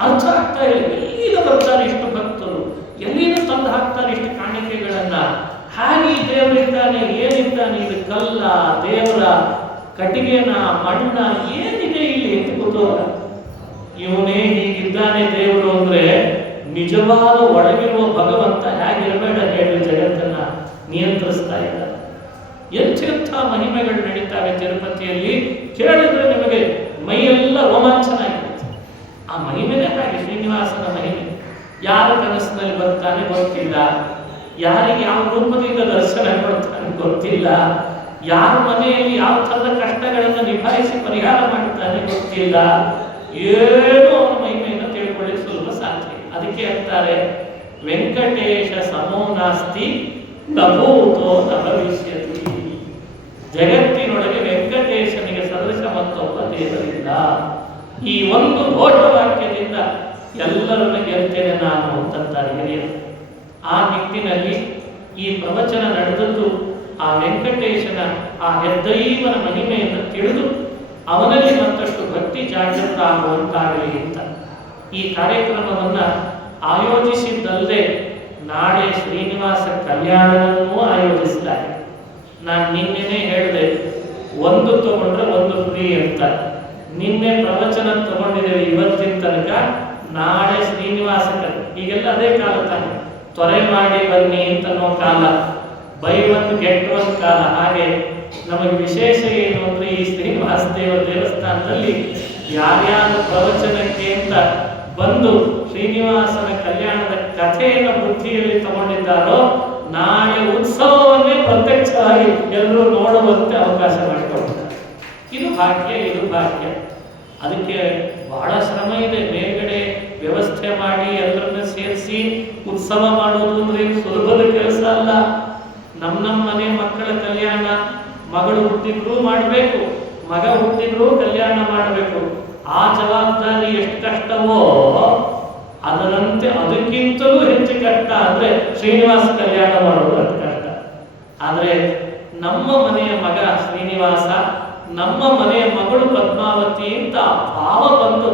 ಅರ್ಥ ಆಗ್ತಾ ಇಲ್ಲ. ಎಲ್ಲಿಂದ ಬರ್ತಾರೆ ಇಷ್ಟು ಭಕ್ತರು, ಎಲ್ಲಿಂದ ತಂದು ಹಾಕ್ತಾರೆ ಇಷ್ಟು ಕಾಣಿಕೆಗಳನ್ನ? ಹಾಗೆ ದೇವರಿದ್ದಾನೆ, ಏನಿದ್ದಾನೆ, ಇದು ಕಲ್ಲ, ದೇವರ ಕಟ್ಟಿಗೆನ, ಮಣ್ಣ, ಏನಿದೆ ಇಲ್ಲಿ ಅಂತ ಕುತೂಹಲ. ಇವನೇ ಹೀಗಿದ್ದಾನೆ ದೇವರು ಅಂದ್ರೆ ನಿಜವಾದ ಒಳಗಿರುವ ಭಗವಂತ ಹೇಗಿರಬೇಡ ಹೇಳಿ ಜಗತ್ತನ್ನ ನಿಯಂತ್ರಿಸ್ತಾ ಇದ್ದಾರೆ. ಎಂಥ ಮಹಿಮೆಗಳು ನಡೀತಾವೆ ತಿರುಪತಿಯಲ್ಲಿ, ಕೇಳಿದ್ರೆ ನಿಮಗೆ ಮೈಯೆಲ್ಲ ರೋಮಾಂಚನ ಆಗಿರುತ್ತೆ. ಆ ಮಹಿಮೆನೇ ಹಾಗೆ, ಶ್ರೀನಿವಾಸನ ಮಹಿಮೆ. ಯಾರ ಕನಸಿನಲ್ಲಿ ಬರ್ತಾನೆ ಗೊತ್ತಿಲ್ಲ, ಯಾರಿಗೆ ಯಾವ ರೂಪದಿಂದ ದರ್ಶನ ಕೊಡ್ತಾನೆ ಗೊತ್ತಿಲ್ಲ, ಯಾರ ಮನೆಯಲ್ಲಿ ಯಾವ ಥರದ ಕಷ್ಟಗಳನ್ನು ನಿಭಾಯಿಸಿ ಪರಿಹಾರ ಮಾಡ್ತಾನೆ ಗೊತ್ತಿಲ್ಲ. ಏನೋ ಅವನ ಮಹಿಮೆಯನ್ನು ತಿಳ್ಕೊಳ್ಳಿಕ್ಕೆ ಹೇಳ್ತಾರೆ, ವೆಂಕಟೇಶ ಸಮೋ ನಾಸ್ತಿ ನಭೂತೋ ನ ಭವಿಷ್ಯತಿ. ಜಗತ್ತಿನೊಳಗೆ ವೆಂಕಟೇಶನಿಗೆ ಸದೃಶ ಮತ್ತೊಬ್ಬ ದೇವರಿಲ್ಲ. ಈ ಒಂದು ಘೋಷವಾಕ್ಯದಿಂದ ಎಲ್ಲರನ್ನು ಗೆಲ್ತೇನೆ ನಾನು ಅಂತಂತಾರೆ ಹಿರಿಯರು. ಆ ನಿಟ್ಟಿನಲ್ಲಿ ಈ ಪ್ರವಚನ ನಡೆದದ್ದು ಆ ವೆಂಕಟೇಶನ ಆ ಹೆದ್ದೈವನ ಮಹಿಮೆಯನ್ನು ತಿಳಿದು ಅವನಲ್ಲಿ ಮತ್ತಷ್ಟು ಭಕ್ತಿ ಜಾಗೃತ ಆಗುವಂತಾಗಲಿ ಅಂತ ಈ ಕಾರ್ಯಕ್ರಮವನ್ನು ಆಯೋಜಿಸಿದ್ದಲ್ಲದೆ ನಾಳೆ ಶ್ರೀನಿವಾಸ ಕಲ್ಯಾಣವನ್ನು ಆಯೋಜಿಸಲಾಗಿದೆ. ನಾನು ನಿನ್ನೆನೇ ಹೇಳಿದೆ, ಒಂದು ತಗೊಂಡ್ರೆ ಒಂದು ಫ್ರೀ ಅಂತ. ನಿನ್ನೆ ಪ್ರವಚನ ತಗೊಂಡಿದ್ದೇವೆ ಇವತ್ತಿನ ತನಕ, ನಾಳೆ ಶ್ರೀನಿವಾಸ ಈಗೆಲ್ಲ ಅದೇ ಕಾಲ ತಾನೆ, ತ್ವರೆ ಮಾಡಿ ಬನ್ನಿ ಅಂತನೋ ಕಾಲ, ಬೈ ಒನ್ ಗೆಟ್ ಒನ್ ಕಾಲ. ಹಾಗೆ ನಮಗೆ ವಿಶೇಷ ಏನು ಅಂದ್ರೆ ಈ ಶ್ರೀನಿವಾಸ ದೇವಸ್ಥಾನದಲ್ಲಿ ಯಾರ್ಯಾರು ಪ್ರವಚನಕ್ಕೆ ಅಂತ ಬಂದು ಶ್ರೀನಿವಾಸನ ಕಲ್ಯಾಣದ ಕಥೆಯನ್ನು ಬುದ್ಧಿಯಲ್ಲಿ ತಗೊಂಡಿದ್ದಾರೋ ನಾಳೆ ಉತ್ಸವವನ್ನೇ ಪ್ರತ್ಯಕ್ಷವಾಗಿ ಎಲ್ಲರೂ ನೋಡುವಂತೆ ಅವಕಾಶ ಮಾಡಿಕೊಡ್ತಾರೆ. ಇದು ಭಾಗ್ಯ, ಇದು ಭಾಗ್ಯ. ಅದಕ್ಕೆ ಬಹಳ ಶ್ರಮ ಇದೆ. ಮೇಲ್ಗಡೆ ವ್ಯವಸ್ಥೆ ಮಾಡಿ ಎಲ್ಲರನ್ನ ಸೇರಿಸಿ ಉತ್ಸವ ಮಾಡೋದು ಅಂದ್ರೆ ಸುಲಭದ ಕೆಲಸ ಅಲ್ಲ. ನಮ್ಮ ಮನೆ ಮಕ್ಕಳ ಕಲ್ಯಾಣ, ಮಗಳು ಹುಟ್ಟಿದ್ರು ಮಾಡಬೇಕು, ಮಗ ಹುಟ್ಟಿದ್ರು ಕಲ್ಯಾಣ ಮಾಡಬೇಕು. ಆ ಜವಾಬ್ದಾರಿ ಎಷ್ಟು ಕಷ್ಟವೋ ಅದರಂತೆ ಅದಕ್ಕಿಂತಲೂ ಹೆಚ್ಚು ಕಷ್ಟ ಅಂದ್ರೆ ಶ್ರೀನಿವಾಸ ಕಲ್ಯಾಣ ಮಾಡೋದು ಅಷ್ಟು ಕಷ್ಟ. ಆದರೆ ನಮ್ಮ ಮನೆಯ ಮಗ ಶ್ರೀನಿವಾಸ, ನಮ್ಮ ಮನೆಯ ಮಗಳು ಪದ್ಮಾವತಿ ಅಂತ ಭಾವ ಬಂದು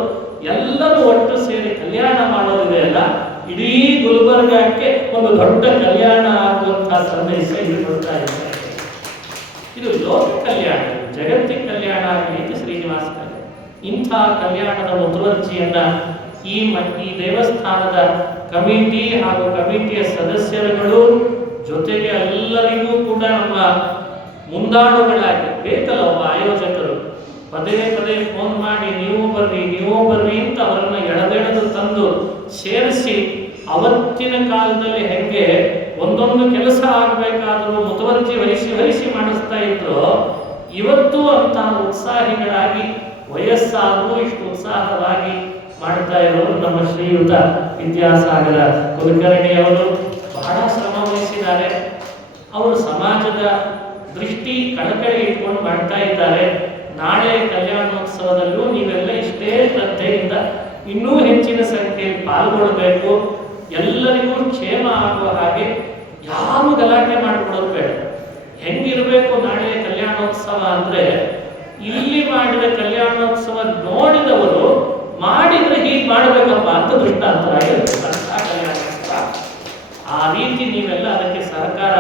ಎಲ್ಲರೂ ಒಟ್ಟು ಸೇರಿ ಕಲ್ಯಾಣ ಮಾಡೋದಿದೆ ಅಲ್ಲ, ಇಡೀ ಗುಲ್ಬರ್ಗಕ್ಕೆ ಒಂದು ದೊಡ್ಡ ಕಲ್ಯಾಣ ಆಗುವಂತಹ ಸಂದೇಶ ಇದು ಕೊಡ್ತಾ ಇದ್ದಾರೆ. ಇದು ಲೋಕ ಕಲ್ಯಾಣ, ಜಗತ್ತಿನ ಕಲ್ಯಾಣ ಆಗಲಿ ಅಂತ ಶ್ರೀನಿವಾಸ ಕಲ್ಯಾಣ. ಇಂಥ ಕಲ್ಯಾಣದ ಮುತುವರ್ಜಿಯನ್ನ ಈ ದೇವಸ್ಥಾನದ ಕಮಿಟಿ ಹಾಗೂ ಕಮಿಟಿಯ ಸದಸ್ಯರುಗಳು ಜೊತೆಗೆ ಎಲ್ಲರಿಗೂ ಕೂಡ ನಮ್ಮ ಮುಂದಾಳುಗಳಾಗಿ ಬೇಕಲ್ಲ ಒಬ್ಬ ಆಯೋಜಕರು ಪದೇ ಪದೇ ಫೋನ್ ಮಾಡಿ ನೀವು ಬರ್ರಿ ಅಂತ ಅವರನ್ನ ಎಳೆದೆಳೆದು ತಂದು ಸೇರಿಸಿ ಅವತ್ತಿನ ಕಾಲದಲ್ಲಿ ಹೆಂಗೆ ಒಂದೊಂದು ಕೆಲಸ ಆಗಬೇಕಾದರೂ ಮುತುವರ್ಜಿ ವಹಿಸಿ ಮಾಡಿಸ್ತಾ ಇದ್ರು, ಇವತ್ತು ಅಂತ ಉತ್ಸಾಹಿಗಳಾಗಿ ವಯಸ್ಸಾದರೂ ಇಷ್ಟು ಉತ್ಸಾಹವಾಗಿ ಮಾಡ್ತಾ ಇರೋರು ನಮ್ಮ ಶ್ರೀಯುತ ವಿದ್ಯಾಸಾಗರ ಕುಲಕರ್ಣಿಯವರು ಬಹಳ ಶ್ರಮ ವಹಿಸಿದ್ದಾರೆ. ಅವರು ಸಮಾಜದ ದೃಷ್ಟಿ ಕಳಕಳಿ ಇಟ್ಕೊಂಡು ಮಾಡ್ತಾ ಇದ್ದಾರೆ. ನಾಳೆ ಕಲ್ಯಾಣೋತ್ಸವದಲ್ಲೂ ನೀವೆಲ್ಲ ಇಷ್ಟೇ ಶ್ರದ್ಧೆಯಿಂದ ಇನ್ನೂ ಹೆಚ್ಚಿನ ಸಂಖ್ಯೆಯಲ್ಲಿ ಪಾಲ್ಗೊಳ್ಳಬೇಕು. ಎಲ್ಲರಿಗೂ ಕ್ಷೇಮ ಆಗುವ ಹಾಗೆ ಯಾರು ಗಲಾಟೆ ಮಾಡಿಕೊಡೋದು ಬೇಡ. ಹೆಂಗಿರಬೇಕು ನಾಳೆ ಕಲ್ಯಾಣೋತ್ಸವ ಅಂದ್ರೆ, ಇಲ್ಲಿ ಮಾಡಿದ ಕಲ್ಯಾಣೋತ್ಸವ ನೋಡಿದವರು ಮಾಡಿದ್ರೆ ಹೀಗೆ ಮಾಡಬೇಕಪ್ಪ ಅಂತ ದೃಷ್ಟಾಂತರಾಗಿರುತ್ತೆ ಕಲ್ಯಾಣೋತ್ಸವ. ಆ ರೀತಿ ನೀವೆಲ್ಲ ಅದಕ್ಕೆ ಸಹಕಾರ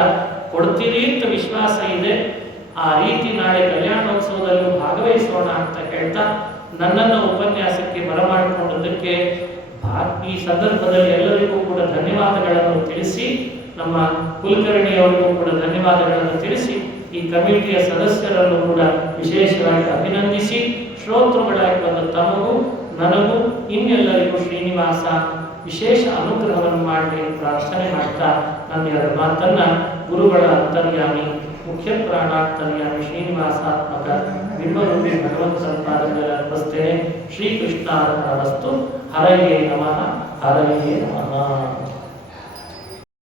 ಕೊಡ್ತೀರಿ ಅಂತ ವಿಶ್ವಾಸ ಇದೆ. ಆ ರೀತಿ ನಾಳೆ ಕಲ್ಯಾಣೋತ್ಸವದಲ್ಲೂ ಭಾಗವಹಿಸೋಣ ಅಂತ ಹೇಳ್ತಾ ನನ್ನನ್ನು ಉಪನ್ಯಾಸಕ್ಕೆ ಬರಮಾಡಿಕೊಂಡದಕ್ಕೆ ಈ ಸಂದರ್ಭದಲ್ಲಿ ಎಲ್ಲರಿಗೂ ಕೂಡ ಧನ್ಯವಾದಗಳನ್ನು ತಿಳಿಸಿ, ನಮ್ಮ ಕುಲಕರ್ಣಿಯವರಿಗೂ ಕೂಡ ಧನ್ಯವಾದಗಳನ್ನು ತಿಳಿಸಿ, ಈ ಕಮಿಟಿಯ ಸದಸ್ಯರನ್ನು ಕೂಡ ವಿಶೇಷವಾಗಿ ಅಭಿನಂದಿಸಿ, ಶ್ರೋತೃಗಳಾಗಿ ಬಂದ ತಮಗೂ ನನಗೂ ಇನ್ನೆಲ್ಲರಿಗೂ ಶ್ರೀನಿವಾಸ ವಿಶೇಷ ಅನುಗ್ರಹವನ್ನು ಮಾಡಲಿ ಪ್ರಾರ್ಥನೆ ಮಾಡ್ತಾ ನನ್ನ ಎರಡು ಮಾತನ್ನ ಗುರುಗಳ ಅಂತರ್ಯಾಮಿ ಮುಖ್ಯ ಪ್ರಾಣಾಂತರ್ಯಾಮಿ ಶ್ರೀನಿವಾಸಾತ್ಮಕ ಬಿಂಬರೂಪಿ ಭಗವಂತ ಪಾದಗಳಲ್ಲಿ ಅರ್ಪಿಸ್ತೇನೆ. ಶ್ರೀಕೃಷ್ಣಾರ್ಪಣಮಸ್ತು. ಹರಯೇ ನಮಃ, ಹರಯೇ ನಮಃ.